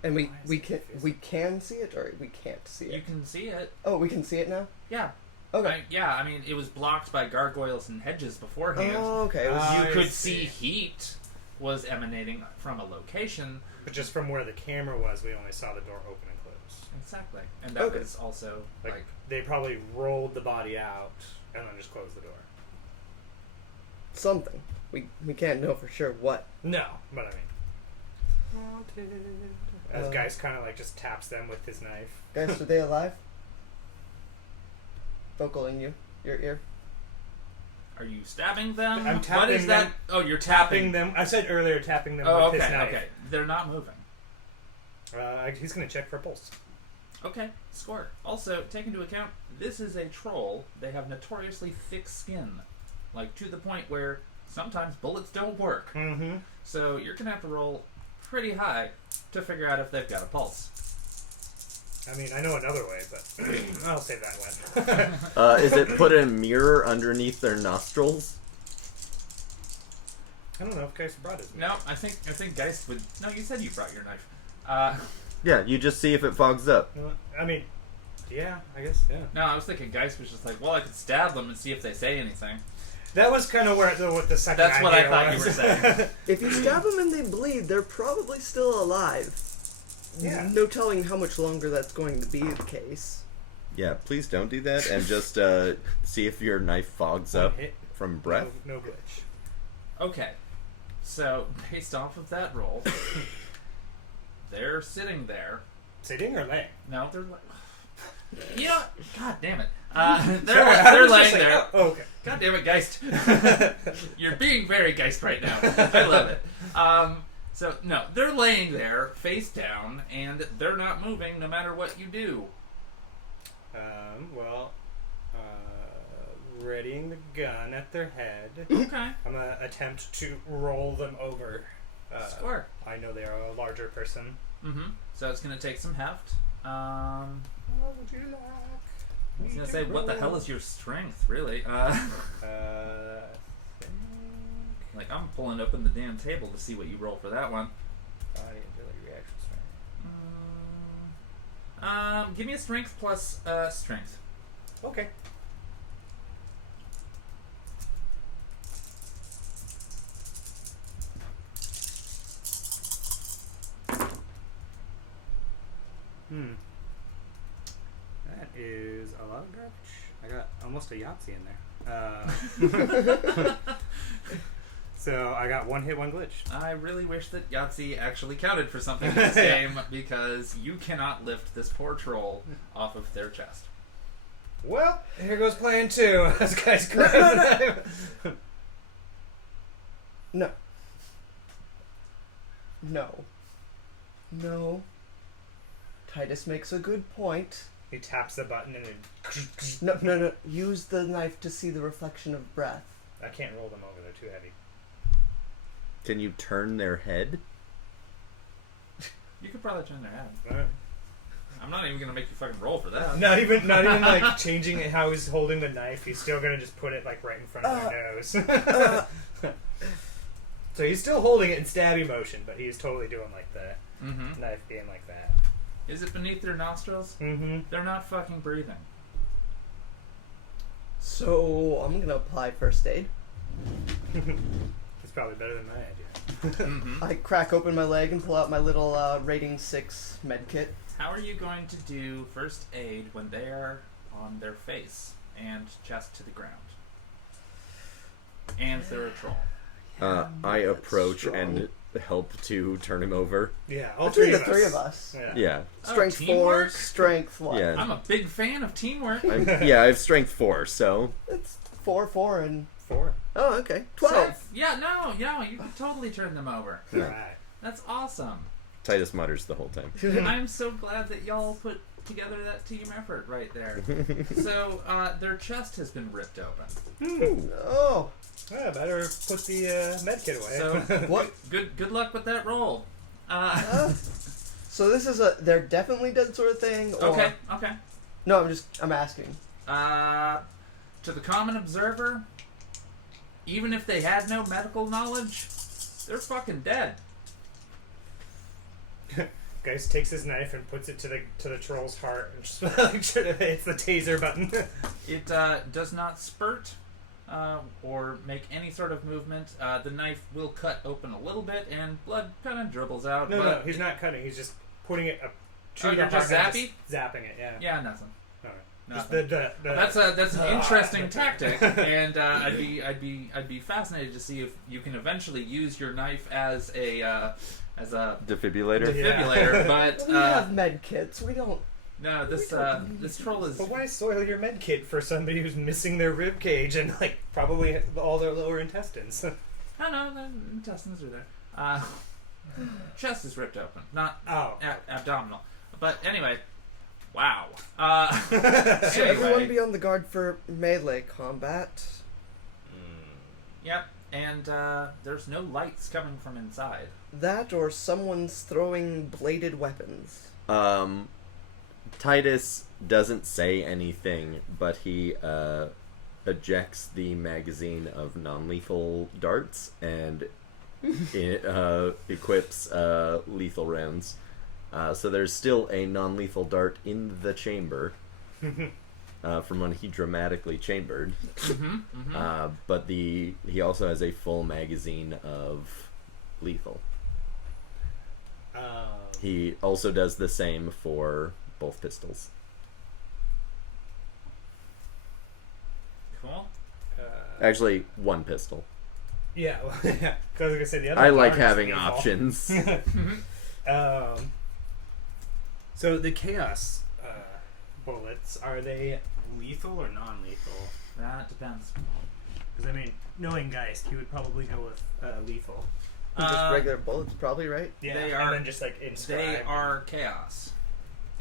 And Why is we it can confusing? see it or we can't see You it. can see it. Oh, we can see it now. Yeah. Okay. I mean, it was blocked by gargoyles and hedges beforehand. Oh, okay. It was, Ah. You I could see. see heat was emanating from a location. But just from where the camera was, we only saw the door open and close. Exactly. And that Okay. was also like They probably rolled the body out and then just closed the door. something. We can't know for sure what. No, but I mean, as Geist kind of like just taps them with his knife. Guys, are they alive? Vocal in your ear. Are you stabbing them? I'm What tapping is that? them- Oh, you're Tapping tapping. them. I said earlier, tapping them Oh, with okay, his knife. okay. They're not moving. He's gonna check for pulse. Okay, score. Also, take into account, this is a troll. They have notoriously thick skin. Like, to the point where sometimes bullets don't work. Mm-hmm. So, you're gonna have to roll pretty high to figure out if they've got a pulse. I mean, I know another way, but I'll save that one. Is it put a mirror underneath their nostrils? I don't know if Geist brought his. No, I think Geist would... No, you said you brought your knife. Yeah, you just see if it fogs up. You know what? I mean, yeah, I guess, yeah. No, I was thinking Geist was just like, well, I could stab them and see if they say anything. That was kind of what the second That's what I idea thought you was. were saying. If you stab them and they bleed, they're probably still alive. Yeah. No telling how much longer that's going to be the case. Yeah, please don't do that, and just see if your knife fogs One up hit, from breath. No glitch. Okay, so based off of that roll, they're sitting there. Sitting or laying? No, they're like, you know, god damn it. They're Sorry, I they're was just laying like, there. oh, okay. God damn it, Geist. You're being very Geist right now. I love it. So, no, they're laying there, face down, and they're not moving no matter what you do. Well, readying the gun at their head. Okay. I'm gonna attempt to roll them over. Score. I know they are a larger person. Mm-hmm. So it's going to take some heft. What would you like? I was going to say, what the hell is your strength, really? Like, I'm pulling open the damn table to see what you roll for that one. Body agility reaction strength. Give me a strength plus strength. Okay. That is a lot of garbage. I got almost a Yahtzee in there. So I got one hit, one glitch. I really wish that Yahtzee actually counted for something in this game, because you cannot lift this poor troll off of their chest. Well, here goes plan 2. This guy's No. No. No. Titus makes a good point. He taps the button and it... No. Use the knife to see the reflection of breath. I can't roll them over. They're too heavy. Can you turn their head? You could probably turn their head. I'm not even gonna make you fucking roll for that. Not even like changing how he's holding the knife. He's still gonna just put it like right in front of their nose. So he's still holding it in stabby motion, but he's totally doing like the knife being like that. Is it beneath their nostrils? Mm-hmm. They're not fucking breathing. So I'm gonna apply first aid. It's probably better than my idea. I crack open my leg and pull out my little rating 6 med kit. How are you going to do first aid when they are on their face and chest to the ground? And they're a troll. I approach and help to turn him over. Yeah, all Between three the of us. 3 of us. Yeah. Strength 4, teamwork? strength 1. Yeah. I'm a big fan of teamwork. I have strength 4, so It's 4, and 4. oh, okay, 12. Yeah, no, you can totally turn them over. Yeah. Right. That's awesome. Titus mutters the whole time. I'm so glad that y'all put together that team effort right there. So, their chest has been ripped open. Oh, Yeah, better put the med kit away. So, what? Good luck with that roll. So this is they're definitely dead sort of thing. Or... Okay. No, I'm asking. To the common observer, even if they had no medical knowledge, they're fucking dead. Guys takes his knife and puts it to the troll's heart and just hits the taser button. It does not spurt or make any sort of movement. The knife will cut open a little bit, and blood kind of dribbles out. No, he's not cutting. He's just putting it up to Oh, the you're heart just and zapping? just zapping it. Yeah. Yeah, nothing. All right. Nothing. Just That's an interesting tactic, and I'd be fascinated to see if you can eventually use your knife as a Defibrillator? Yeah. But We have med kits. We don't. no, this troll is. But why soil your med kit for somebody who's missing their rib cage and like probably all their lower intestines? No, the intestines are there. Chest is ripped open, not Oh. abdominal. But anyway, wow. So everyone Anyway, be on the guard for melee combat. yep. And there's no lights coming from inside. That or someone's throwing bladed weapons. Titus doesn't say anything, but he ejects the magazine of non-lethal darts and equips lethal rounds. So there's still a non-lethal dart in the chamber from when he dramatically chambered. But he also has a full magazine of lethal. He also does the same for both pistols. Cool. Actually, one pistol. Yeah, because I was gonna say the other. I like aren't having lethal. options. So the chaos bullets, are they lethal or non-lethal? That depends. Because I mean, knowing Geist, he would probably go with lethal. Just regular bullets, probably, right? Yeah, They and are- then just like inscribed. They are chaos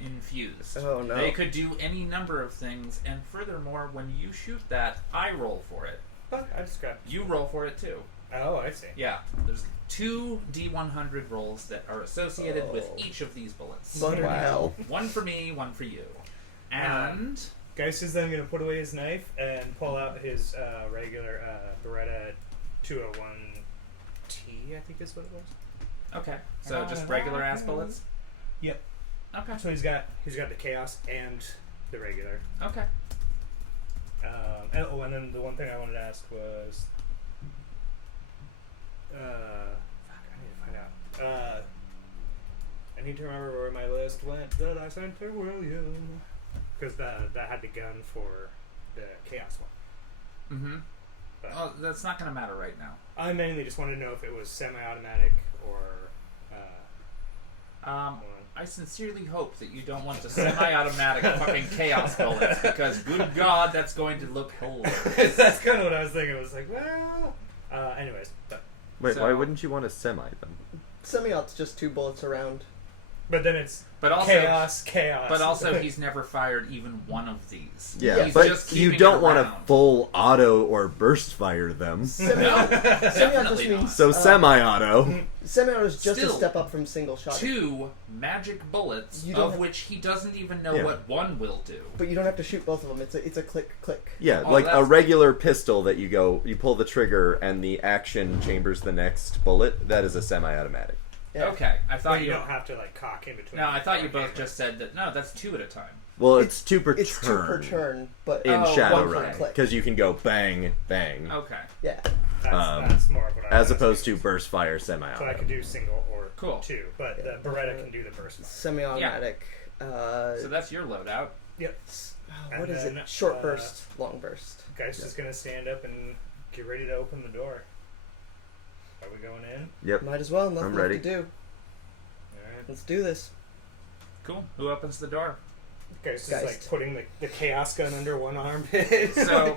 infused. Oh, no. They could do any number of things, and furthermore, when you shoot that, I roll for it. Fuck, I described. You roll for it too. Oh, I see. Yeah, there's 2 D100 rolls that are associated with each of these bullets. Butter hell. One for me, one for you. And Geist is then going to put away his knife and pull out his regular Beretta 201T, I think is what it was. okay, so just regular ass bullets. Yep. Okay. So he's got the Chaos and the regular. Okay. And then the one thing I wanted to ask was, I need to find out. I need to remember where my list went that I sent to William, because that had the gun for the Chaos one. Mm-hmm. But Oh, that's not going to matter right now. I mainly just wanted to know if it was semi-automatic or. I sincerely hope that you don't want the semi-automatic fucking chaos bullets, because good God, that's going to look hilarious. That's kind of what I was thinking. I was like, well. Anyways, but Wait, So- why wouldn't you want a semi then? Semi-auto's just 2 bullets around. then it's But also, chaos. But also, he's never fired even one of these. Yeah, He's but just you keeping don't it want to around. full auto or burst fire them. No, Semi-auto just definitely not. means So semi-auto. semi-auto is just Still, a step up from single shot. 2 magic bullets, You don't of have- which he doesn't even know Yeah. what one will do. But you don't have to shoot both of them. It's a click. Yeah, Oh, like a that's- regular pistol that you pull the trigger and the action chambers the next bullet. That is a semi-automatic. Yeah. Okay, I thought But you you. don't have to like cock in between. No, I thought you Okay. both just said that. No, that's 2 at a time. Well, it's 2 per It's 2 per turn, but in Oh, Shadowrun, one per click. because you can go bang bang, Okay, yeah. That's more of what I as was opposed to asking. burst fire So I semi-auto. could do single or Cool. 2, but Yeah. the Beretta can do the burst. Semi-automatic. so that's your loadout. Yep. What And is then, it? Short burst, long burst. Guy's just gonna stand up and get ready to open the door. Are we going in? Yep. Might as well. Nothing I'm left ready. to do. Alright. Let's do this. Cool. Who opens the door? Guy's just Geist. like putting the chaos gun under one armpit. So,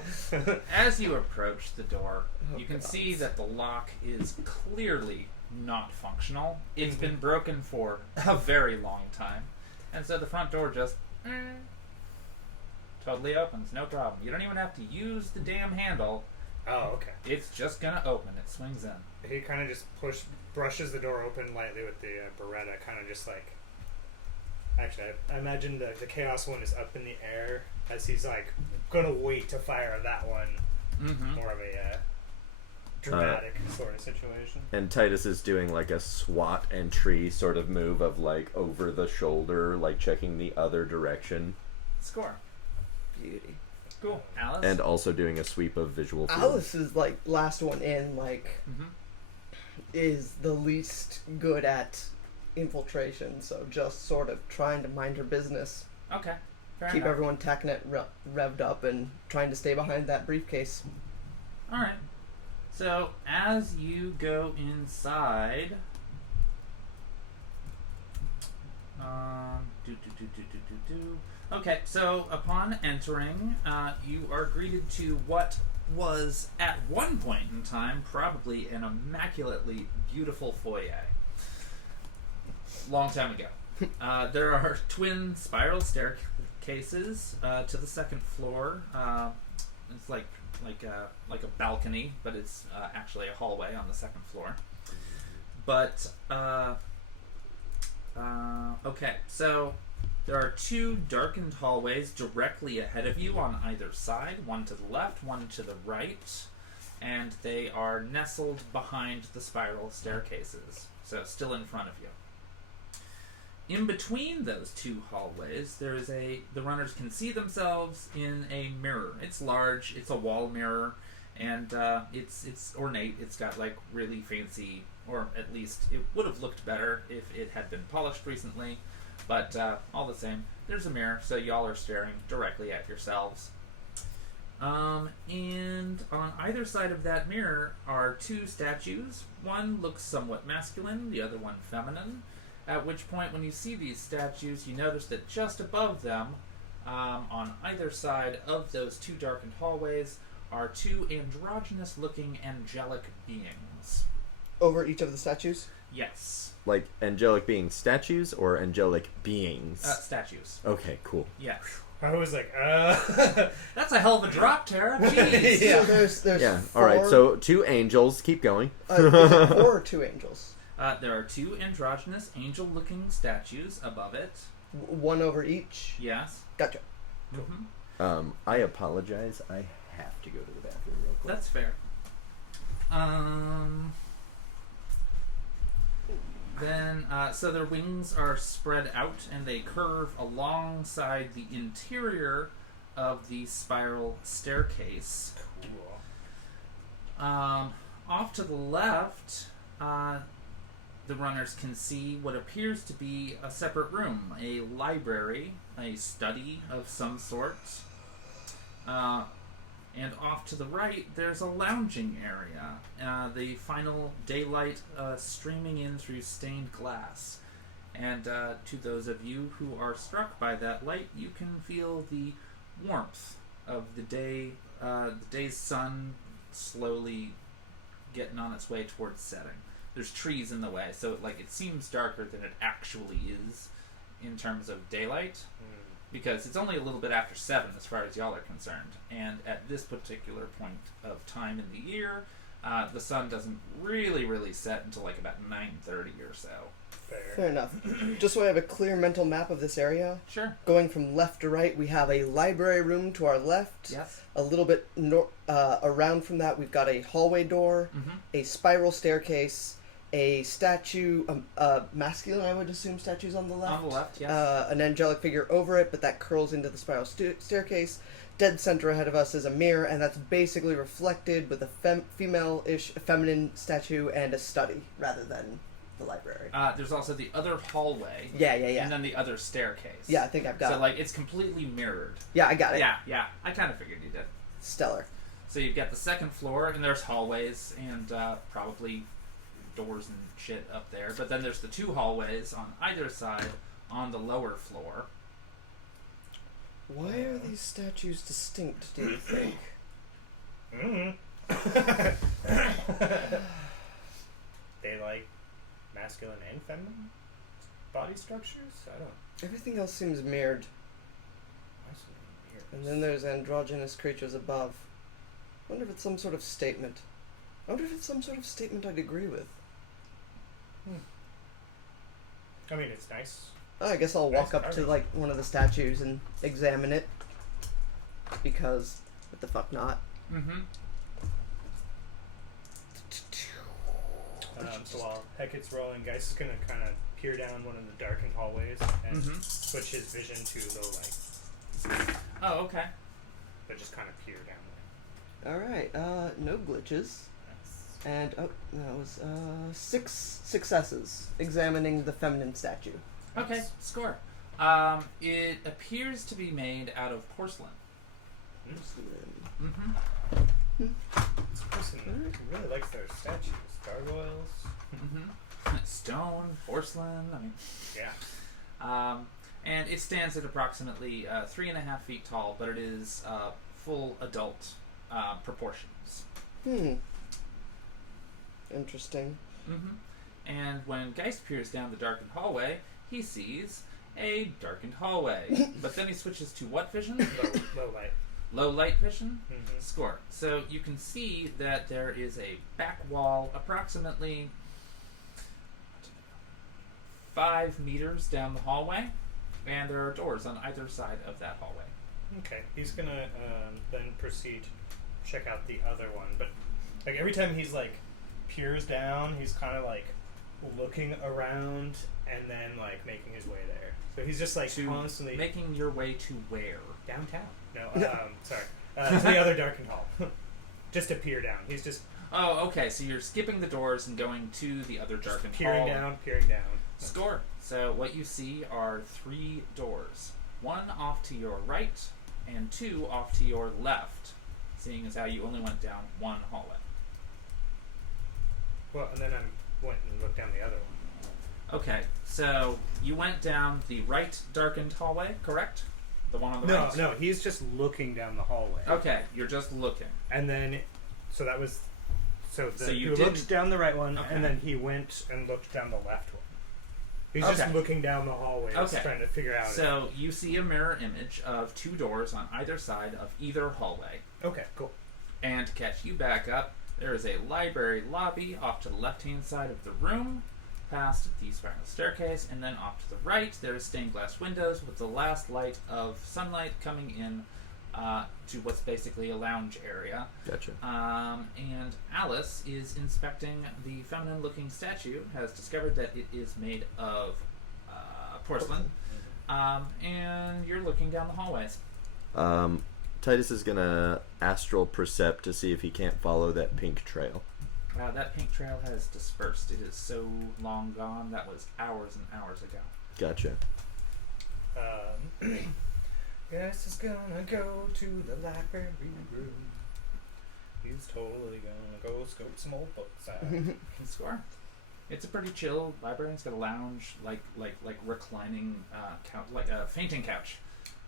as you approach the door, Oh, you can God. see that the lock is clearly not functional. It's been broken for a very long time. And so the front door just totally opens, no problem. You don't even have to use the damn handle. Oh, okay. It's just gonna open. It swings in. He kind of just brushes the door open lightly with the Beretta, kind of just like. Actually, I imagine the chaos one is up in the air as he's like gonna wait to fire that one. Mm-hmm. More of a dramatic sort of situation. And Titus is doing like a SWAT entry sort of move of like over the shoulder, like checking the other direction, Score. Beauty. Cool. Alice? and also doing a sweep of visual field. Alice is like last one in. Like Mm-hmm. is the least good at infiltration. So just sort of trying to mind her business, Okay. Fair keep enough. everyone TACnet revved up, and trying to stay behind that briefcase. Alright. So, as you go inside... Okay, so upon entering, you are greeted to what was, at one point in time, probably an immaculately beautiful foyer. Long time ago. There are twin spiral staircases to the second floor. It's like a balcony, but it's actually a hallway on the second floor. But okay, so there are 2 darkened hallways directly ahead of you on either side, one to the left, one to the right, and they are nestled behind the spiral staircases, so still in front of you. In between those 2 hallways, there is the runners can see themselves in a mirror. It's large, it's a wall mirror, and it's ornate. It's got like really fancy, or at least it would have looked better if it had been polished recently, but all the same, there's a mirror, so y'all are staring directly at yourselves. And on either side of that mirror are 2 statues. One looks somewhat masculine, the other one feminine. At which point, when you see these statues, you notice that just above them, on either side of those 2 darkened hallways, are 2 androgynous-looking angelic beings. Over each of the statues. Yes. Like angelic being statues or angelic beings? Statues. Okay, cool. Yes. I was like, That's a hell of a drop, Tara. Jeez. Yeah. So there's Yeah. four, All right. So 2 angels. Keep going. is it 4 or 2 angels? There are 2 androgynous angel-looking statues above it. One over each. Yes. Gotcha. Mm-hmm. I apologize. I have to go to the bathroom real quick. That's fair. Then, so their wings are spread out and they curve alongside the interior of the spiral staircase. cool. Off to the left, the runners can see what appears to be a separate room, a library, a study of some sort. And off to the right, there's a lounging area. The final daylight streaming in through stained glass. And to those of you who are struck by that light, you can feel the warmth of the day, the day's sun slowly getting on its way towards setting. There's trees in the way, so it seems darker than it actually is in terms of daylight. Because it's only a little bit after 7 as far as y'all are concerned. And at this particular point of time in the year, the sun doesn't really set until about 9:30 or so. Fair enough. Just so I have a clear mental map of this area, Sure. going from left to right, we have a library room to our left. Yes. A little bit around from that, we've got a hallway door, Mm-hmm. a spiral staircase, a statue, masculine, I would assume, statues on the left. On the left, yes. An angelic figure over it, but that curls into the spiral staircase. Dead center ahead of us is a mirror, and that's basically reflected with a female-ish, feminine statue and a study, rather than the library. There's also the other hallway. Yeah. And then the other staircase. Yeah, I think I've got So, it. it's completely mirrored. Yeah, I got it. Yeah. I kind of figured you did. Stellar. So you've got the second floor, and there's hallways, and probably doors and shit up there. But then there's the 2 hallways on either side on the lower floor. Why are these statues distinct, do you think? They like masculine and feminine body structures? I don't. Everything else seems mirrored. And then there's androgynous creatures above. I wonder if it's some sort of statement. I wonder if it's some sort of statement I'd agree with. I mean, it's nice. Oh, I guess I'll walk Nice up to carving. one of the statues and examine it. Because, what the fuck not? Mm-hmm. So while Hecat's rolling, Geist is going to kind of peer down one of the darkened hallways and switch his vision to low light. Oh, okay. But just kind of peer down there. Alright, no glitches. And, that was, 6 successes examining the feminine statue. Okay, score. It appears to be made out of porcelain. Mm-hmm. This person really likes their statues. Gargoyles. Mm-hmm. Stone, porcelain, Yeah. And it stands at approximately 3.5 feet tall, but it is full adult proportions. Interesting. Mm-hmm. And when Geist peers down the darkened hallway, he sees a darkened hallway. But then he switches to what vision? Low light. Low light vision? Mm-hmm. Score. So you can see that there is a back wall approximately 5 meters down the hallway, and there are doors on either side of that hallway. Okay. He's going to then proceed to check out the other one. But every time he's peers down, he's kind of looking around and then making his way there. So he's just constantly Making your way to where? downtown. No, sorry. To the other darkened hall. Just to peer down. He's just Oh, okay. So you're skipping the doors and going to the other darkened peering hall. peering down. Score. So what you see are 3 doors. 1 off to your right and 2 off to your left, seeing as how you only went down 1 hallway. Well, and then I went and looked down the other one. Okay, so you went down the right darkened hallway, correct? The one on the right? No, he's just looking down the hallway. Okay, you're just looking. And then, so that was, So you he looked didn't- down the right one, Okay. and then he went and looked down the left one. He's Okay. just looking down the hallway, Okay. trying to figure out. So you see a mirror image of 2 doors on either side of either hallway. Okay, cool. And to catch you back up, there is a library lobby off to the left-hand side of the room, past the spiral staircase, and then off to the right, there is stained glass windows with the last light of sunlight coming in to what's basically a lounge area. Gotcha. And Alice is inspecting the feminine-looking statue, has discovered that it is made of porcelain, and you're looking down the hallways. Titus is gonna astral percept to see if he can't follow that pink trail. That pink trail has dispersed. It is so long gone. That was hours and hours ago. Gotcha. Guess is gonna go to the library room. He's totally gonna go scope some old books out. Can score. It's a pretty chill library. It's got a lounge, like reclining couch, like a fainting couch.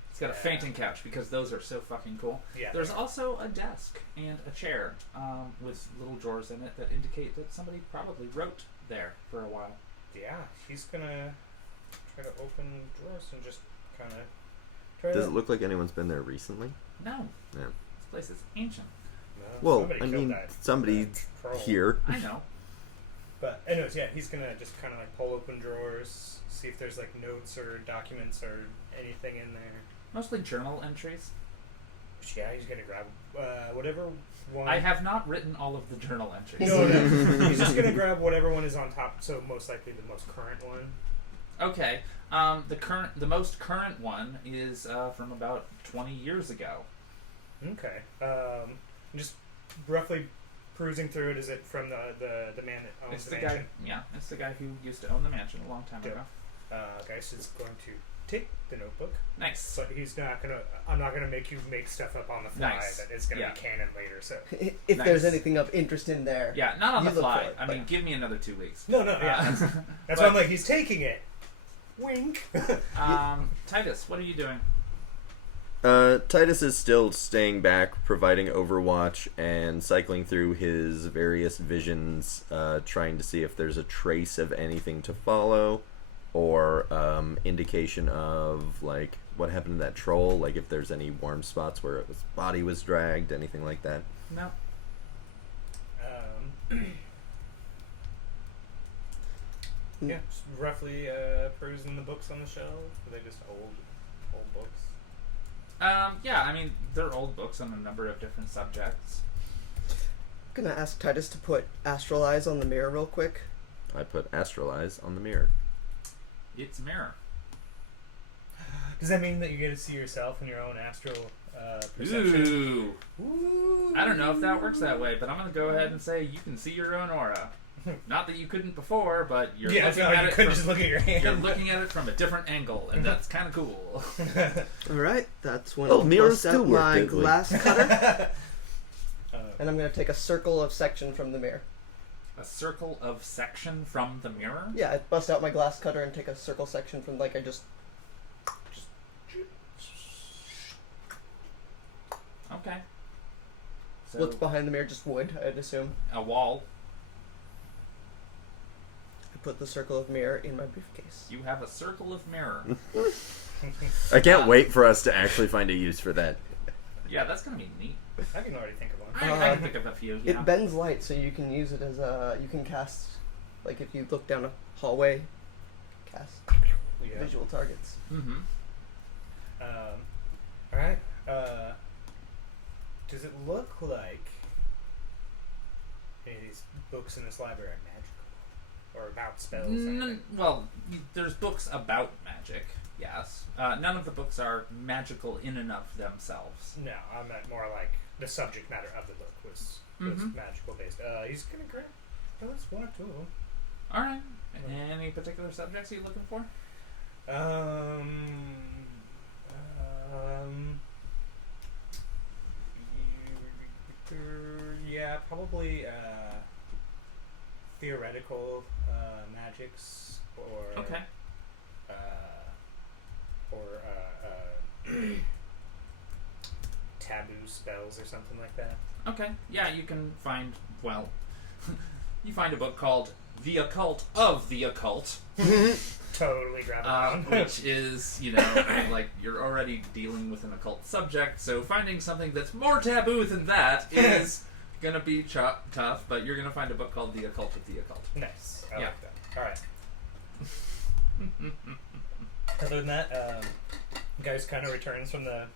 It's got a fainting couch because those are so fucking cool. Yeah. There's also a desk and a chair with little drawers in it that indicate that somebody probably wrote there for a while. Yeah, he's gonna try to open drawers and just kind of try Does to... it look like anyone's been there recently? No. Yeah. This place is ancient. No, Well, somebody I killed mean, that somebody troll. here. I know. But anyways, yeah, he's gonna just kind of like pull open drawers, see if there's like notes or documents or anything in there. Mostly journal entries. Yeah, he's gonna grab whatever one. I have not written all of the journal entries. No. He's just gonna grab whatever one is on top. So most likely the most current one. Okay. The most current one is from about 20 years ago. Okay. Just roughly perusing through it. Is it from the man that owns It's the the mansion? guy. Yeah, it's the guy who used to own the mansion a long time Yep. ago. Okay, so it's going to take the notebook, Nice. but he's not gonna. I'm not gonna make you make stuff up on the fly Nice. that is gonna Yeah. be canon later. So If Nice. there's anything of interest in there. Yeah, not on You the look fly. for it, I but- mean, give me another 2 weeks. no, yeah. That's why I'm like, he's taking it. Wink. Titus, what are you doing? Titus is still staying back, providing overwatch and cycling through his various visions, trying to see if there's a trace of anything to follow, or indication of like what happened to that troll, like if there's any warm spots where its body was dragged, anything like that. No. Yeah, just roughly perusing the books on the shelf. Are they just old books? Yeah, I mean, they're old books on a number of different subjects. I'm gonna ask Titus to put astral eyes on the mirror real quick. I put astral eyes on the mirror. It's a mirror. Does that mean that you get to see yourself in your own astral perception? Ooh. Ooh. I don't know if that works that way, but I'm going to go ahead and say you can see your own aura. Not that you couldn't before, but you're Yeah, looking it's not like at you it couldn't from, just look at your hand. you're looking at it from a different angle, and that's kind of cool. Alright, that's when Oh, I'll mirrors bust do out work, my Digley. glass cutter, Uh, and I'm gonna take a circle of section from the mirror. A circle of section from the mirror? Yeah, I bust out my glass cutter and take a circle section from, like, I just... Okay. So, What's behind the mirror? Just wood, I'd assume. a wall. I put the circle of mirror in my briefcase. You have a circle of mirror. I can't wait for us to actually find a use for that. Yeah, that's going to be neat. I can already think of one. I can think of a few, yeah. It bends light, so you can use it as a... You can cast... Like, if you look down a hallway, cast Yeah. visual targets. Mm-hmm. Alright. Does it look like any of these books in this library are magical? Or about spells? or anything? Well, there's books about magic, yes. None of the books are magical in and of themselves. No, I meant more like the subject matter of the book was Mhm. magical based. He's gonna grab at least one or two of them. Alright. Any particular subjects are you looking for? Yeah, probably theoretical magics or Okay. taboo spells or something like that. Okay. Yeah, you can find, well, you find a book called The Occult of the Occult. totally grab it. which is, you know, like you're already dealing with an occult subject, so finding something that's more taboo than that is gonna be tough. But you're gonna find a book called The Occult of the Occult. Nice. I Yeah. like that. All right. Other than that, Geist kind of returns from the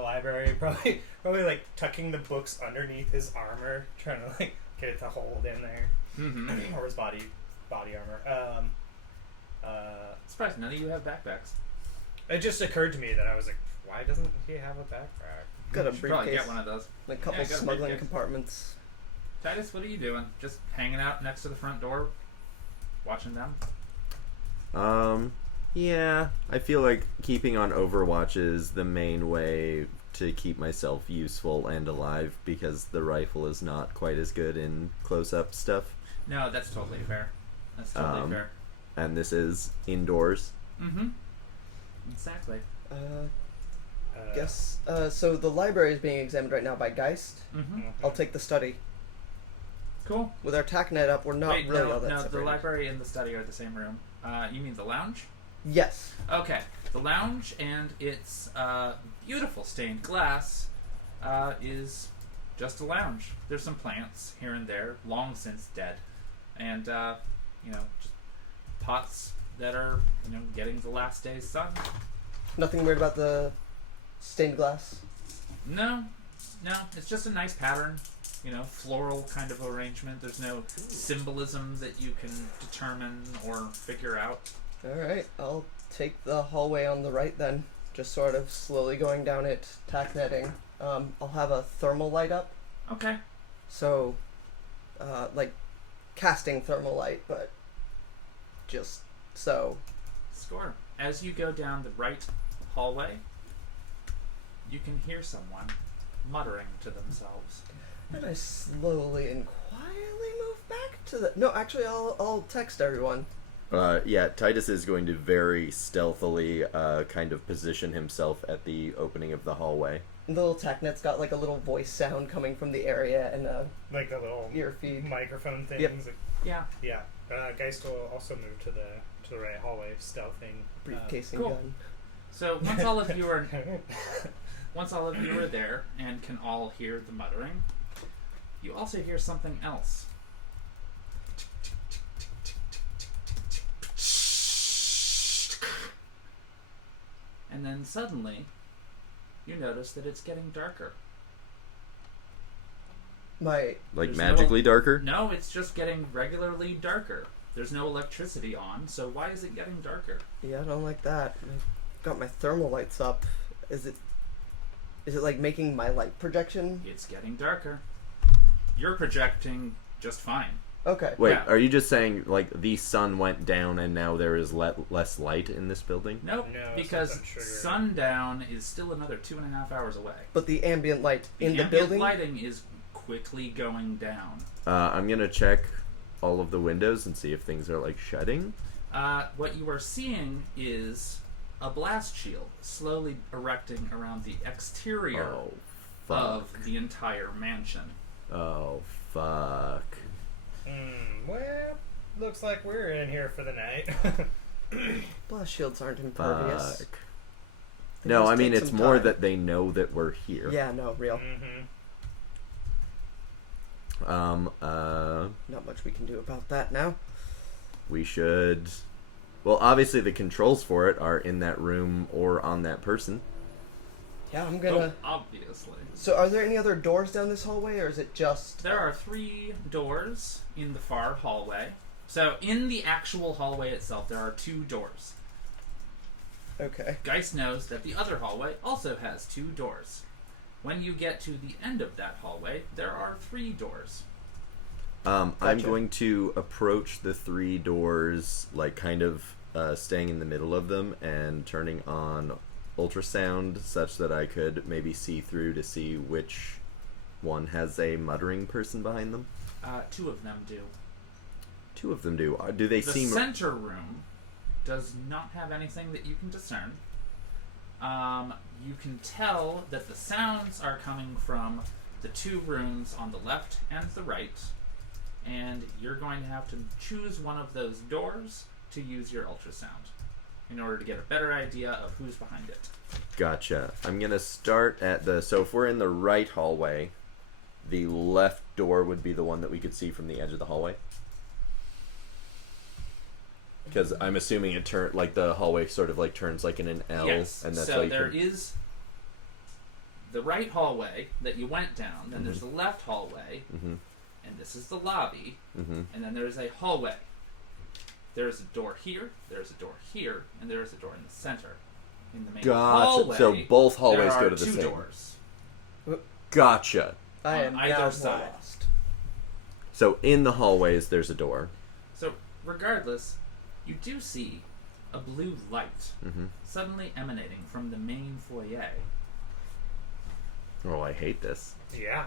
library, probably like tucking the books underneath his armor, trying to like get it to hold in there, or his body armor. Surprised none of you have backpacks. It just occurred to me that I was like, why doesn't he have a backpack? Got a Should probably briefcase, get one of those. a couple Yeah, got a smuggling briefcase. compartments. Titus, what are you doing? Just hanging out next to the front door, watching them? Yeah, I feel like keeping on Overwatch is the main way to keep myself useful and alive because the rifle is not quite as good in close-up stuff, No, that's totally fair. That's totally fair. and this is indoors. Mm-hmm. Exactly. Guess. So the library is being examined right now by Geist. Mm-hmm. I'll take the study. Cool. With our TACnet up, we're not Wait, really no, all that no. The separated. library and the study are the same room. You mean the lounge? Yes. Okay, the lounge and its beautiful stained glass is just a lounge. There's some plants here and there, long since dead, and you know, just pots that are, you know, getting the last day's sun. Nothing weird about the stained glass. No, it's just a nice pattern. You know, floral kind of arrangement. There's no symbolism that you can determine or figure out. All right, I'll take the hallway on the right then. Just sort of slowly going down it, TACnetting. I'll have a thermal light up, Okay. so like casting thermal light, but just so. Score. As you go down the right hallway, you can hear someone muttering to themselves. And I slowly and quietly move back to the. No, actually, I'll text everyone. Yeah, Titus is going to very stealthily kind of position himself at the opening of the hallway. The little TACnet's got like a little voice sound coming from the area and a Like the little ear feed. microphone things. Yep. Yeah. Yeah. Geist will also move to the right hallway, stealthing. Briefcasing cool. gun. So once all of you are there and can all hear the muttering, you also hear something else. And then suddenly, you notice that it's getting darker. Like There's magically darker? No, it's just getting regularly darker. There's no electricity on, so why is it getting darker? Yeah, I don't like that. I've got my thermal lights up. Is it like making my light projection? It's getting darker. You're projecting just fine. Okay. Wait, Yeah. are you just saying, like, the sun went down and now there is less light in this building? Nope, No, because something triggered. sundown is still another 2.5 hours away. But the ambient light in the ambient building. lighting is quickly going down. I'm gonna check all of the windows and see if things are, like, shutting. What you are seeing is a blast shield slowly erecting around the exterior Oh, fuck. of the entire mansion. Oh, fuck. Well, looks like we're in here for the night. Blast shields aren't impervious. Fuck. They No, just I mean, take it's some more time. that they know that we're here. Yeah, no, real. Not much we can do about that now. We should... Well, obviously the controls for it are in that room or on that person. Yeah, I'm gonna. Oh, obviously. So, are there any other doors down this hallway, or is it just? There are 3 doors in the far hallway. So, in the actual hallway itself, there are 2 doors. Okay. Geist knows that the other hallway also has 2 doors. When you get to the end of that hallway, there are 3 doors. I'm Gotcha. going to approach the 3 doors, like, kind of staying in the middle of them and turning on ultrasound such that I could maybe see through to see which one has a muttering person behind them. 2 of them do. 2 of them do. Do they The seem... center room does not have anything that you can discern. You can tell that the sounds are coming from the 2 rooms on the left and the right, and you're going to have to choose one of those doors to use your ultrasound in order to get a better idea of who's behind it. Gotcha. I'm gonna start at the. So if we're in the right hallway, the left door would be the one that we could see from the edge of the hallway. Because I'm assuming it the hallway sort of like turns like in an L, Yes. and that's so why you there can... is the right hallway that you went down. Then there's the left hallway, Mm-hmm. and this is the lobby. Mm-hmm. And then there's a hallway. There's a door here. There's a door here, and there's a door in the center. In the main Gotcha. hallway, So both hallways there are go to the two same. doors. Gotcha. I On am either now more side. lost. So in the hallways, there's a door. So regardless, you do see a blue light Mm-hmm. suddenly emanating from the main foyer. Oh, I hate this. Yeah.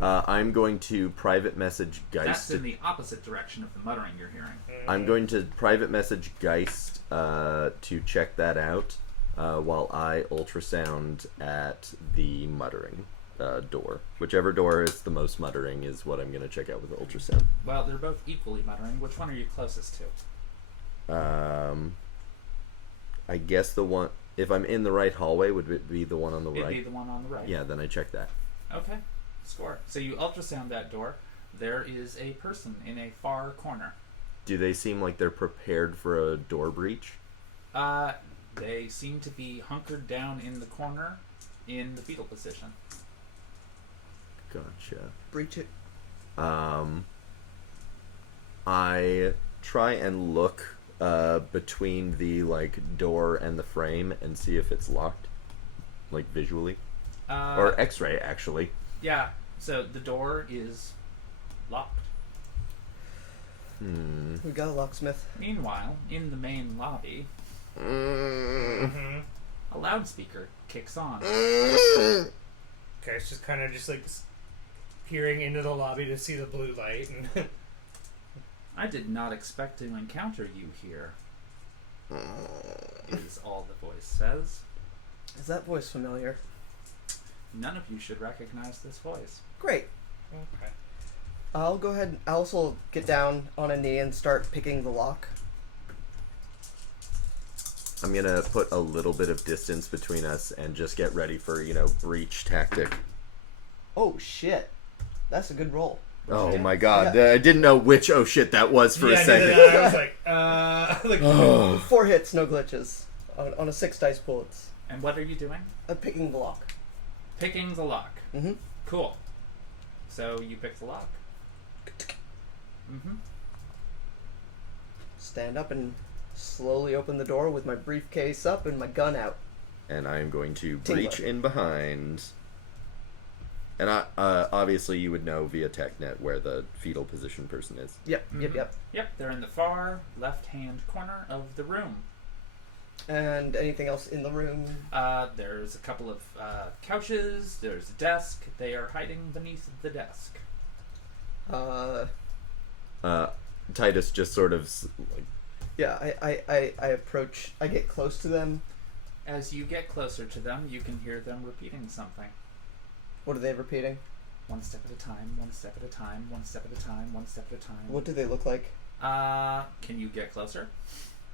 I'm going to private message That's Geist. in the opposite direction of the muttering you're hearing. I'm going to private message Geist to check that out while I ultrasound at the muttering door. Whichever door is the most muttering is what I'm going to check out with the ultrasound. Well, they're both equally muttering. Which one are you closest to? I guess the one... If I'm in the right hallway, would it be the one on the It'd right? be the one on the right. Yeah, then I check that. Okay. Score. So you ultrasound that door. There is a person in a far corner. Do they seem like they're prepared for a door breach? They seem to be hunkered down in the corner in the fetal position. Gotcha. Breach it. I try and look between the door and the frame and see if it's locked, like visually, or X-ray actually. Yeah. So the door is locked. We got a locksmith. Meanwhile, in the main lobby, Mm-hmm. a loudspeaker kicks on. Okay, it's just kind of just like peering into the lobby to see the blue light, and I did not expect to encounter you here, is all the voice says. Is that voice familiar? None of you should recognize this voice. Great. okay. I'll go ahead. I'll also get down on a knee and start picking the lock. I'm gonna put a little bit of distance between us and just get ready for, breach tactic. Oh shit, that's a good roll. Oh my god, I didn't know which oh shit that was for a second. I was like, 4 hits, no glitches, on a 6 dice pool. It's And what are you doing? picking the lock. Picking the lock. Mm-hmm. Cool. So you pick the lock. Mm-hmm. Stand up and slowly open the door with my briefcase up and my gun out. And I'm going to Tingler. breach in behind. And obviously you would know via TechNet where the fetal position person is. Yep, yep. Yep, they're in the far left-hand corner of the room. And anything else in the room? There's a couple of couches. There's a desk. They are hiding beneath the desk. Titus just sort of Yeah, I approach. I get close to them. As you get closer to them, you can hear them repeating something. What are they repeating? One step at a time, one step at a time, one step at a time, one step at a time. What do they look like? Can you get closer?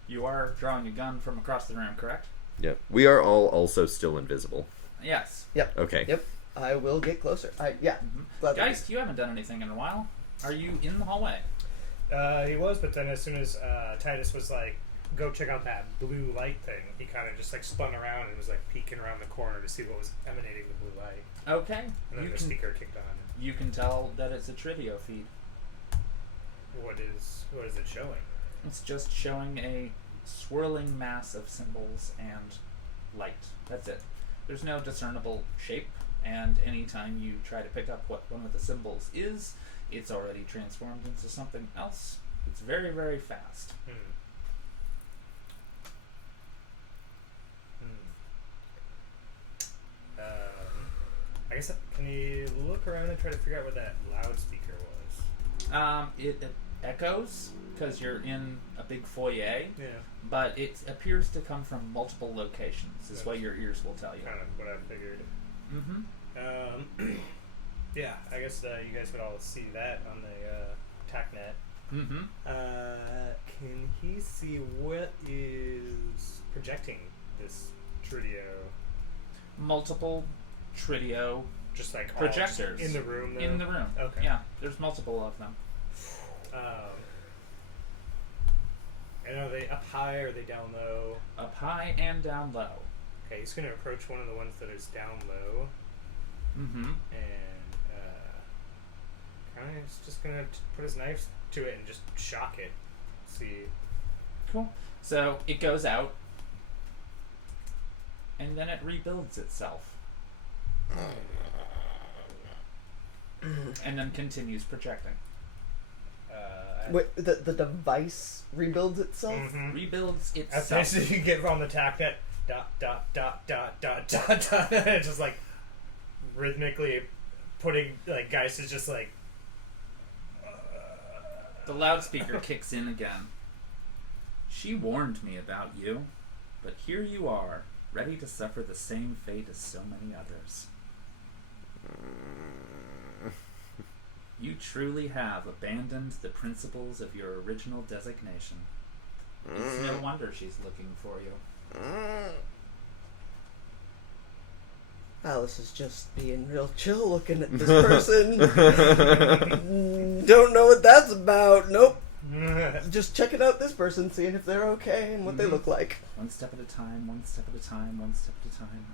You are drawing a gun from across the room, correct? Yep. We are all also still invisible. Yes. Okay. Yep. I will get closer. Gladly. Geist, you haven't done anything in a while. Are you in the hallway? he was, but then as soon as Titus was like, go check out that blue light thing, he kind of just like spun around and was like peeking around the corner to see what was emanating the blue light. Okay. And then the speaker kicked on. You can tell that it's a trivia feed. What is it showing? It's just showing a swirling mass of symbols and light. That's it. There's no discernible shape, and anytime you try to pick up what one of the symbols is, it's already transformed into something else. It's very, very fast. I guess, can you look around and try to figure out what that loudspeaker was? It echoes because you're in a big foyer, Yeah. but it appears to come from multiple locations, is what your ears will tell you. Kind of what I figured. Mm-hmm. Yeah, I guess you guys would all see that on the TACnet. Mm-hmm. Can he see what is projecting this Trudio? Multiple Tritio Just like all projectors in the room. Though? in the room. Okay. Yeah, there's multiple of them. And are they up high or are they down low? Up high and down low. Okay, he's gonna approach one of the ones that is down low, Mm-hmm. and kind of just gonna put his knife to it and just shock it. See. Cool. So it goes out, and then it rebuilds itself, and then continues projecting. Wait, the device rebuilds itself? Mhm. Rebuilds As itself. soon as you get on the TACnet, dot dot dot dot dot dot dot, and just like rhythmically putting like Geist is just like. The loudspeaker kicks in again. She warned me about you, but here you are, ready to suffer the same fate as so many others. You truly have abandoned the principles of your original designation. It's no wonder she's looking for you. Alice is just being real chill looking at this person. Don't know what that's about. Nope. Just checking out this person, seeing if they're okay and what they look like. One step at a time, one step at a time, one step at a time.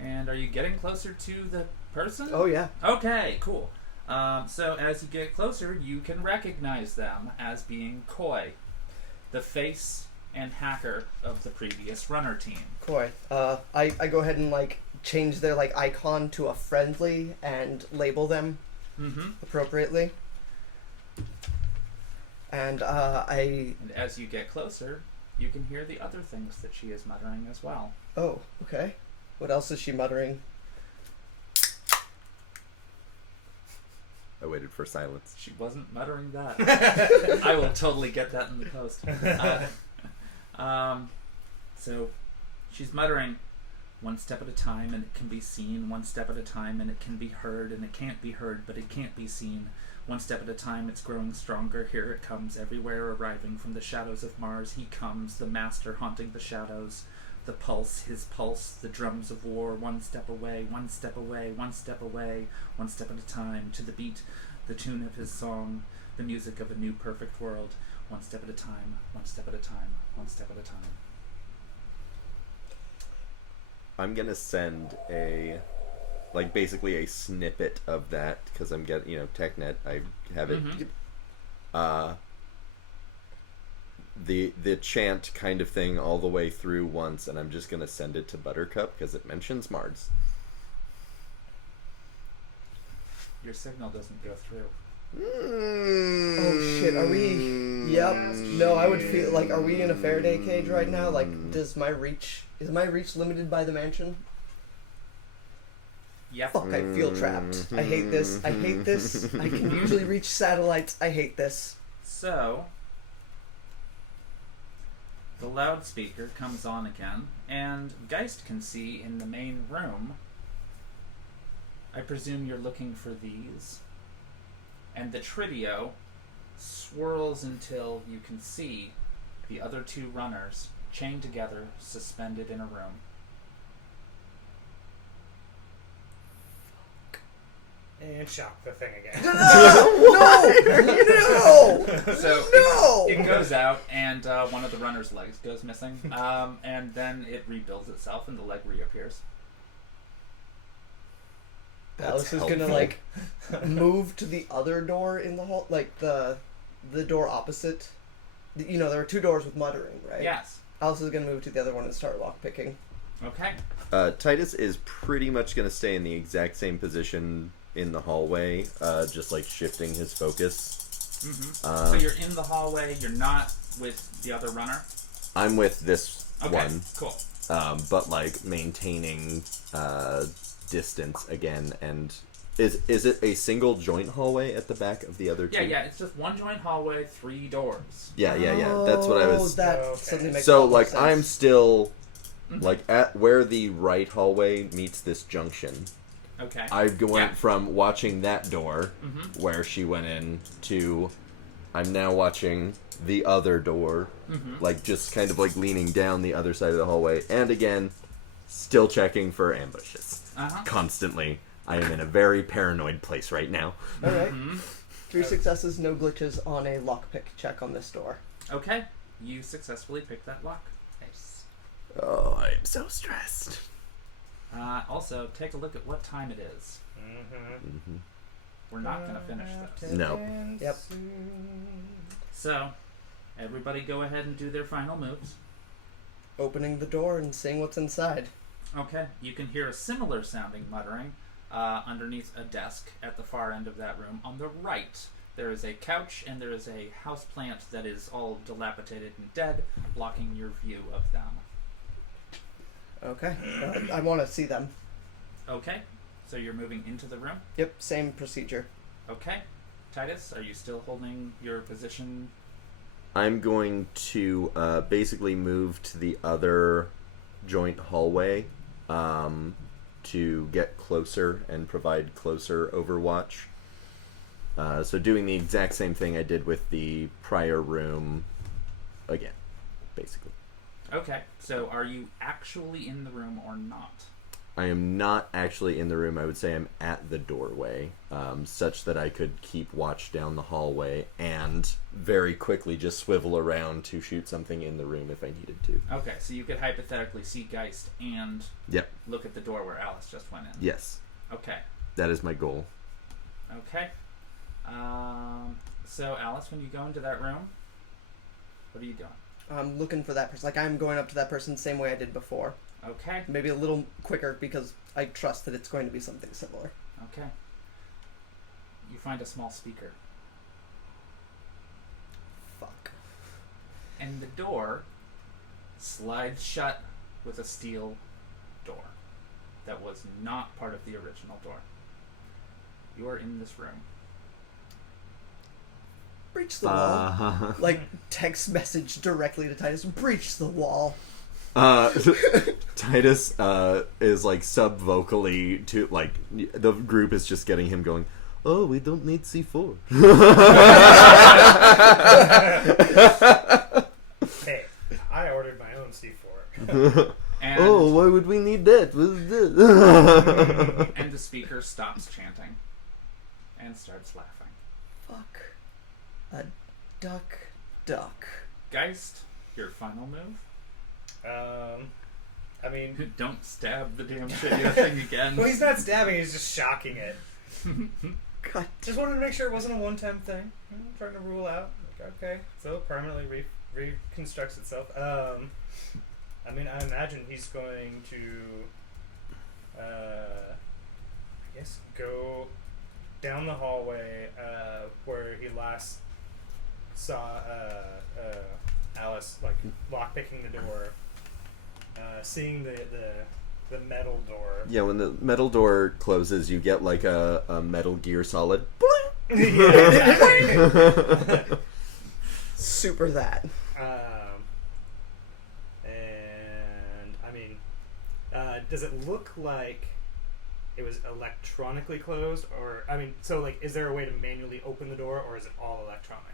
And are you getting closer to the person? Oh, yeah. Okay, cool. So as you get closer, you can recognize them as being Koi, the face and hacker of the previous runner team. Coy. I go ahead and, like, change their, like, icon to a friendly and label them appropriately. And, And as you get closer, you can hear the other things that she is muttering as well. Oh, okay. What else is she muttering? I waited for silence. She wasn't muttering that. I will totally get that in the post. So she's muttering, one step at a time and it can be seen, one step at a time and it can be heard, and it can't be heard but it can't be seen. One step at a time it's growing stronger, here it comes, everywhere arriving from the shadows of Mars. He comes, the master haunting the shadows. The pulse, his pulse, the drums of war, one step away, one step away, one step away, one step at a time, to the beat, the tune of his song, the music of a new perfect world, one step at a time, one step at a time, one step at a time. I'm gonna send like basically a snippet of that because I'm getting, TechNet. I have it. The chant kind of thing all the way through once, and I'm just gonna send it to Buttercup because it mentions Mars. Your signal doesn't go through. Oh shit, are we... Yep. No, I would feel like, are we in a Faraday cage right now? Like, is my reach limited by the mansion? Yep. Fuck, I feel trapped. I hate this. I hate this. I can usually reach satellites. I hate this. So, the loudspeaker comes on again, and Geist can see in the main room. I presume you're looking for these. And the Tritio swirls until you can see the other two runners chained together, suspended in a room. And shock the thing again. No! So No! it goes out, and one of the runner's legs goes missing, and then it rebuilds itself, and the leg reappears. Alice is gonna, like, move to the other door in the hall, like the door opposite. There are two doors with muttering, right? Yes. Alice is gonna move to the other one and start lockpicking. Okay. Titus is pretty much gonna stay in the exact same position in the hallway, just like shifting his focus. So you're in the hallway. You're not with the other runner. I'm with this Okay. one, Cool. but like maintaining distance again. And is it a single joint hallway at the back of the other two? Yeah. It's just one joint hallway, 3 doors. Yeah. That's what I was. That Okay. suddenly makes So a lot more like sense. I'm still Like, at where the right hallway meets this junction, Okay. I went Yeah. from watching that door, Mm-hmm. where she went in, to I'm now watching the other door, Mm-hmm. like, just kind of, like, leaning down the other side of the hallway, and again, still checking for ambushes. Uh-huh. Constantly. I am in a very paranoid place right now. All right. Mm-hmm. 3 successes, no glitches on a lockpick check on this door. Okay. You successfully picked that lock. Nice. Oh, I'm so stressed. Also, take a look at what time it is. Mm-hmm. We're not going to finish this. No. Yep. So, everybody go ahead and do their final moves. Opening the door and seeing what's inside. Okay. You can hear a similar sounding muttering underneath a desk at the far end of that room. On the right, there is a couch and there is a houseplant that is all dilapidated and dead, blocking your view of them. Okay. I want to see them. Okay. So you're moving into the room? Yep, same procedure. Okay. Titus, are you still holding your position? I'm going to basically move to the other joint hallway to get closer and provide closer overwatch. So doing the exact same thing I did with the prior room again, basically. Okay. So are you actually in the room or not? I am not actually in the room. I would say I'm at the doorway, such that I could keep watch down the hallway and very quickly just swivel around to shoot something in the room if I needed to. Okay, so you could hypothetically see Geist and Yep. look at the door where Alice just went in. Yes. Okay. That is my goal. Okay. So Alice, when you go into that room, what are you doing? I'm looking for that person. Like, I'm going up to that person the same way I did before. Okay. Maybe a little quicker because I trust that it's going to be something similar. Okay. You find a small speaker, Fuck. and the door slides shut with a steel door that was not part of the original door. You are in this room. Breach the wall. Like, text message directly to Titus. Breach the wall. Titus is like sub-vocally to, like, the group is just getting him going, oh, we don't need C4. Hey, I ordered my own C4. And, Oh, why would we need that? What is this? and the speaker stops chanting and starts laughing. Fuck. A duck. Geist, your final move? I mean, Don't stab the damn shitty thing again. well, he's not stabbing; he's just shocking it. God. Just wanted to make sure it wasn't a one-time thing. Trying to rule out. Like, okay, so it permanently reconstructs itself. I mean, I imagine he's going to, I guess, go down the hallway where he last saw Alice, like, lockpicking the door, seeing the metal door. Yeah, when the metal door closes, you get like a Metal Gear Solid. Yeah, exactly. Super that. And I mean, does it look like it was electronically closed, or I mean, so like, is there a way to manually open the door, or is it all electronic?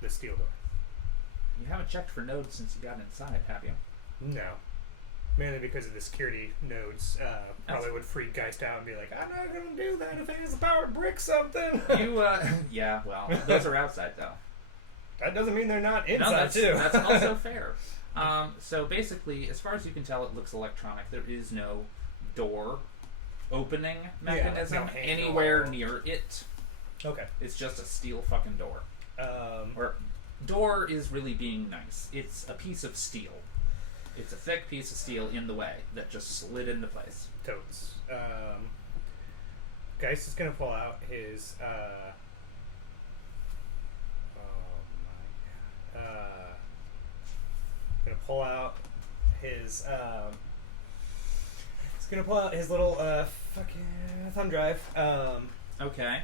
The steel door. You haven't checked for nodes since you got inside, have you? No, mainly because of the security nodes. Probably would freak Geist out and be like, "I'm not gonna do that if it has the power to brick something." You, yeah, well, those are outside though. That doesn't mean they're not inside No, that's, too. that's also fair. So basically, as far as you can tell, it looks electronic. There is no door opening mechanism no handle. anywhere near it. Okay. It's just a steel fucking door. Or door is really being nice. It's a piece of steel. It's a thick piece of steel in the way that just slid into place. Totes. Geist is gonna pull out his gonna pull out his he's gonna pull out his little fucking thumb drive, Okay.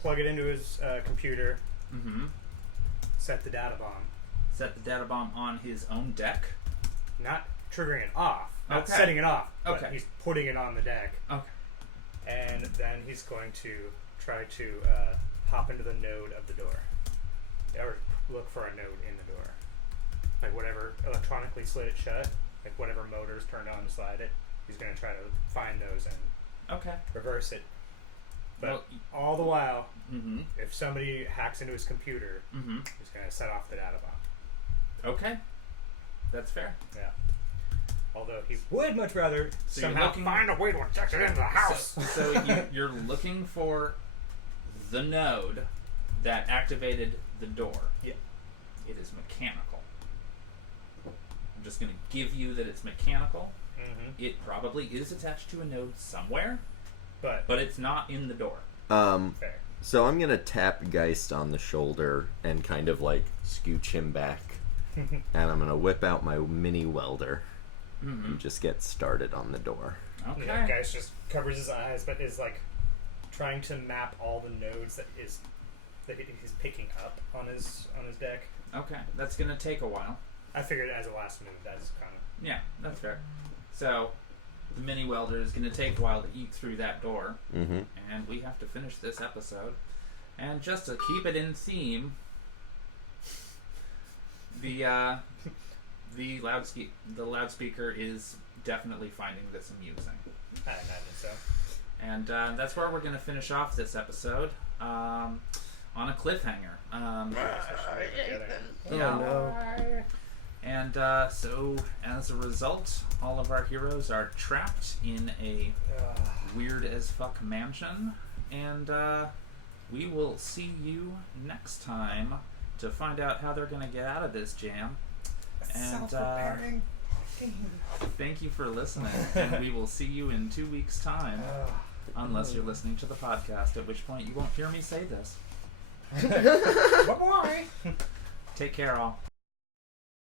plug it into his computer, Mm-hmm. set the data bomb. Set the data bomb on his own deck. Not triggering it off, not Okay. setting it off, but Okay. he's putting it on the deck. Okay. And then he's going to try to hop into the node of the door. Or look for a node in the door. Like whatever electronically slid it shut, like whatever motors turned on to slide it, he's going to try to find those and Okay. reverse it. But Well, all the while, Mm-hmm. if somebody hacks into his computer, Mm-hmm. he's going to set off the data bomb. Okay. That's fair. Yeah. Although he would much rather So you're somehow looking- find a way to inject it into the house. So you're looking for the node that activated the door. Yeah. It is mechanical. I'm just going to give you that it's mechanical. Mm-hmm. It probably is attached to a node somewhere, But but it's not in the door. fair. So I'm gonna tap Geist on the shoulder and kind of like scooch him back, and I'm gonna whip out my mini welder Mm-hmm. and just get started on the door. Okay. The guy just covers his eyes, but is like trying to map all the nodes that he's picking up on his deck. Okay. That's going to take a while. I figured as a last move, that's kind of Yeah, that's fair. So the mini welder is going to take a while to eat through that door. Mm-hmm. And we have to finish this episode. And just to keep it in theme, the loudspeaker is definitely finding this amusing. I imagine so. And that's where we're going to finish off this episode on a cliffhanger. Oh Yeah. no. And so, as a result, all of our heroes are trapped in a weird as fuck mansion. And we will see you next time to find out how they're going to get out of this jam. And thank you for listening. And we will see you in 2 weeks' time. Unless you're listening to the podcast, at which point you won't hear me say this. Bye-bye. Take care, all.